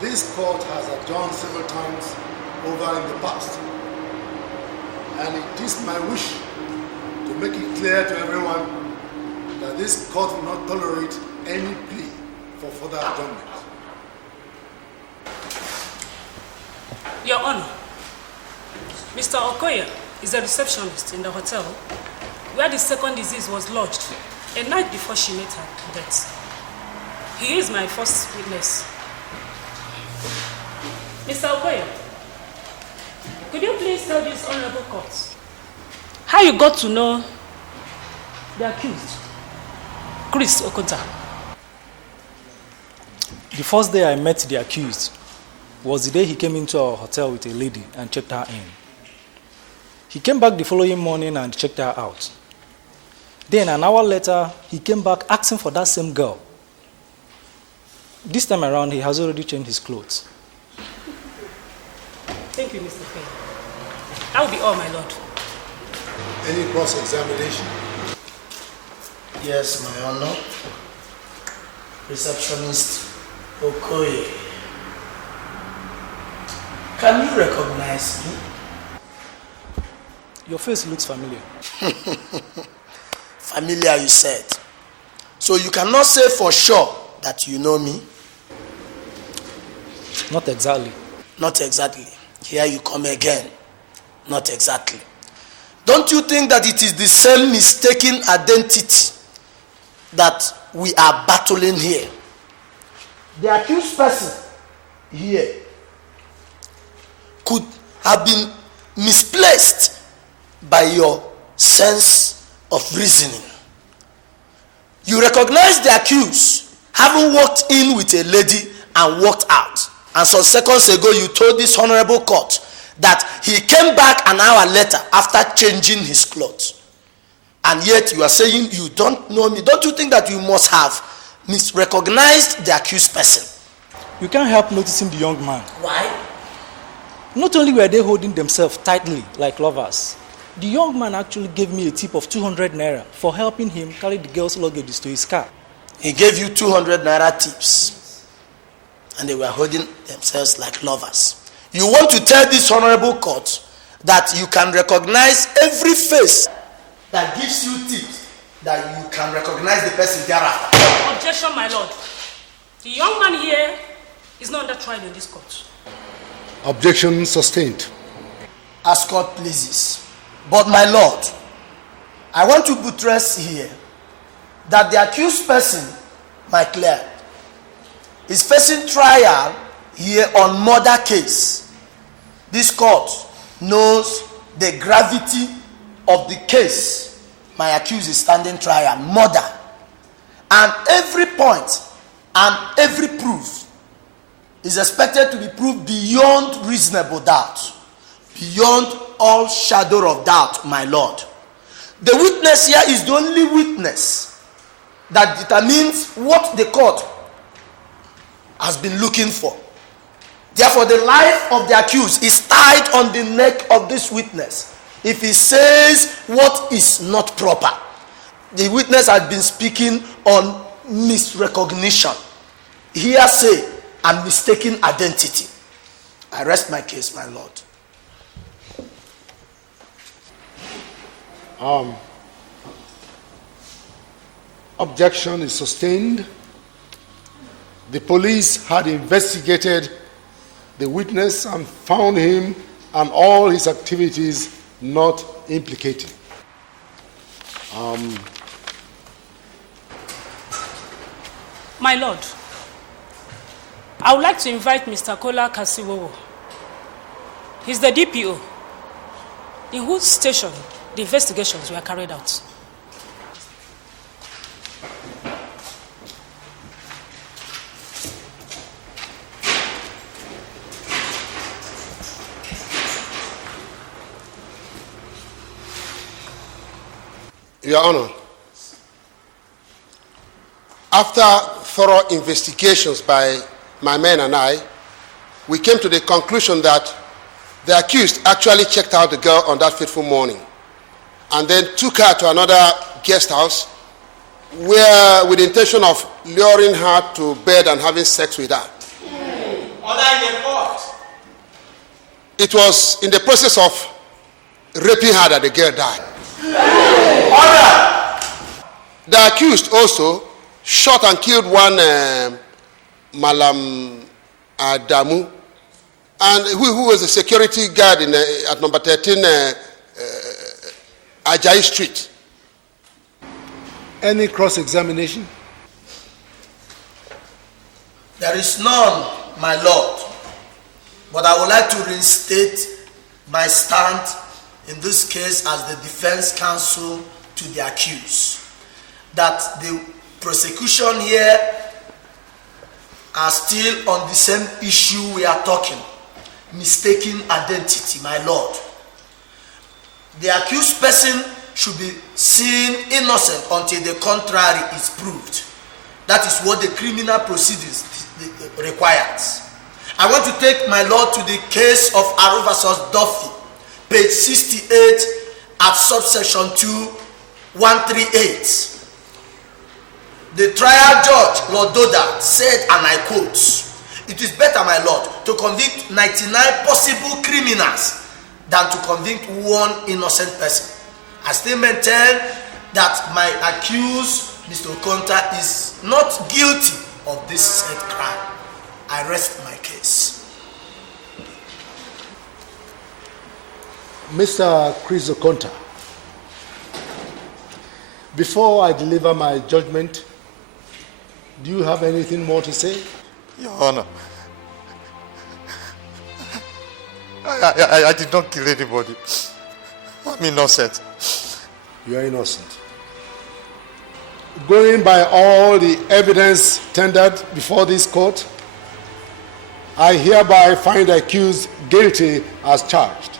This court has adjourned several times over in the past. And it is my wish to make it clear to everyone that this court will not tolerate any plea for further adjournment. Your Honor, Mr. Okoye is a receptionist in the hotel where the second disease was lodged a night before she met her death. He is my first witness. Mr. Okoye, could you please tell this honorable court how you got to know the accused, Chris Okota? The first day I met the accused was the day he came into our hotel with a lady and checked her in. He came back the following morning and checked her out. Then an hour later, he came back asking for that same girl. This time around, he has already changed his clothes. Thank you, Mr. Payne. That will be all, my lord. Any cross-examination? Yes, my honor. Receptionist Okoye. Can you recognize me? Your face looks familiar. Familiar, you said. So you cannot say for sure that you know me? Not exactly. Not exactly. Here you come again. Not exactly. Don't you think that it is the same mistaken identity that we are battling here? The accused person here could have been misplaced by your sense of reasoning. You recognize the accused having walked in with a lady and walked out. And some seconds ago, you told this honorable court that he came back an hour later after changing his clothes. And yet you are saying you don't know me. Don't you think that you must have misrecognized the accused person? You can't help noticing the young man. Why? Not only were they holding themselves tightly like lovers, the young man actually gave me a tip of 200 naira for helping him carry the girl's luggage to his car. He gave you 200 naira tips. And they were holding themselves like lovers. You want to tell this honorable court that you can recognize every face that gives you tips, that you can recognize the person thereafter. Objection, my lord. The young man here is not under trial in this court. Objection sustained. As court pleases. But my lord, I want to buttress here that the accused person, my client, is facing trial here on murder case. This court knows the gravity of the case my accused is standing trial, murder. And every point and every proof is expected to be proved beyond reasonable doubt. Beyond all shadow of doubt, my lord. The witness here is the only witness that determines what the court has been looking for. Therefore, the life of the accused is tied on the neck of this witness. If he says what is not proper, the witness has been speaking on misrecognition, hearsay, and mistaken identity. I rest my case, my lord. Objection is sustained. The police had investigated the witness and found him and all his activities not implicated. My lord, I would like to invite Mr. Kola Kasiwowo. He's the DPO, in whose station the investigations were carried out. Your Honor, after thorough investigations by my men and I, we came to the conclusion that the accused actually checked out the girl on that fateful morning and then took her to another guest house where, with the intention of luring her to bed and having sex with her. It was in the process of raping her that the girl died. The accused also shot and killed one Malam Adamu, and who was a security guard at number 13 Ajayi Street. Any cross-examination? There is none, my lord. But I would like to reinstate my stand in this case as the defense counsel to the accused, that the prosecution here are still on the same issue we are talking, mistaken identity, my lord. The accused person should be seen innocent until the contrary is proved. That is what the criminal proceedings requires. I want to take my lord to the case of Arum versus Duffy, page 68 at subsection 2, 138. The trial judge, Lord Doda, said, and I quote, "It is better, my lord, to convict 99 possible criminals than to convict one innocent person. I still maintain that my accused, Mr. Okonta, is not guilty of this said crime. I rest my case." Mr. Chris Okonta, before I deliver my judgment, do you have anything more to say? Your Honor, I did not kill anybody. I'm innocent. You are innocent. Going by all the evidence tendered before this court, I hereby find the accused guilty as charged.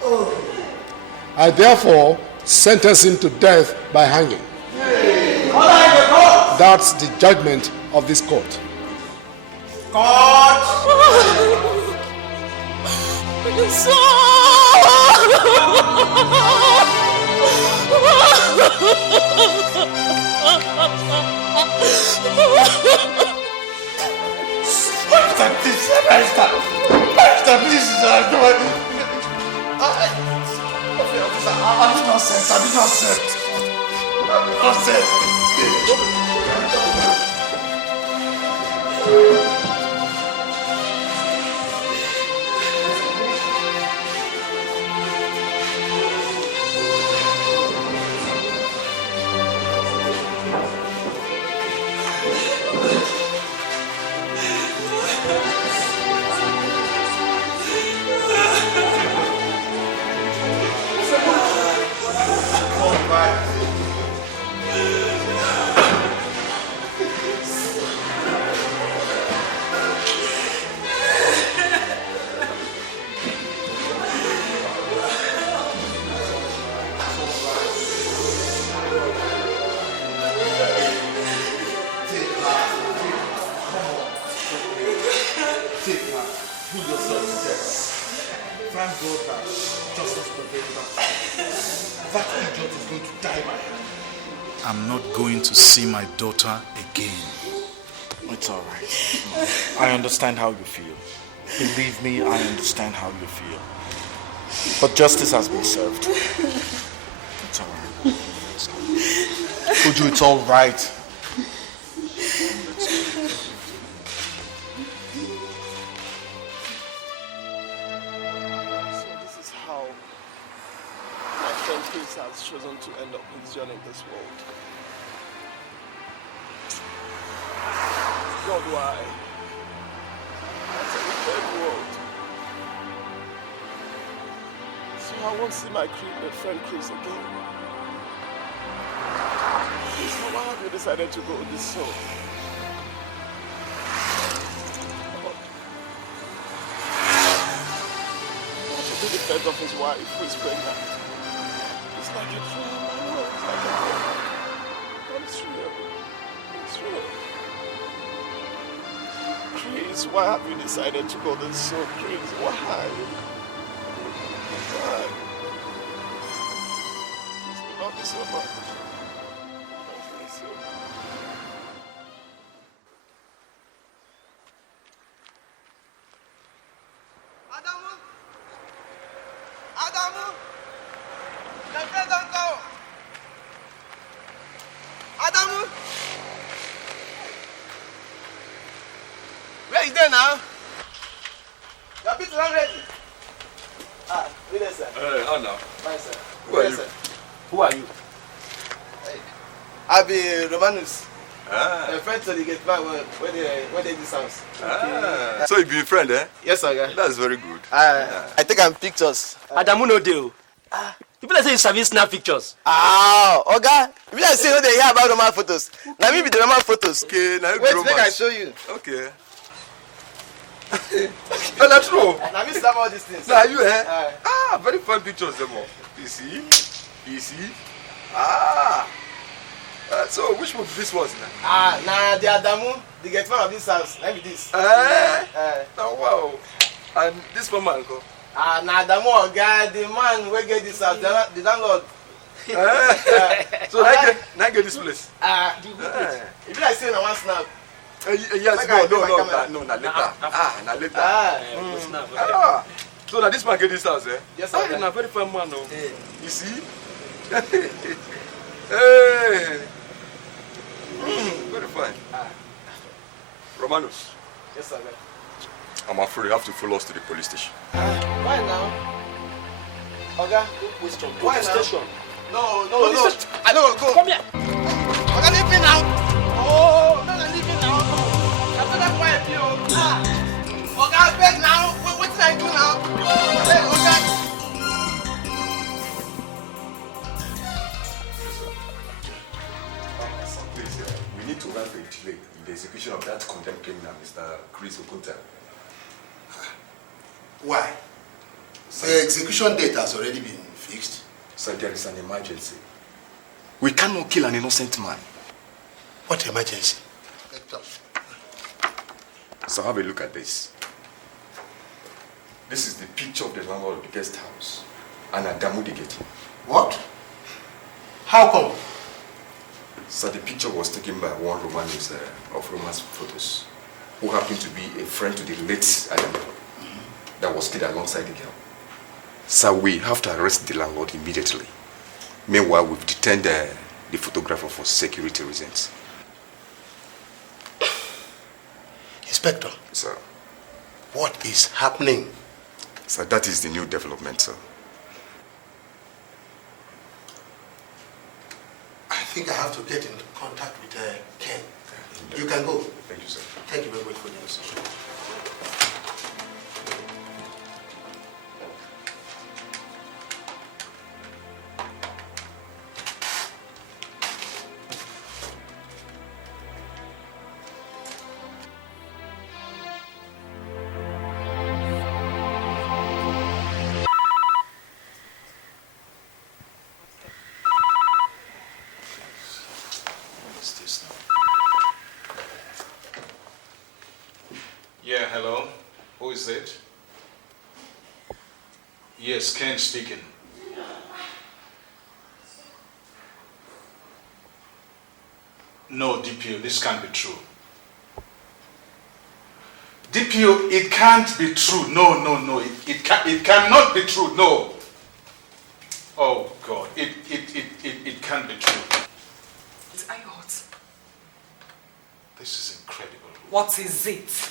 I therefore sentence him to death by hanging. That's the judgment of this court. Court! Esther, please, officer, I did not set. Thank God that justice prevailed. That idiot is going to die by hand. I'm not going to see my daughter again. It's all right. I understand how you feel. Believe me, I understand how you feel. But justice has been served. It's all right. Uju, it's all right. So this is how my friend Chris has chosen to end up his journey in this world. God, why? That's a wicked world. So I won't see my friend Chris again. So why have you decided to go this soul? What to be the fate of his wife who is pregnant? It's like a dream, I know, it's like a dream. But it's real. It's real. Chris, why have you decided to go this soul, Chris? Why? Why? Please do not be so much. Adamu! The friend don't go! Adamu! Where is there now? Your people are ready. Rita, sir. How now? Fine, sir. Who are you? Who are you? I be Romanus. A friend to the gate man where they this house. So you be a friend, eh? Yes, sir. That's very good. I take am pictures. Adamu no deal. People say you service snap pictures. Oga, if you say they hear about Roman photos, now me be the Roman photos. Okay, now you wait, romance. make I show you. Okay. Oh, that's true. Now me stamp all these things. Now you, eh? Very fine pictures, them all. You see? So which one this was now? Nah, the Adamu, the gate man of this house. Let me this. Oh, wow. And this one man, go. Nah, Adamu, guy, the man who get this house, the landlord. So I get this place. If you like say na one snap. Yes, no, later. Na later. So now this man get this house, eh? Yes, sir. He's a very fine man, no? You see? Hey. Very fine. Romanus. Yes, sir. I'm afraid you have to follow us to the police station. Why now? Oga, Why station? No. I don't go. Come here. Oga, leave me now. Oh, no, leave me now. I'm not quiet, you. Oga, beg now. What did I do now? Hey, Oga. We need to run the delay in the execution of that condemned criminal, Mr. Chris Okunta. Why? The execution date has already been fixed. Sir, there is an emergency. We cannot kill an innocent man. What emergency? So have a look at this. This is the picture of the landlord of the guest house and Adamu the gate. What? How come? So the picture was taken by one Romanus of Roman's photos. who happened to be a friend to the late Adam that was killed alongside the girl. Sir, we have to arrest the landlord immediately. Meanwhile, we've detained the photographer for security reasons. Inspector. Sir. What is happening? Sir, that is the new development, sir. I think I have to get in contact with Ken. You can go. Thank you, sir. Thank you very much for the answer. Yeah, hello. Who is it? Yes, Ken speaking. No, DPO, this can't be true. DPO, it can't be true. No. It cannot be true. No. Oh God, it can't be true. Are you hot? This is incredible. What is it?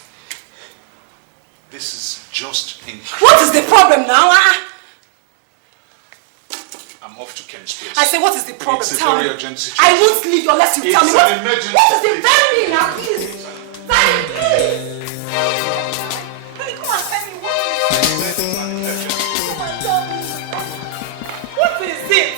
This is just incredible. What is the problem now? I'm off to Ken's place. I say, what is the problem? It's a tell very me. urgent situation. I won't leave you unless you tell me. It's an emergency. What is the tell me now, please? Tell me, please. Hey, come on, tell me what is it? Come on, tell me. What is it?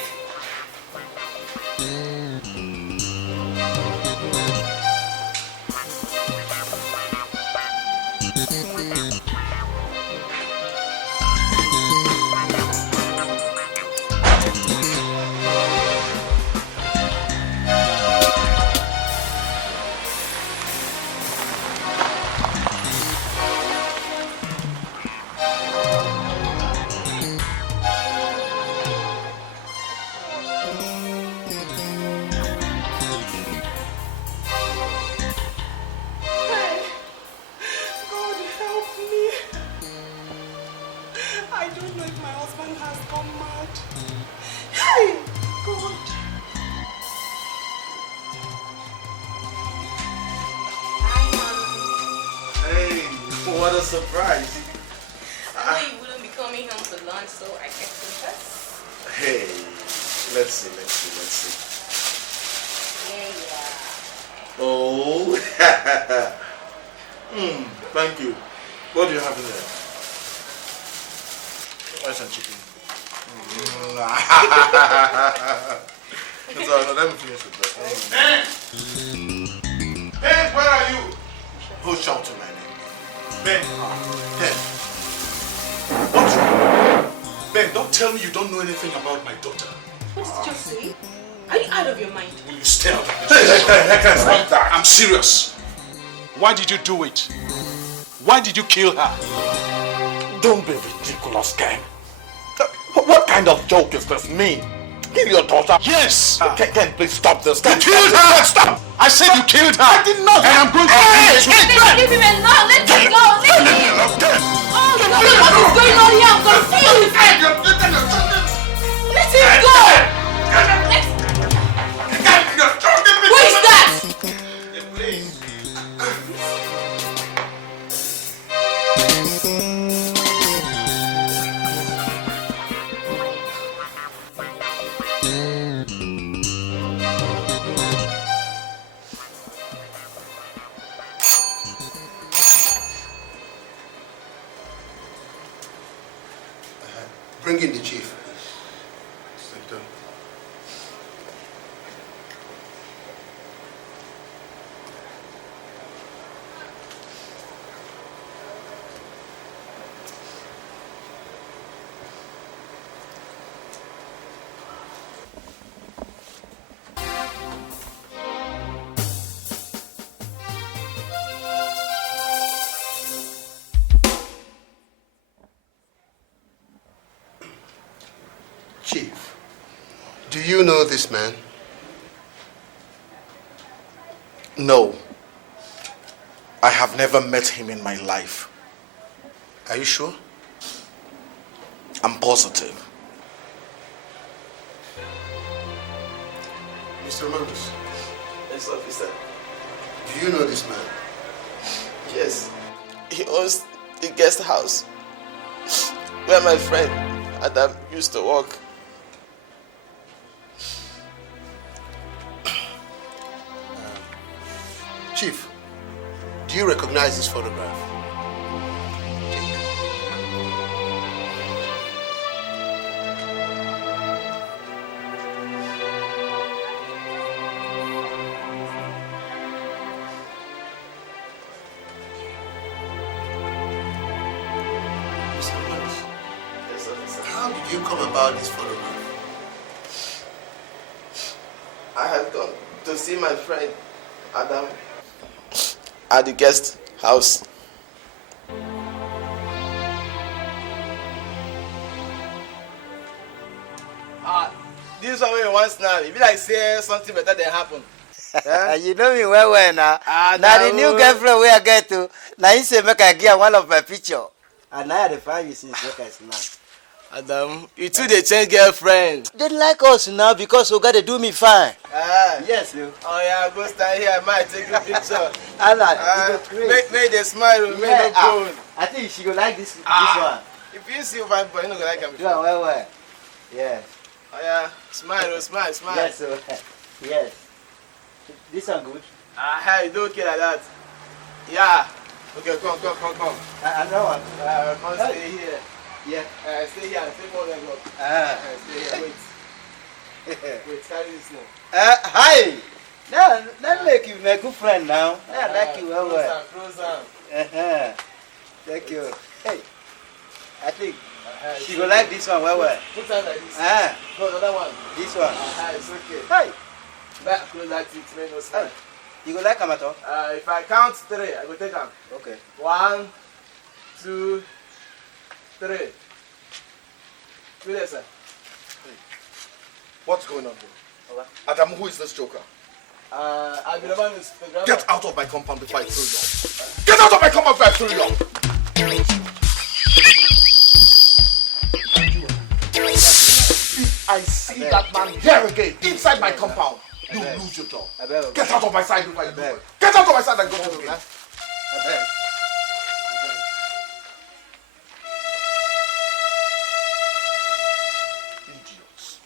Surprise. I know you wouldn't be coming home for lunch, so I can confess. Hey, let's see. Yeah. Oh, thank you. What do you have in there? Rice and chicken. It's all right, let me finish with that. Ben, where are you? Who's shouting my name? Ben. What's wrong? Ben, don't tell me you don't know anything about my daughter. What did you just say? Are you out of your mind? Will you stay out of this? Hey, stop that. I'm serious. Why did you do it? Why did you kill her? Don't be ridiculous, Ken. What kind of joke is this? Me? Kill your daughter? Yes! Ken, please stop this. You killed her! Stop! I said you killed her! I did not! And I'm going to Leave him alone! Let him go! Let him go! Oh, God, what is going on here? I'm confused! Let him go! Who is that? Bring in the chief. Chief, do you know this man? No. I have never met him in my life. Are you sure? I'm positive. Mr. Manus. Yes, officer. Do you know this man? Yes. He owns the guest house where my friend Adam used to work. Chief, do you recognize this photograph? How did you come about this photograph? I had gone to see my friend Adam at the guest house. This one we once now. If you like say something better than happen. Yeah? You know me well now. Now the new girlfriend where I get to, now you say make I give one of my picture. And now the find you since work as now. Adam, you two they change girlfriend. They like us now because we gotta do me fine. Yes, you. Oh yeah, go stand here. I might take a picture. Allah, make the smile. Make the bone. I think she go like this one. If you see fine boy, you no go like him. Do it well. Yeah. Oh yeah, smile, smile. Yes, yes. This one good. Hey, do okay like that. Yeah. Okay, come. Another one. Come stay here. Yeah. Stay here. Stay for them. Stay here. Wait, carry this now. Hi. Now, that make you my good friend now. I like you well. Close down. Thank you. Hey, I think she go like this one well. Put on like this. Go another one. This one. It's okay. Hi. Back close that it may no smile. You go like him at all? If I count 3, I go take him. Okay. 1, 2, 3. Good, sir. What's going on here? Adam, who is this joker? I be the one who's the grandma. Get out of my compound before I throw you out. Get out of my compound before I throw you out. If I see that man here again, inside my compound, you will lose your job. Get out of my side before I do it. Get out of my side and go home again. Idiots.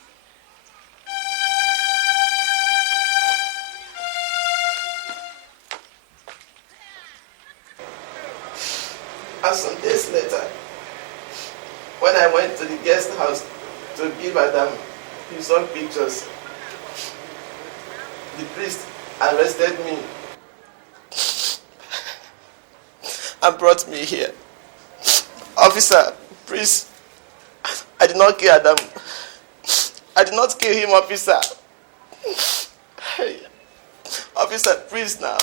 And some days later, when I went to the guest house to give Adam his own pictures, the priest arrested me and brought me here. Officer, priest, I did not kill Adam. I did not kill him, officer. Officer, priest now.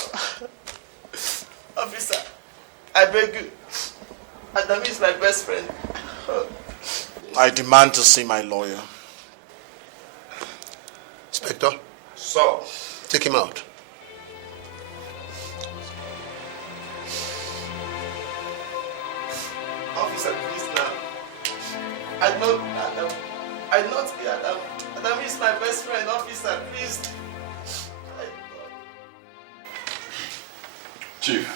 Officer, I beg you. Adam is my best friend. I demand to see my lawyer. Inspector. Sir. Take him out. Officer, please now. I know Adam. I not kill Adam. Adam is my best friend, officer, please. Chief,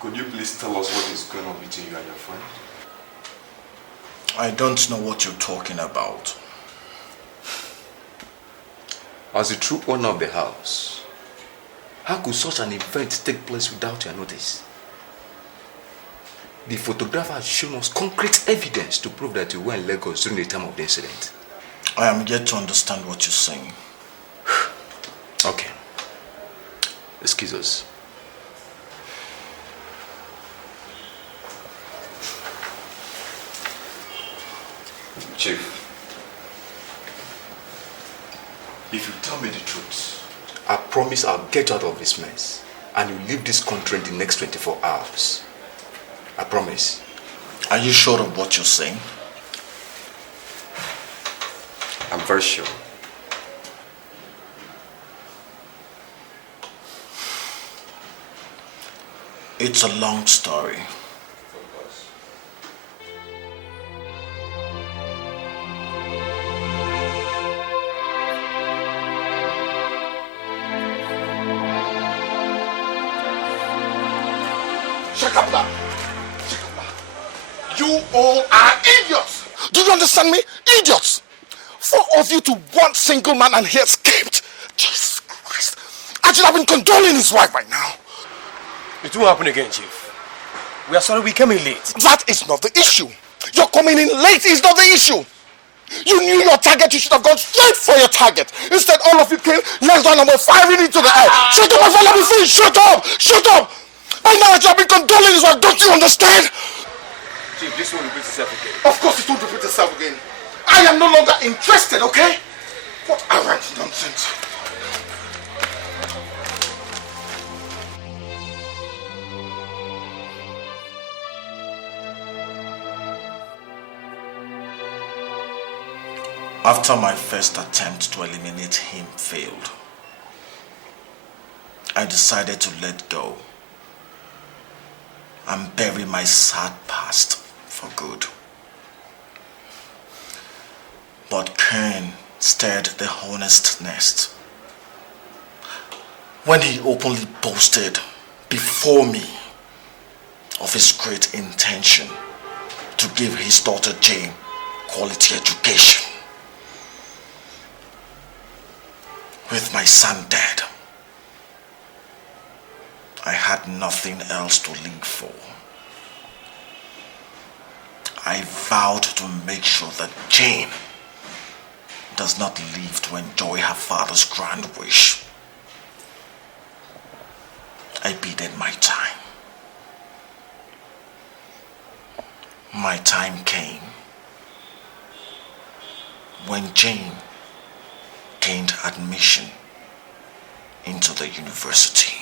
could you please tell us what is going on between you and your friend? I don't know what you're talking about. As the true owner of the house, how could such an event take place without your notice? The photographer has shown us concrete evidence to prove that you were in Lagos during the time of the incident. I am yet to understand what you're saying. Okay. Excuse us. Chief, if you tell me the truth, I promise I'll get you out of this mess and you leave this country in the next 24 hours. I promise. Are you sure of what you're saying? I'm very sure. It's a long story. Shakabla! You all are idiots! Do you understand me? Idiots! 4 of you to one single man and he escaped. Jesus Christ. I should have been condoling his wife by now. It won't happen again, Chief. We are sorry we came in late. That is not the issue. Your coming in late is not the issue. You knew your target, you should have gone straight for your target. Instead, all of you came less than and were firing into the air. Shut up, my fellow, let me finish. Shut up! Shut up! By now, I should have been condoling his wife. Don't you understand? Chief, this won't repeat itself again. Of course it won't repeat itself again. I am no longer interested, okay? What arrant nonsense. After my first attempt to eliminate him failed, I decided to let go and bury my sad past for good. But Cain stirred the hornet's nest when he openly boasted before me of his great intention to give his daughter Jane quality education. With my son dead, I had nothing else to live for. I vowed to make sure that Jane does not live to enjoy her father's grand wish. I bided my time. My time came when Jane gained admission into the university.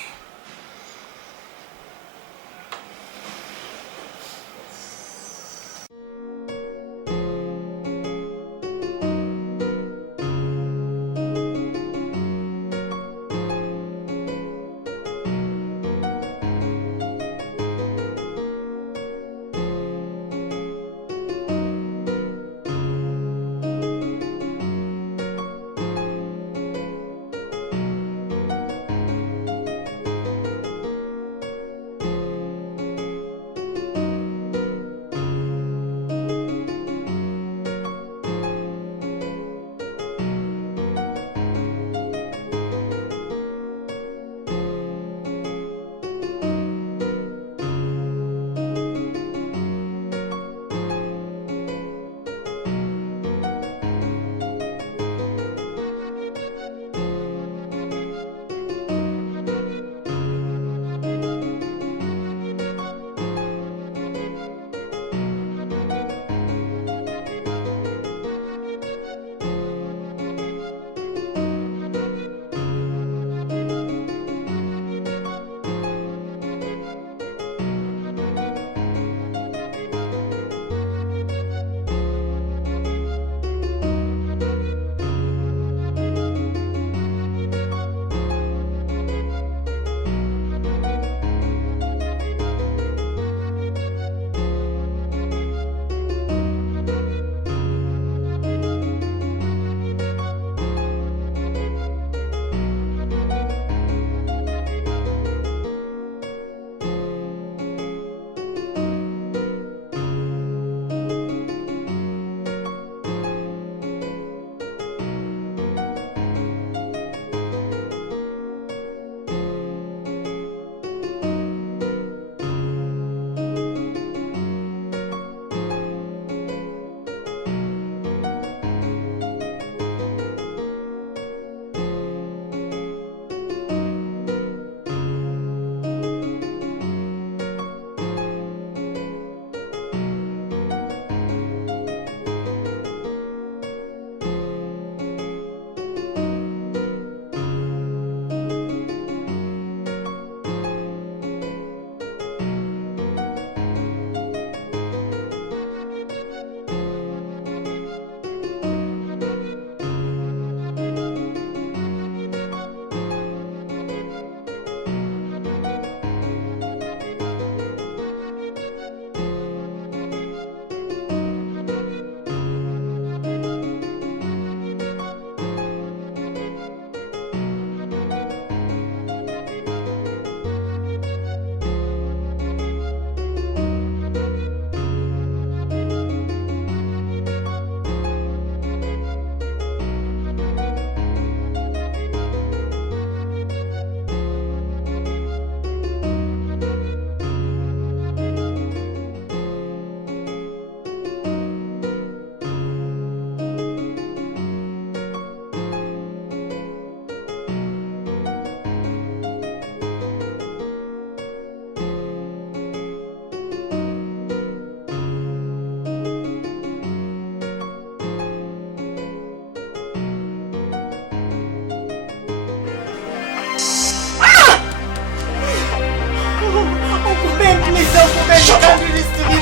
Shut up!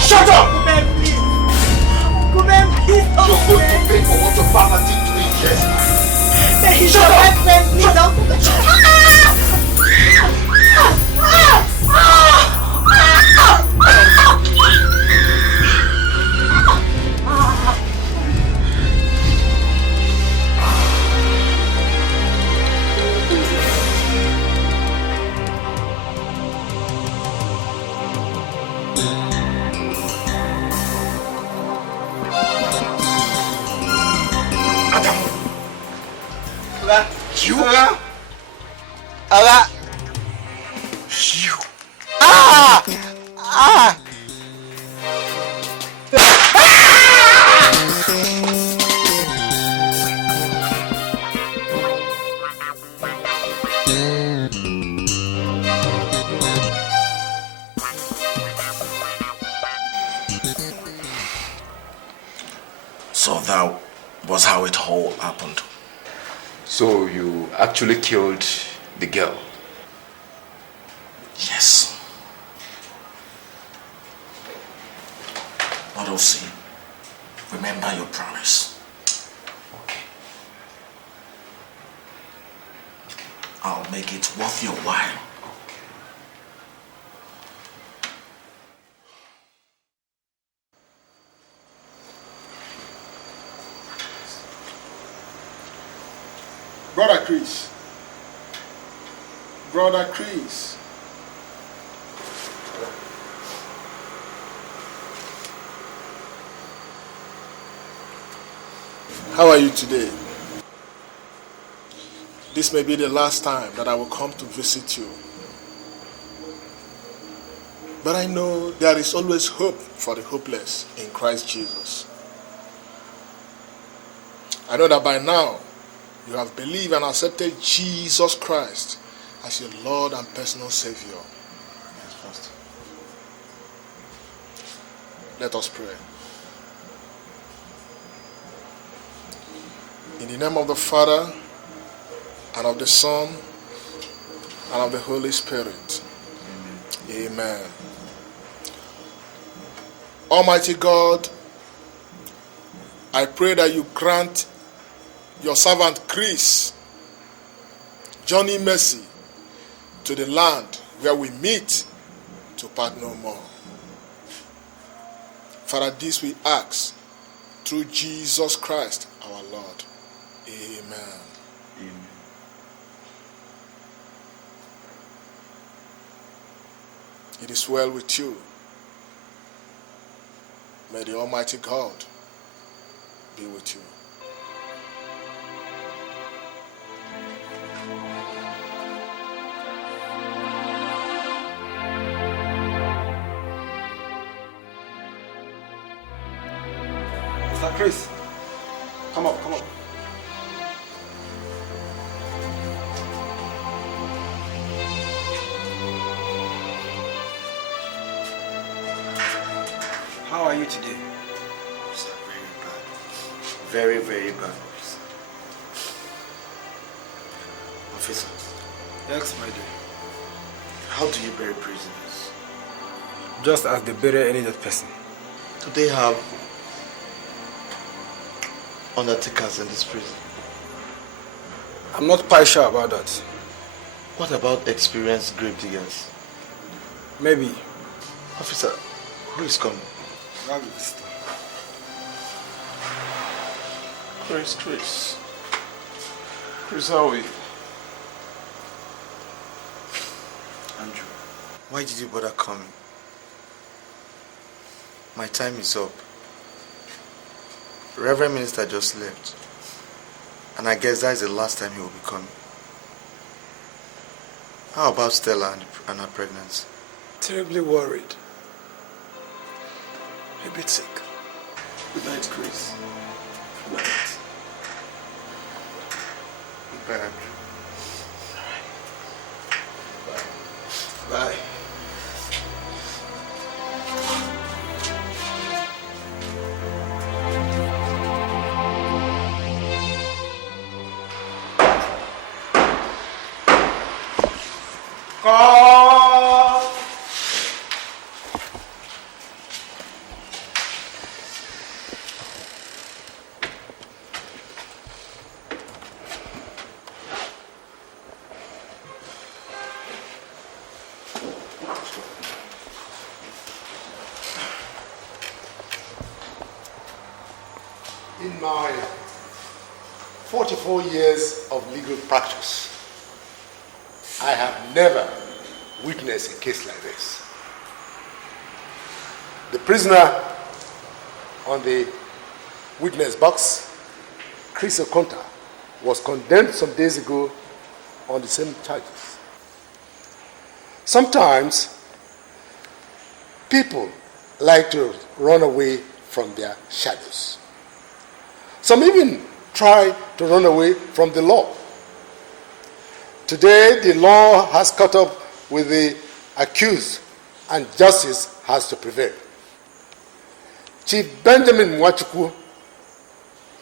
Shut up! Kumen, please don't. You're going to pay for what your father did to me yesterday. He's your best friend, please don't. You? You. So that was how it all happened. So you actually killed the girl? Yes. But Osi, remember your promise. Okay. I'll make it worth your while. Brother Chris. Brother Chris. How are you today? This may be the last time that I will come to visit you. But I know there is always hope for the hopeless in Christ Jesus. I know that by now you have believed and accepted Jesus Christ as your Lord and personal Savior. Let us pray. In the name of the Father, and of the Son, and of the Holy Spirit. Amen. Almighty God, I pray that you grant your servant Chris journey mercy to the land where we meet to part no more. Father, this we ask through Jesus Christ our Lord. Amen. Amen. It is well with you. May the Almighty God be with you. Mr. Chris, come up, come up. How are you today? Sir, very bad. Very, very bad, officer. Officer. Yes, my dear. How do you bury prisoners? Just as they bury any dead person. Do they have undertakers in this prison? I'm not quite sure about that. What about experienced grave diggers? Maybe. Officer, who is coming? Chris. Chris, how are you? Andrew, why did you bother coming? My time is up. Reverend Minister just left. And I guess that is the last time he will be coming. How about Stella and her pregnancy? Terribly worried. A bit sick. Good night, Chris. Good night. Goodbye, Andrew. Bye. 44 years of legal practice, I have never witnessed a case like this. The prisoner on the witness box, Chris Okonta, was condemned some days ago on the same charges. Sometimes people like to run away from their shadows. Some even try to run away from the law. Today, the law has caught up with the accused and justice has to prevail. Chief Benjamin Mwachukwu,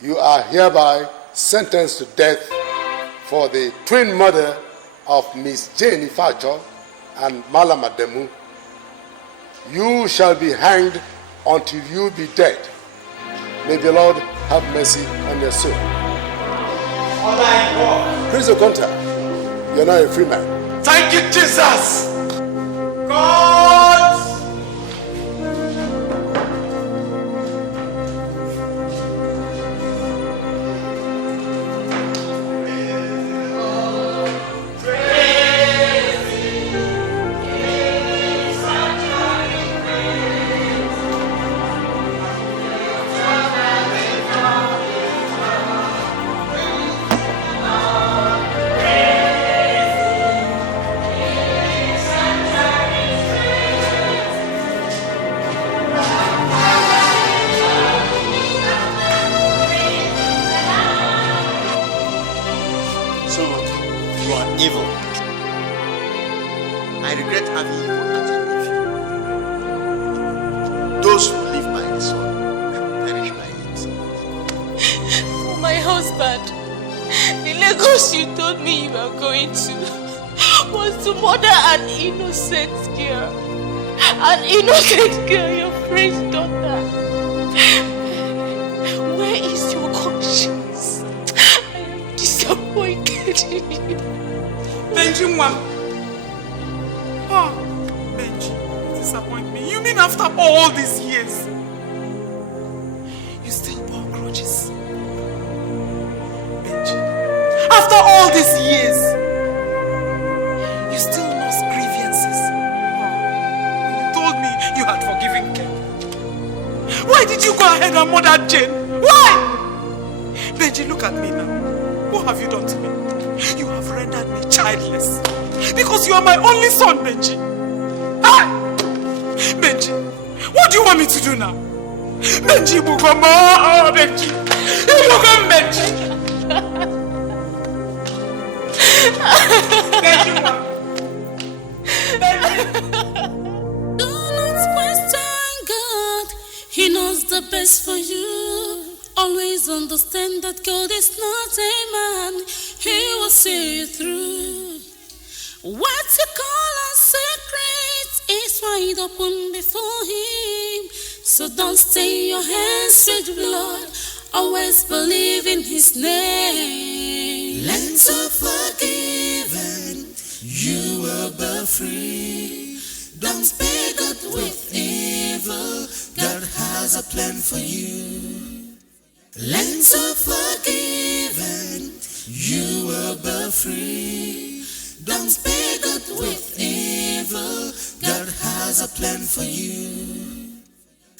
you are hereby sentenced to death for the twin murder of Miss Jane Ifacho and Malam Ademu. You shall be hanged until you be dead. May the Lord have mercy on your soul. Chris Okonta, you're now a free man. Thank you, Jesus! God! Innocent girl, your friend's daughter. Where is your conscience? I am disappointed in you. Benji, Mom. Oh, Benji, disappoint me. You mean after all these years, you still bore grudges? Benji, after all these years, you still nurse grievances? You had forgiven Ken. Why did you go ahead and murder Jane? Why? Benji, look at me now. What have you done to me? You have rendered me childless. Because you are my only son, Benji. Ah! Benji, what do you want me to do now? Benji, Bugoma, oh, Benji. Bugoma, Benji. Benji, Benji. He knows the best for you. Always understand that God is not a man. He will see you through. What you call a secret is wide open before Him. So don't stain your hands with blood. Always believe in His name. Learn to forgive and you will be free. Don't spare God with evil. God has a plan for you. Learn to forgive and you will be free. Don't spare God with evil. God has a plan for you.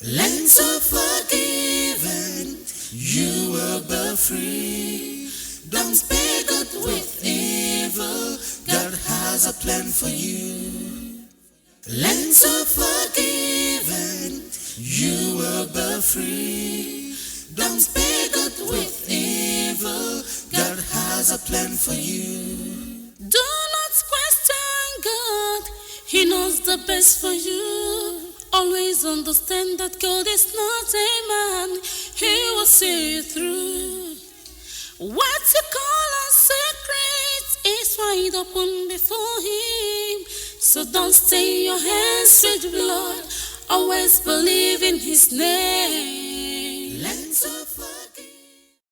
Learn to forgive and you will be free. Don't spare God with evil. God has a plan for you. Learn to forgive and you will be free. Don't spare God with evil. God has a plan for you. Do not question God. He knows the best for you. Always understand that God is not a man. He will see you through. What you call a secret is wide open before Him. So don't stain your hands with blood. Always believe in His name.